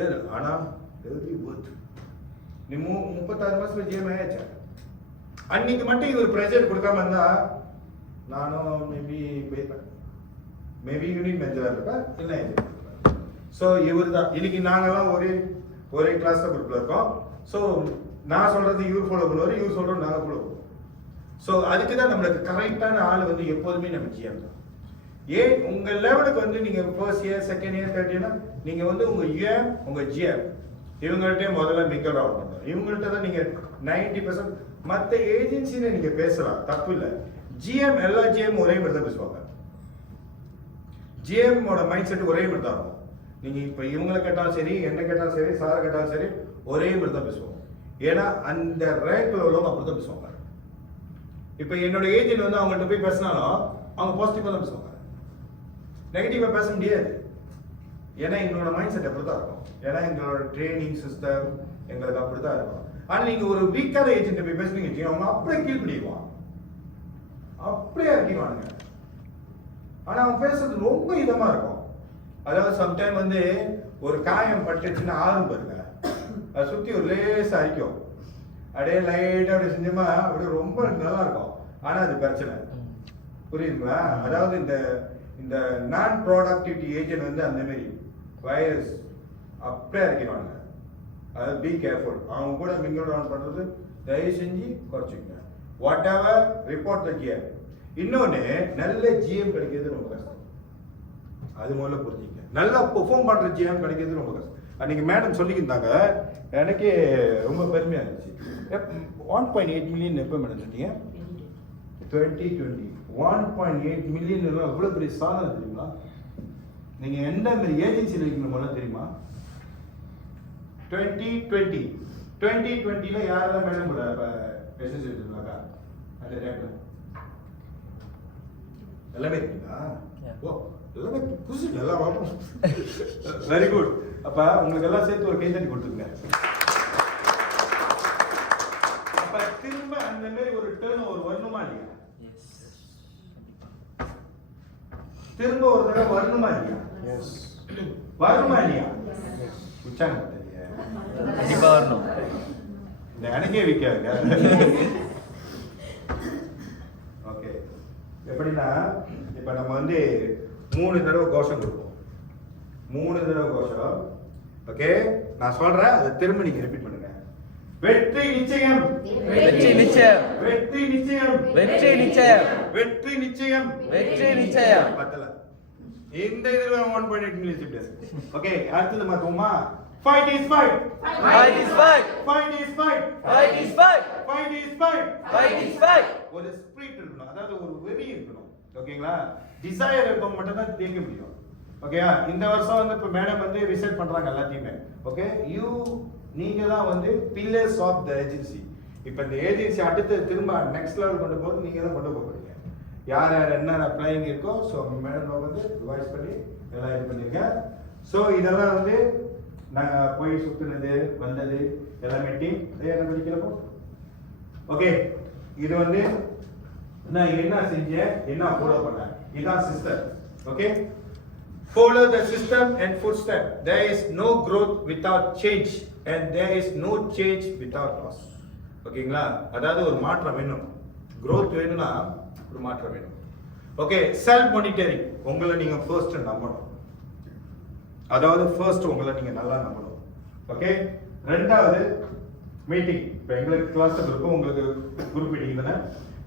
ஏறு ஆனா வெரி குட் நீ 36 மாசத்துல ஜிஎம் ஆயாச்சா அன்னைக்கு மட்டும் இவர் ப்ரெஷர் கொடுக்காம இருந்தா நானும் மேபி போயிருப்பேன் மேபி யூனிட் மேனேஜரா இருப்பேன் இல்லை ஸோ இவர் தான் இன்னைக்கு நாங்கெல்லாம் ஒரே கிளாஸ் தான் குரூப்ல இருக்கோம் ஸோ நான் சொல்றது இவர் ஃபாலோ பண்ணுவார் இவர் சொல்றது நாங்கள் ஃபாலோ பண்ணுவோம் ஸோ அதுக்கு தான் நம்மளுக்கு கரெக்டான ஆள் வந்து எப்போதுமே நம்ம ஜிஎம் தான் ஏன் உங்க லெவலுக்கு வந்து நீங்க first year second year third இயர்னா நீங்க வந்து உங்க யூஎம் உங்க ஜிஎம் இவங்கள்ட்ட முதல்ல மிங்கல் அவுட் பண்ணுறோம் இவங்கள்ட்ட தான் நீங்க 90% மற்ற ஏஜென்சியில நீங்க பேசலாம் தப்பு இல்லை ஜிஎம் எல்லா ஜிஎம் ஒரே மாதிரி தான் பேசுவாங்க ஜிஎம்மோட மைண்ட் செட் ஒரே மாதிரி தான் இருக்கும் நீங்க இப்ப இவங்களை கேட்டாலும் சரி என்ன கேட்டாலும் சரி சாரை கேட்டாலும் சரி ஒரே மாதிரி தான் பேசுவோம் ஏன்னா அந்த ரேங்க்ல உள்ளவங்க அப்படிதான் பேசுவாங்க இப்ப என்னோட ஏஜென்ட் வந்து அவங்கள்ட்ட போய் பேசினாலும் அவங்க பாசிட்டிவா தான் பேசுவாங்க நெகட்டிவா பேச முடியாது ஏன்னா எங்களோட மைண்ட் செட் அப்படிதான் இருக்கும் ஏன்னா எங்களோட ட்ரைனிங் சிஸ்டம் எங்களுக்கு அப்படிதான் இருக்கும் ஆனா நீங்க ஒரு வீக்கான ஏஜென்ட் போய் பேசுனீங்க அவங்க அப்படியே கீழ் பண்ணிடுவான் அப்படியே இறக்கிடுவானுங்க ஆனா அவன் பேசுறது ரொம்ப இதமா இருக்கும் அதாவது சம்டைம் வந்து ஒரு காயம் பட்டுச்சுன்னா ஆறும் பாருங்க, அதை சுற்றி ஒரு லேசாக அரிக்கும், அப்படியே லைட்டாக அப்படி செஞ்சோமா அப்படியே ரொம்ப நல்லா இருக்கும். ஆனால் அது பிரச்சனை, புரியுதுங்களா? அதாவது இந்த நான் ப்ராடக்டிவிட்டி ஏஜென்ட் வந்து அந்த மாதிரி வைரஸ் அப்படியே இறக்கிடுவாங்க. அதாவது பி கேர்ஃபுல், அவங்க கூட மிங்கிள் டவுன் பண்ணுறது தயவு செஞ்சு குறைச்சிக்கங்க. Whatever report the GM. இன்னொன்று, நல்ல ஜிஎம் கிடைக்கிறது ரொம்ப கஷ்டம், அது முதல்ல புரிஞ்சுங்க. நல்லா பெர்ஃபார்ம் பண்ணுற ஜிஎம் கிடைக்கிறது ரொம்ப கஷ்டம். அன்றைக்கி மேடம் சொல்லிக்கிருந்தாங்க, எனக்கே ரொம்ப பெருமையாக இருந்துச்சு. 1.8 மில்லியன் எப்போ மேடம் சொன்னீங்க? 2020. 1.8 மில்லியன் அவ்வளோ பெரிய சாதனை தெரியுமா? நீங்கள் எந்த மாதிரி ஏஜென்சியில் இருக்கணும் தெரியுமா? 2020 யாரெல்லாம் மேடம் கூட மெசேஜ் எடுத்துருந்தாக்கா அந்த டைமில்? எல்லாமே இருக்கீங்களா? ஓ, எல்லாமே புதுசு, நல்லா பார்ப்போம். Very good. அப்போ உங்களுக்கு எல்லாம் சேர்த்து ஒரு கைத்தட்டி கொடுத்துருங்க. அப்போ திரும்ப அந்த மாதிரி ஒரு டேர்ன் ஒரு வரணுமா இல்லையா? திரும்ப ஒரு தடவை வரணுமா இல்லையா? வரணுமா இல்லையா? உச்சாங்க கண்டிப்பா வரணும். இந்த எனக்கே விற்காதுங்க. ஓகே, எப்படின்னா இப்போ நம்ம வந்து 3 தடவை கோஷம் கொடுப்போம். 3 தடவை கோஷம். ஓகே, நான் சொல்றேன், அதை திரும்ப நீங்க ரிப்பீட் பண்ணுங்க. வெற்றி நிச்சயம், வெற்றி நிச்சயம், வெற்றி நிச்சயம், வெற்றி நிச்சயம், வெற்றி நிச்சயம், வெற்றி நிச்சயம். பத்தல இந்த இதுல 1.8 மில்லியன் சிப்டஸ். ஓகே, அடுத்தது மாத்துவோமா? Fight is fight, Fight is fight, fight is fight, fight is fight, fight is fight, fight is fight. ஒரு ஸ்பிரிட் இருக்கணும், அதாவது ஒரு வெறி இருக்கணும். ஓகேங்களா? டிசைர் இருக்கவங்க மட்டும் தான் ஜெயிக்க முடியும். ஓகேயா? இந்த வருஷம் வந்து இப்போ மேடம் வந்து ரிசர்ச் பண்றாங்க எல்லாத்தையுமே. ஓகே, நீங்க தான் வந்து பில்லர்ஸ் ஆஃப் த ஏஜென்சி. இப்போ இந்த ஏஜென்சி அடுத்து திரும்ப நெக்ஸ்ட் லெவல் கொண்டு போகிறது நீங்க தான் கொண்டு போகிறீங்க. யார் யார் என்னென்ன அப்ளைங் இருக்கோ, ஸோ மேடம் வந்து ரிவைஸ் பண்ணி எல்லாம் இது பண்ணியிருக்கேன். ஸோ இதெல்லாம் வந்து நாங்கள் போய் சுற்றுனது வந்தது எல்லாமே டீம் என்ன படிக்கிறப்போ. ஓகே, இது வந்து நான் என்ன செஞ்சேன், என்ன ஃபாலோ பண்ணேன், இதுதான் system. Okay, follow the system and footstep. There is no growth without change and there is no change without loss. ஓகேங்களா? அதாவது ஒரு மாற்றம் வேணும், growth வேணும்னா ஒரு மாற்றம் வேணும். ஓகே, செல்ஃப் மானிட்டரிங், உங்களை நீங்க ஃபர்ஸ்ட் நம்பணும். அதாவது ஃபர்ஸ்ட் உங்களை நீங்க நல்லா நம்பணும். ஓகே, ரெண்டாவது மீட்டிங். இப்போ எங்களுக்கு கிளாஸ் இருக்கும், உங்களுக்கு குரூப் மீட்டிங் தானே.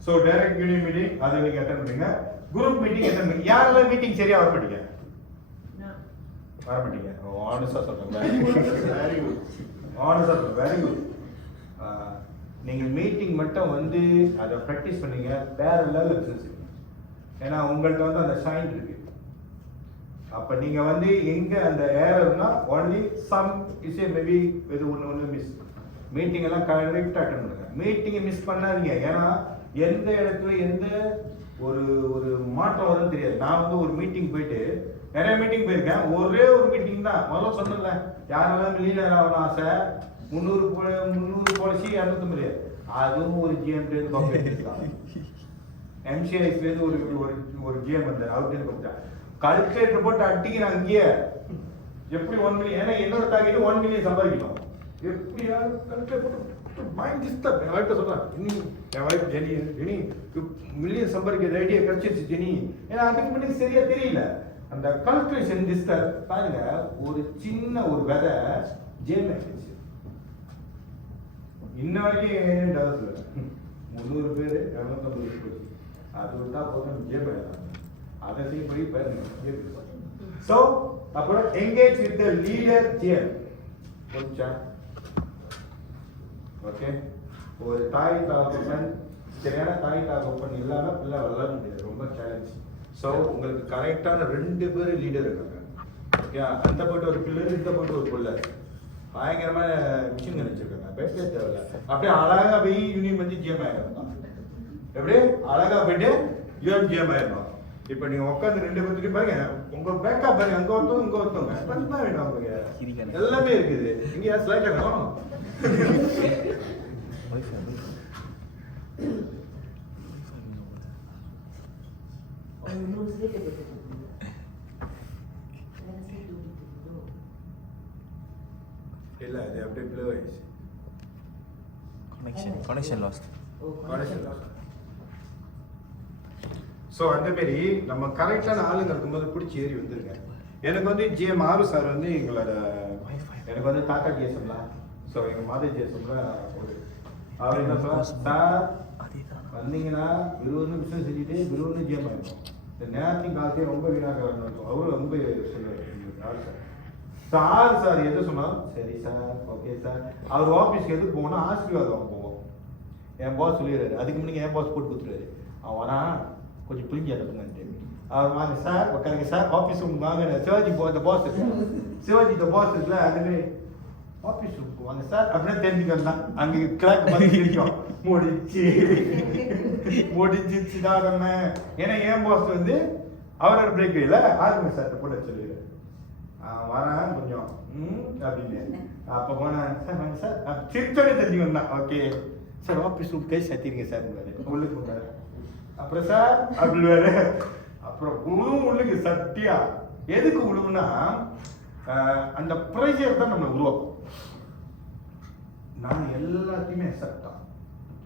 ஸோ டைரக்ட் யூனியன் மீட்டிங் அதை நீங்க அட்டென்ட் பண்ணுங்க. குரூப் மீட்டிங் அட்டென்ட் பண்ணுங்க. யாரெல்லாம் மீட்டிங் சரியா வர மாட்டீங்க? வர மாட்டீங்க. ஆனஸ்டா சொல்றேன், வெரி குட். ஆனஸ்டா சொல்றேன், வெரி குட். நீங்க மீட்டிங் மட்டும் வந்து அதை ப்ராக்டிஸ் பண்ணீங்க, வேற லெவல் பிசினஸ். ஏன்னா உங்கள்கிட்ட வந்து அந்த ஷைன் இருக்கு. அப்ப நீங்க வந்து எங்க அந்த ஏரர்னா ஒன்லி சம் இஸ் மேபி இது ஒன்று மிஸ். மீட்டிங் எல்லாம் கரெக்டாக அட்டென்ட் பண்ணுங்க. மீட்டிங்கை மிஸ் பண்ணாதீங்க. ஏன்னா எந்த இடத்துல எந்த ஒரு ஒரு மாற்றம் வரும்னு தெரியாது. நான் வந்து ஒரு மீட்டிங் போயிட்டு நிறைய மீட்டிங் போயிருக்கேன், ஒரே ஒரு மீட்டிங் தான் முதல்ல சொன்னல, யாரெல்லாம் லீடர் ஆகணும் ஆசை, 300 பாலிசி 250, அதுவும் ஒரு ஜிஎம் எம்சிஐஸ்லேருந்து ஒரு ஜிஎம் வந்தார், அவர்கிட்ட கொடுத்தா கல்குலேட்டர் போட்டு அட்டிக்கிறான் அங்கேயே. எப்படி 1 மில்லியன், ஏன்னா என்னோட டார்கெட் 1 மில்லியன் சம்பாதிக்கணும். எப்படியா கல்குலேட்டர் போட்டு மைண்ட் டிஸ்டர்ப். என் வாய்ப்பை சொல்கிறேன், என் வாய்ப்பு ஜெனி மில்லியன் சம்பாதிக்கிற ஐடியா கிடைச்சிருச்சு ஜெனி. ஏன்னா அதுக்கு முன்னாடி சரியா தெரியல, அந்த கல்குலேஷன் டிஸ்டர்ப். பாருங்க, ஒரு சின்ன ஒரு விதை ஜேம் ஆயிடுச்சு. இன்ன வரைக்கும் டெவலப் 300 பேர் 250 பேர் அது விட்டா போதும் ஜேம் ஆயிடலாம். அதை செய்யப்படி பாருங்க. ஸோ அப்புறம் engage with the leader GM கொஞ்சம். ஓகே, ஒரு தாய் தகப்பன், சரியான தாய் தகப்பன் இல்லாம பிள்ளை வளர முடியாது, ரொம்ப சேலஞ்ச். ஸோ உங்களுக்கு கரெக்டான 2 பேர் லீடர் இருக்காங்க. ஓகே, அந்த போட்டு ஒரு பிள்ளை, இந்த போட்டு ஒரு பிள்ளை, பயங்கரமான மிஷின் நினைச்சிருக்காங்க, பேசவே தேவையில்ல. அப்படியே அழகா போய் யூனியன் வந்து ஜிஎம் ஆயிடும். எப்படி அழகா போயிட்டு யூஎம் ஜிஎம் ஆயிடும். இப்போ நீங்க உட்காந்து 2 பேருக்கு பாருங்க, உங்க பேக்கப் பாருங்க, அங்க ஒருத்தவங்க இங்க ஒருத்தவங்க பண்ணா வேணும். அவங்க எல்லாமே இருக்குது. இங்க ஸ்லைட் ஆகணும். ஆயிடுச்சு. Connection lost. Oh, connection loss. So அந்த மாரி நம்ம கரெக்டான ஆளுங்க இருக்கும்போது பிடிச்சி ஏறி வந்துருங்க. எனக்கு வந்து ஜிஎம் ஆறு சார் வந்து எங்களோட எனக்கு வந்து தாத்தா ஜிஎஸ்எம்ல, ஸோ எங்கள் மாதா ஜிஎஸ்எம்ல அவர் என்ன சொல்றார், சார் வந்தீங்கன்னா 20 நிமிஷம் செஞ்சுட்டு 20 ஜிஎம் ஆகிடும், இந்த நேரத்தையும் காலத்தையும் ரொம்ப வீணாக வரணும். அவரும் ரொம்ப சொல்லுவார் சார். சார் எது சொன்னாலும் சரி சார், ஓகே சார். அவர் ஆஃபீஸ்க்கு எது போகணும், ஆசீர்வாதம் போவோம். என் பாஸ் சொல்லிடுறாரு, அதுக்கு முன்னாடி என் பாஸ் போட்டு கொடுத்துருவாரு. அவன் வரா கொஞ்சம் புரிஞ்சு அனுப்புங்கன்ட்டு. அவர் வாங்க சார், உட்காருங்க சார், ஆஃபீஸ் ரூம் வாங்க. சிவாஜி இந்த பாஸ் இருக்கு, சிவாஜி இந்த பாஸ் இருக்குல்ல, அதுமாரி ஆஃபீஸ் ரூம் வாங்க சார் அப்படின்னா தெரிஞ்சுக்கணும் தான். அங்கே கிளாக் பார்த்து கிடைக்கும் முடிச்சுதான் நம்ம. ஏன்னா என் பாஸ் வந்து அவரோட பிரேக் இல்லை, ஆருங்க சார் போட்டு சொல்லிடுறாரு. வரேன் கொஞ்சம் அப்படின்னு. அப்போ போனேன் சார், வாங்க சார், சிரிச்சோடே தெரிஞ்சுக்கணும் தான். ஓகே சார், ஆஃபீஸ் ரூம் கை சத்திருங்க சார் உள்ளுக்கு போனாரு. அப்புறம் சார் அப்படி வேற அப்புறம் உழுவும் உள்ளுக்கு சத்தியா. எதுக்கு உழுவுனா அந்த ப்ரெஷர் தான் நம்மளை உருவாக்கும். நான் எல்லாத்தையுமே அக்செப்ட் தான்,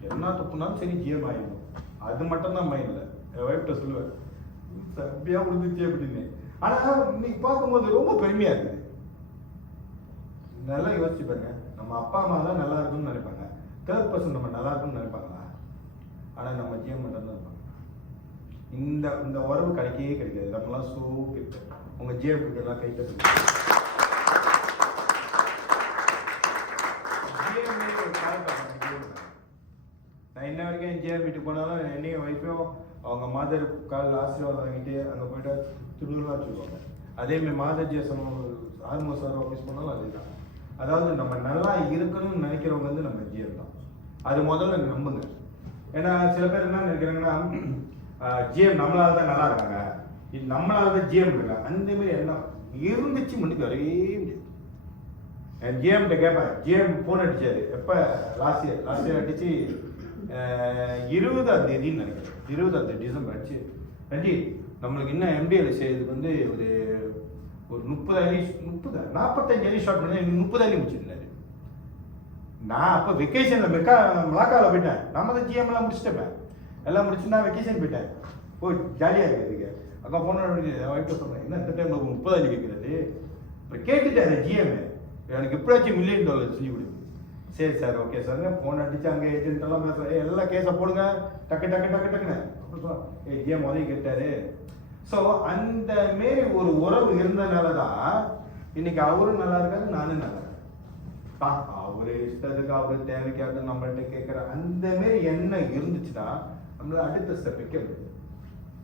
என்ன தப்புனாலும் சரி ஜிஎம் ஆகிடும், அது மட்டும் தான் மைண்டில். என் ஒய்ஃப்ட்ட சொல்லுவேன் சத்தியா முடிஞ்சிச்சு அப்படின்னு. ஆனால் இன்னைக்கு பார்க்கும்போது ரொம்ப பெருமையாக இருக்குது. நல்லா யோசிச்சு பாருங்க, நம்ம அப்பா அம்மா தான் நல்லா இருக்குன்னு நினைப்பாங்க, தேர்ட் பர்சன் நம்ம நல்லா இருக்குன்னு நினைப்பாங்களா? ஆனால் நம்ம ஜிஎம் மட்டும் தான் இருப்பாங்க. இந்த உறவு கிடைக்கவே கிடைக்காது. நம்மளாம் சோ கிட்ட உங்க ஜிஎம் கிட்ட எல்லாம் கை தட்டு. நான் இன்ன வரைக்கும் என் ஜிஎம் வீட்டுக்கு போனாலும் என்னையும் ஒய்ஃபையும் அவங்க மாதர் காலில் ஆசீர்வாதம் வாங்கிட்டு அங்கே போயிட்டு திருவிழா வச்சுருவாங்க. அதேமாதிரி மாதர் ஜிஎஸ்எம் ஆர்மோ சார் ஆஃபீஸ் போனாலும் அதுதான். அதாவது நம்ம நல்லா இருக்கணும்னு நினைக்கிறவங்க வந்து நம்ம ஜிஎம் தான். அது முதல்ல நம்புங்க. ஏன்னா சில பேர் என்ன நினைக்கிறாங்கன்னா, ஜிஎம் நம்மளால தான் நல்லா இருக்காங்க, இது நம்மளால தான் ஜிஎம் இருக்காங்க. அந்த மாதிரி எல்லாம் இருந்துச்சு முன்னுக்கு வரவே முடியாது. என் ஜிஎம்கிட்ட கேட்பேன், ஜிஎம் ஃபோன் அடிச்சாரு எப்போ லாஸ்ட் இயர் அடிச்சு 20ஆம் தேதின்னு நினைக்கிறேன், 20ஆம் தேதி டிசம்பர் அடிச்சு, ரஞ்சி நம்மளுக்கு இன்னும் எம்டிஎல் செய்யறதுக்கு வந்து ஒரு 45 அடி ஷார்ட் பண்ணி 30 அடி முடிச்சிருந்தாரு. நான் அப்போ வெக்கேஷனில் மலாக்காவில் போயிட்டேன். நம்ம தான் ஜிஎம்லாம் முடிச்சுட்டேன், எல்லாம் முடிச்சு நான் வெக்கேஷன் போயிட்டேன். ஓ ஜாலியாக இருக்கிறதுக்கு அக்கா போன ஒய்ஃப்ட்ட சொன்னேன், என்ன இந்த டைமில் 30 அடி கேட்குறாரு. அப்புறம் கேட்டுட்டாரு ஜிஎம், எனக்கு எப்படியாச்சும் $1 மில்லியன் செஞ்சு கொடுங்க. சரி சார், ஓகே சார். ஃபோன் அடிச்சு அங்கே ஏஜென்ட் எல்லாம் பேசுகிறேன், எல்லாம் கேஸை போடுங்க டக்குன்னு. அப்புறம் சொன்னேன் ஜிஎம் உதவி கேட்டாரு. ஸோ அந்த மாரி ஒரு உறவு இருந்ததுனால தான் இன்னைக்கு அவரும் நல்லா இருக்காரு, நானும் நல்லா இருக்கேன். அவரு இஷ்டத்துக்கு அவரு தேவைக்காக நம்மள்கிட்ட கேட்குற அந்த மாரி எண்ணம் இருந்துச்சுன்னா நம்மளால அடுத்த ஸ்டெப் வைக்க முடியும்.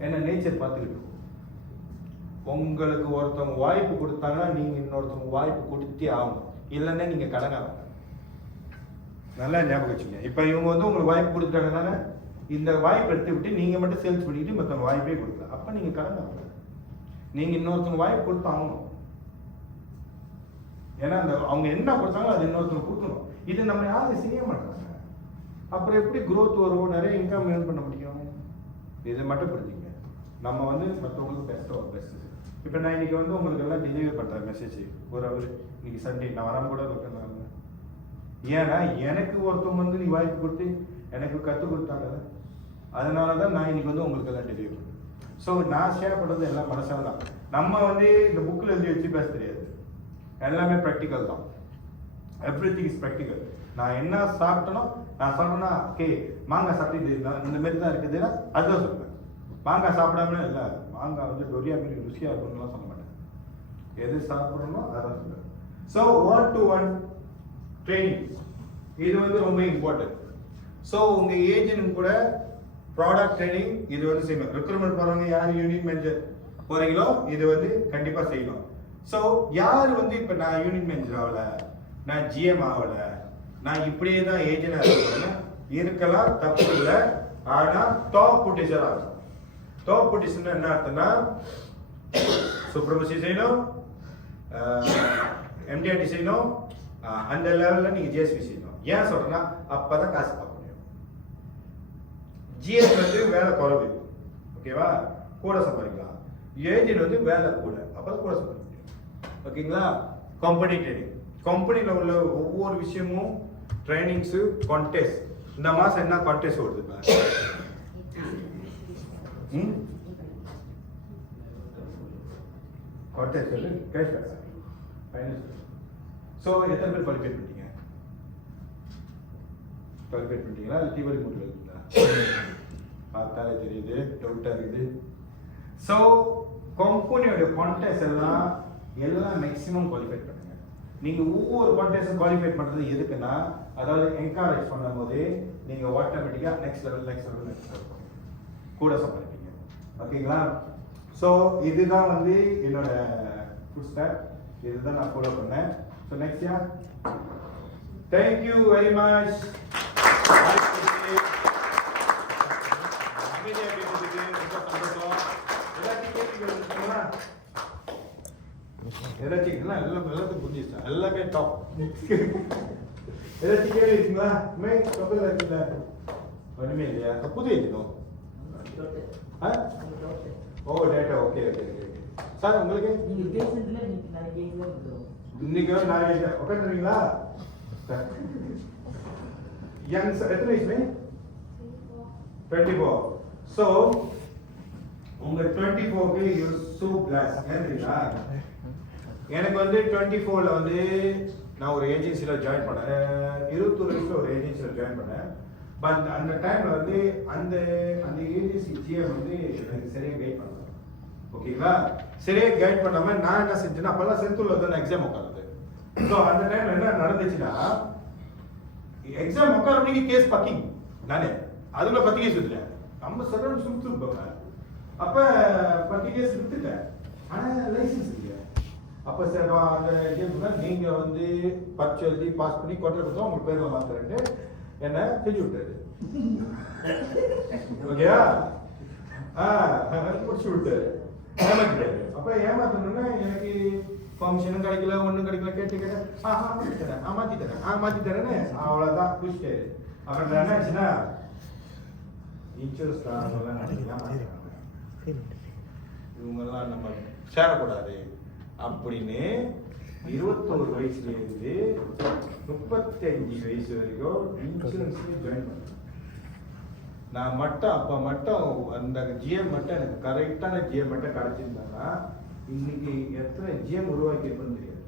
ஏன்னா நேச்சர் பார்த்துக்கிட்டு இருக்கும். உங்களுக்கு ஒருத்தவங்க வாய்ப்பு கொடுத்தாங்கன்னா நீங்க இன்னொருத்தவங்க வாய்ப்பு கொடுத்தே ஆகணும், இல்லைன்னா நீங்க கடங்காங்க. நல்லா ஞாபகம் வச்சுங்க. இப்போ இவங்க வந்து உங்களுக்கு வாய்ப்பு கொடுத்துட்டாங்கனால இந்த வாய்ப்பு எடுத்து விட்டு நீங்க மட்டும் சேல்ஸ் பண்ணிக்கிட்டு மற்றவங்க வாய்ப்பே கொடுக்கல, அப்ப நீங்க கடங்காங்க. நீங்க இன்னொருத்தவங்க வாய்ப்பு கொடுத்து ஆகணும். ஏன்னா அந்த அவங்க என்ன கொடுத்தாங்களோ அது இன்னொருத்தவங்க கொடுக்கணும். இது நம்ம யாரும் செய்ய மாட்டாங்க. அப்புறம் எப்படி growth வரும், நிறைய இன்கம் ஏர்ன் பண்ண முடியும்? இதை மட்டும் புரிஞ்சுங்க. நம்ம வந்து மற்றவங்களுக்கு பெஸ்ட். இப்போ நான் இன்னைக்கு வந்து உங்களுக்கு எல்லாம் டெலிவரி பண்ணுறேன் மெசேஜ் ஒரு அவர். இன்னைக்கு சண்டே நான் வராம கூட இருக்கேன். ஏன்னா எனக்கு ஒருத்தவங்க வந்து நீ வாய்ப்பு கொடுத்து எனக்கு கற்றுக் கொடுத்தாங்க, அதனால தான் நான் இன்னைக்கு வந்து உங்களுக்கு எல்லாம் டெலிவரி பண்ணுறேன். ஸோ நான் ஷேர் பண்ணுறது எல்லாம் மனசால தான். நம்ம வந்து இந்த புக்கில் எழுதி வச்சு பேச தெரியாது, எல்லாமே ப்ராக்டிக்கல் தான். Everything is practical. நான் என்ன சாப்பிட்டனோ, நான் சாப்பிட்டேன்னா ஓகே மாங்காய் சாப்பிட்டு இந்த மாரி தான் இருக்குதுன்னா அதுதான் சொல்லுவேன். மாங்காய் சாப்பிடாமலே இல்லை, மாங்காய் வந்து டொரியா மாரி ருசியாக இருக்கும்னுலாம் சொல்ல மாட்டேன். எது சாப்பிடணுமோ அதான் சொல்லுவேன். ஸோ 1-to-1 ட்ரைனிங் இது வந்து ரொம்ப இம்பார்ட்டன்ட். ஸோ உங்கள் ஏஜென்ட் கூட ப்ராடக்ட் ட்ரைனிங் இது வந்து செய்யணும். ரெக்ரூட்மெண்ட் போகிறவங்க யார் யூனிட் மேனேஜர் போகிறீங்களோ இது வந்து கண்டிப்பாக செய்யணும். ஸோ யார் வந்து இப்போ நான் யூனிட் மேனேஜர் ஆகலை, நான் ஜிஎம் ஆகலை, நான் இப்படியே தான் ஏஜென்டாக இருக்கணும் இருக்கலாம், தப்பு இல்லை. ஆனால் டாப் பொசிஷன் ஆகும். டாப் பொசிஷன் என்ன அர்த்தம்னா சுப்ரமசி செய்யணும், எம்டிஆர்டி செய்யணும், அந்த லெவலில் நீங்கள் ஜிஎஸ்பி செய்யணும். ஏன் சொல்கிறேன்னா அப்போ தான் காசு பார்க்க முடியும். ஜிஎஸ் வந்து வேலை குறைவு, ஓகேவா, கூட சம்பாதிக்கலாம். ஏஜென்ட் வந்து வேலை கூட, அப்போ கூட சம்பாதிக்க முடியும். ஓகேங்களா? Competitive training. கம்பெனியில் உள்ள ஒவ்வொரு விஷயமும் ட்ரைனிங்ஸு கான்டெஸ்ட். இந்த மாதம் என்ன கான்டெஸ்ட் வருது கான்டெஸ்ட் கேஷ் ஃபைனல். ஸோ எத்தனை பேர் குவாலிஃபை பண்ணிட்டீங்க? குவாலிஃபை பண்ணிட்டீங்களா இல்லை டிவரி மூட்டில் இருக்குங்களா? பார்த்தாலே தெரியுது, டவுட்டாக இருக்குது. ஸோ கம்பெனியோட கான்டெஸ்ட் எல்லாம் மேக்ஸிமம் குவாலிஃபை பண்ணுங்க. நீங்கள் ஒவ்வொரு கான்டெஸ்டும் குவாலிஃபை பண்ணுறது எதுக்குன்னா, அதாவது என்கரேஜ் பண்ணும்போது நீங்கள் ஆட்டோமேட்டிக்காக நெக்ஸ்ட் லெவல் கூட சம்பாதிப்பீங்க. ஓகேங்களா? ஸோ இதுதான் வந்து என்னோட ஃபுட் ஸ்டெப். இதுதான் நான் ஃபாலோ பண்ணேன். So next year thank you very much. அமைதியாக கேட்டதுக்கு ரொம்ப சந்தோஷம். எல்லாத்தையும் கேள்விகள் இருக்குங்களா? ஏதாச்சும் எல்லாத்துக்கும் புரிஞ்சிச்சா? எல்லாமே டாப். ஏதாச்சும் கேள்வி இருக்குங்களா? கப்பல் இருக்குல்ல, ஒன்றுமே இல்லையா? புது எழுதணும். Oh data, okay okay okay. Sir உங்களுக்கு நீங்க பேசுறதுல இன்னைக்கு நிறைய கேள்வி வந்துரும். இன்னைக்கு நாளைக்கு உட்காந்துருவீங்களா? யங் சார் எத்தனை வயசு? 24. ஸோ உங்க 24க்கு யூ சோ பிளஸ். ஏன்னா எனக்கு வந்து 24ல வந்து நான் ஒரு ஏஜென்சியில் ஜாயின் பண்ணேன். 21 வயசுல ஒரு ஏஜென்சியில் ஜாயின் பண்ணேன். பட் அந்த டைம்ல வந்து அந்த ஏஜென்சி ஜிஎம் வந்து எனக்கு சரியாக கைட் பண்ணல. ஓகேங்களா? சரியாக கைட் பண்ணாம நான் என்ன செஞ்சேன்னா, அப்பெல்லாம் செந்தூர்ல தான் எக்ஸாம் உட்காருது. ஸோ அந்த டைம்ல என்ன நடந்துச்சுன்னா, எக்ஸாம் உட்கார மணிக்கு கேஸ் பக்கிங் நானே அதுக்குள்ள 10 கேஸ் விட்டுட்டேன். நம்ம சடன் சுருத்துருப்பாங்க. அப்ப 10 கேஸ் விட்டுட்டேன். ஆனா லைசன்ஸ் இல்லை. அப்ப சார் அந்த கேம்னா நீங்க வந்து பரிட்சை எழுதி பாஸ் பண்ணி கொண்டு கொடுத்தா உங்களுக்கு பேர்ல மாத்துறேன்ட்டு என்ன செஞ்சு விட்டாரு. ஓகேயா? முடிச்சு விட்டாரு. ஏமாத்திட்டாரு. அப்ப ஏமாத்தணும்னா எனக்கு ஃபங்க்ஷனும் கிடைக்கல, ஒன்றும் கிடைக்கல. கேட்டுக்கிறேன் மாத்தித்தரேன்னு அவ்வளோதான் குடிச்சிட்டாரு. அப்புறம் என்ன ஆச்சுன்னா, இன்சூரன்ஸ் இவங்கெல்லாம் நம்ம சேரக்கூடாது அப்படின்னு 21 வயசுலேருந்து 35 வயசு வரைக்கும் இன்சூரன்ஸ்லேயே ஜாயின் பண்ணேன். நான் மட்டும் அப்போ மட்டும் அந்த ஜிஎம் மட்டும் எனக்கு கரெக்டான ஜிஎம் மட்டும் கிடைச்சிருந்தாங்கன்னா இன்னைக்கு எத்தனை ஜிஎம் உருவாக்கியிருப்பேன்னு தெரியாது.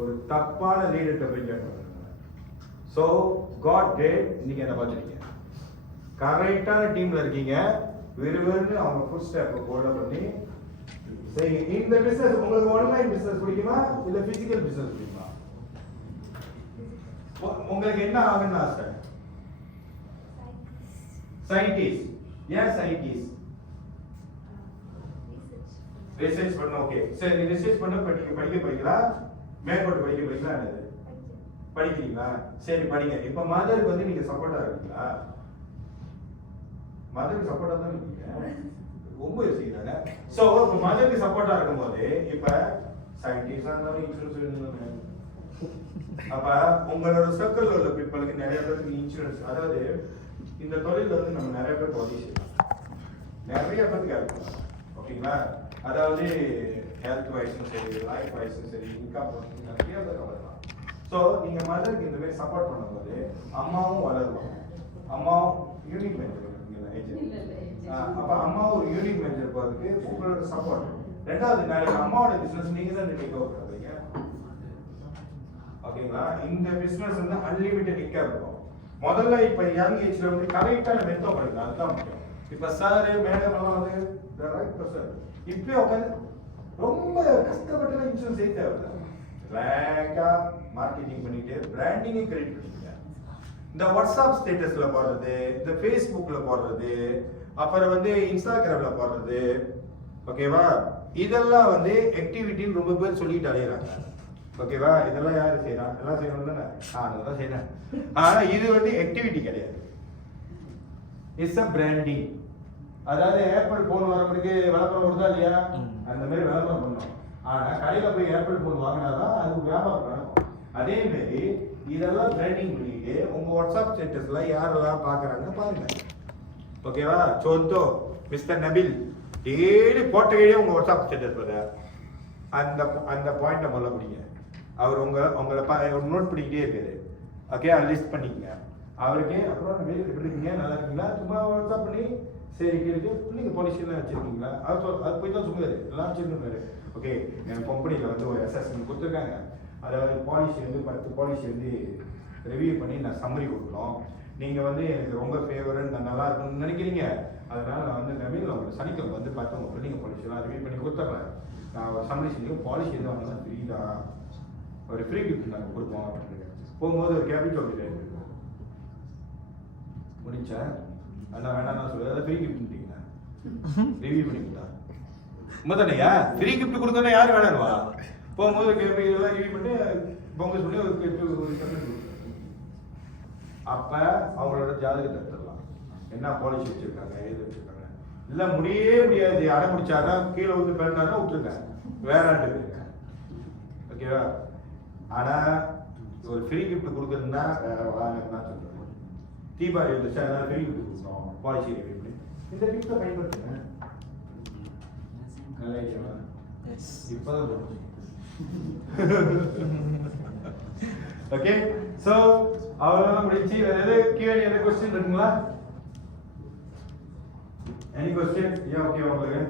ஒரு தப்பான லீடர்கிட்ட போய் ஜாயின் பண்ணுறாங்க. ஸோ காட் டேட் இன்னைக்கு என்ன பார்த்துருக்கீங்க, கரெக்டான டீம்ல இருக்கீங்க. விறுவிறுன்னு அவங்க ஃபுட் ஸ்டெப்பை ஃபாலோ பண்ணி செய்யுங்க. இந்த பிசினஸ் உங்களுக்கு ஆன்லைன் பிசினஸ் பிடிக்குமா இல்ல பிசிக்கல் பிசினஸ் பிடிக்குமா? உங்களுக்கு என்ன ஆகணும்னு ஆசை? சயின்டிஸ்ட். ஏன் சயின்டிஸ்ட்? ரிசர்ச் பண்ண. ஓகே சரி, ரிசர்ச் பண்ண படிக்க போறீங்களா? மேற்கொண்டு படிக்க போறீங்களா? என்னது படிக்கிறீங்களா? சரி படிங்க. இப்ப மதருக்கு வந்து நீங்க சப்போர்ட்டா இருக்கீங்களா? மதருக்கு சப்போர்ட்டா தான் இருக்கீங்க. ரொம்ப யோசிக்கிறாங்க. சோ மதருக்கு சப்போர்ட்டா இருக்கும்போது இப்ப சயின்டிஸ்டா இருந்தாலும் இன்சூரன்ஸ் வேணும். அப்ப உங்களோட சர்க்கிள் உள்ள பீப்புளுக்கு நிறைய பேருக்கு இன்சூரன்ஸ், அதாவது இந்த தொழில் வந்து நம்ம நிறைய பேர் உதவி செய்யலாம், நிறைய பேருக்கு ஹெல்ப் பண்ணலாம். ஓகேங்களா? அதாவது ஹெல்த் வைஸும் சரி, லைஃப் வைஸும் சரி, இன்கம் நிறைய பேர் வளரலாம். ஸோ நீங்க மதருக்கு இந்த மாதிரி சப்போர்ட் பண்ணும்போது அம்மாவும் வளருவாங்க. அம்மாவும் யூனிக் மேனேஜர். அப்ப அம்மா ஒரு யூனிக் மேனேஜர் போறதுக்கு உங்களோட சப்போர்ட். ரெண்டாவது, நாளைக்கு அம்மாவோட பிசினஸ் நீங்க தான் டேக் ஓவர் பண்றீங்க. ஓகேங்களா? இந்த பிசினஸ் வந்து அன்லிமிட்டட் இன்கம் இருக்கும். முதல்ல இப்ப யங் ஏஜ்ல வந்து கரெக்டான மெத்தட் படிக்கணும், அதுதான் முக்கியம். இப்ப சார் மேடம் எல்லாம் வந்து ரைட் பர்சன் இப்பயே உட்காந்து ரொம்ப கஷ்டப்பட்டு இன்சூரன்ஸ் செய்ய தேவையில்லை. ரேங்கா மார்க்கெட்டிங் பண்ணிட்டு பிராண்டிங்கை கிரியேட் பண்ணிட்டு இந்த வாட்ஸ்அப் ஸ்டேட்டஸ்ல போடுறது, இந்த ஃபேஸ்புக்ல போடுறது, அப்புறம் வந்து இன்ஸ்டாகிராம்ல போடுறது, ஓகேவா? இதெல்லாம் வந்து ஆக்டிவிட்டின்னு ரொம்ப பேர் சொல்லிட்டு அலையிறாங்க. ஓகேவா? இதெல்லாம் யாரு செய்யறான்? எல்லாம் செய்யணும் தானே? அதெல்லாம் செய்யறேன். ஆனா இது வந்து ஆக்டிவிட்டி கிடையாது, இட்ஸ் அ பிராண்டிங். அதாவது ஆப்பிள் போன் வரவங்களுக்கு விளம்பரம் கொடுத்தா இல்லையா, அந்த மாதிரி விளம்பரம் பண்ணணும். ஆனா கடையில போய் ஆப்பிள் போன் வாங்கினாதான் அது வியாபாரம் நடக்கும். அதே மாதிரி இதெல்லாம் பிராண்டிங் பண்ணிட்டு உங்க வாட்ஸ்அப் ஸ்டேட்டஸ்ல யாரெல்லாம் பாக்குறாங்க பாருங்க. ஓகேவா? சோந்தோ மிஸ்டர் நபில் டெய்லி போட்ட கையே உங்க வாட்ஸ்அப் ஸ்டேட்டஸ் வர அந்த பாயிண்ட முதல்ல பிடிங்க. அவர் உங்களை நோட் பண்ணிக்கிட்டே இருக்காரு. ஓகே, அதை லிஸ்ட் பண்ணிக்கங்க. அவருக்கு அப்புறம் வெளியில் எப்படி இருக்கீங்க, நல்லா இருக்கீங்களா, சும்மா வாட்ஸ்அப் பண்ணி சரி கேட்டு பிள்ளைங்க பாலிசியெல்லாம் வச்சுருக்கீங்களா, அது போய் தான் சொல்லுவார், எல்லாம் வச்சுருந்தாரு. ஓகே, என் கம்பெனியில் வந்து ஒரு அசஸ்மெண்ட் கொடுத்துருக்காங்க. அதாவது பாலிசி வந்து 10 பாலிசி வந்து ரிவ்யூ பண்ணி நான் சம்மரி கொடுக்கணும். நீங்கள் வந்து எனக்கு ரொம்ப ஃபேவரட், நான் நல்லா இருக்கணும்னு நினைக்கிறீங்க. அதனால் நான் வந்து நவீனில் உங்களுக்கு சனிக்கிழமை வந்து பார்த்து உங்கள் பிள்ளைங்க பாலிசியெல்லாம் ரிவ்யூ பண்ணி கொடுத்துட்றேன். நான் ஒரு சம்மரி செஞ்சு பாலிசி எதுவும் வாங்கினா ஃப்ரீ தான், ஒரு ஃப்ரீ கிஃப்ட் நாங்கள் கொடுப்போம் அப்படின்னு போகும்போது ஒரு கேபிட்டல் சொல்லிட்டு முடிச்சா அண்ணா வேணாம் சொல்லி அதை ஃப்ரீ கிஃப்ட்ட்டீங்கன்னா ரிவ்யூ பண்ணி கொடுத்தா உண்மைதானையா? ஃப்ரீ கிஃப்ட் கொடுத்தோன்னா யாரும் வேணாம்வா? போகும்போது எல்லாம் ரிவ்யூ பண்ணி பொங்கல் சொல்லி ஒரு கம்ப்ளைண்ட். அப்ப அவங்களோட ஜாதகத்தை எடுத்துடலாம், என்ன பாலிசி வச்சிருக்காங்க, எது வச்சிருக்காங்க. இல்லை முடியவே முடியாது, அடை முடிச்சாரா கீழே வந்து பேண்டாரா விட்டுருங்க, வேறாண்டு. ஓகேவா? ஆனா ஒரு ஃப்ரீ கிஃப்ட் கொடுக்குறதுன்னா வாங்கன்னா சொல்றேன். தீபாவளி வந்துச்சா அதனால ஃப்ரீ கிஃப்ட் கொடுக்குறோம், பாலிசி ரிவ்யூ பண்ணி இந்த கிஃப்ட்டை பயன்படுத்துங்க. நல்ல ஐடியாவா? இப்பதான் தோணுச்சு. ஓகே, சோ அவ்வளவுதான் முடிச்சு. வேற எது Q&A எந்த क्वेश्चन இருக்குங்களா? Any question? யா ஓகே, உங்களுக்கு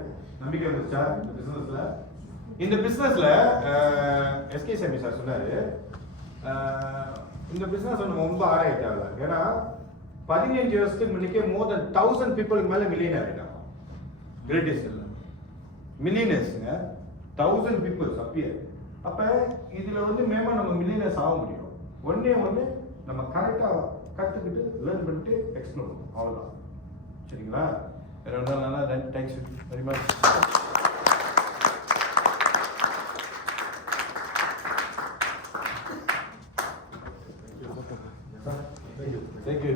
நம்பிக்கை வந்துச்சா இந்த பிசினஸ்ல எஸ்கே சாமி சார் சொன்னாரு, இந்த பிசினஸ் வந்து ரொம்ப ஆராய்ச்சாங்க. ஏன்னா 15 வருஷத்துக்கு முன்னே மோர் தென் 1000 பீப்புளுக்கு மேல மில்லியனர் ஆயிட்டாங்க. கிரேட்டஸ்ட் மில்லியனர்ஸ்ங்க, 1000 பீப்புள்ஸ் அப்பியர். அப்ப இதுல வந்து மேமா நம்ம மில்லியனர்ஸ் ஆக முடியும். ஒண்ணே நம்ம கரெக்டா கத்துக்கிட்டு லேர்ன் பண்ணிட்டு எக்ஸ்ப்ளோர் பண்ணணும், அவ்வளவுதான். சரிங்களா? வேற ஒன்றும் நல்லா, தேங்க்ஸ் வெரி மச்.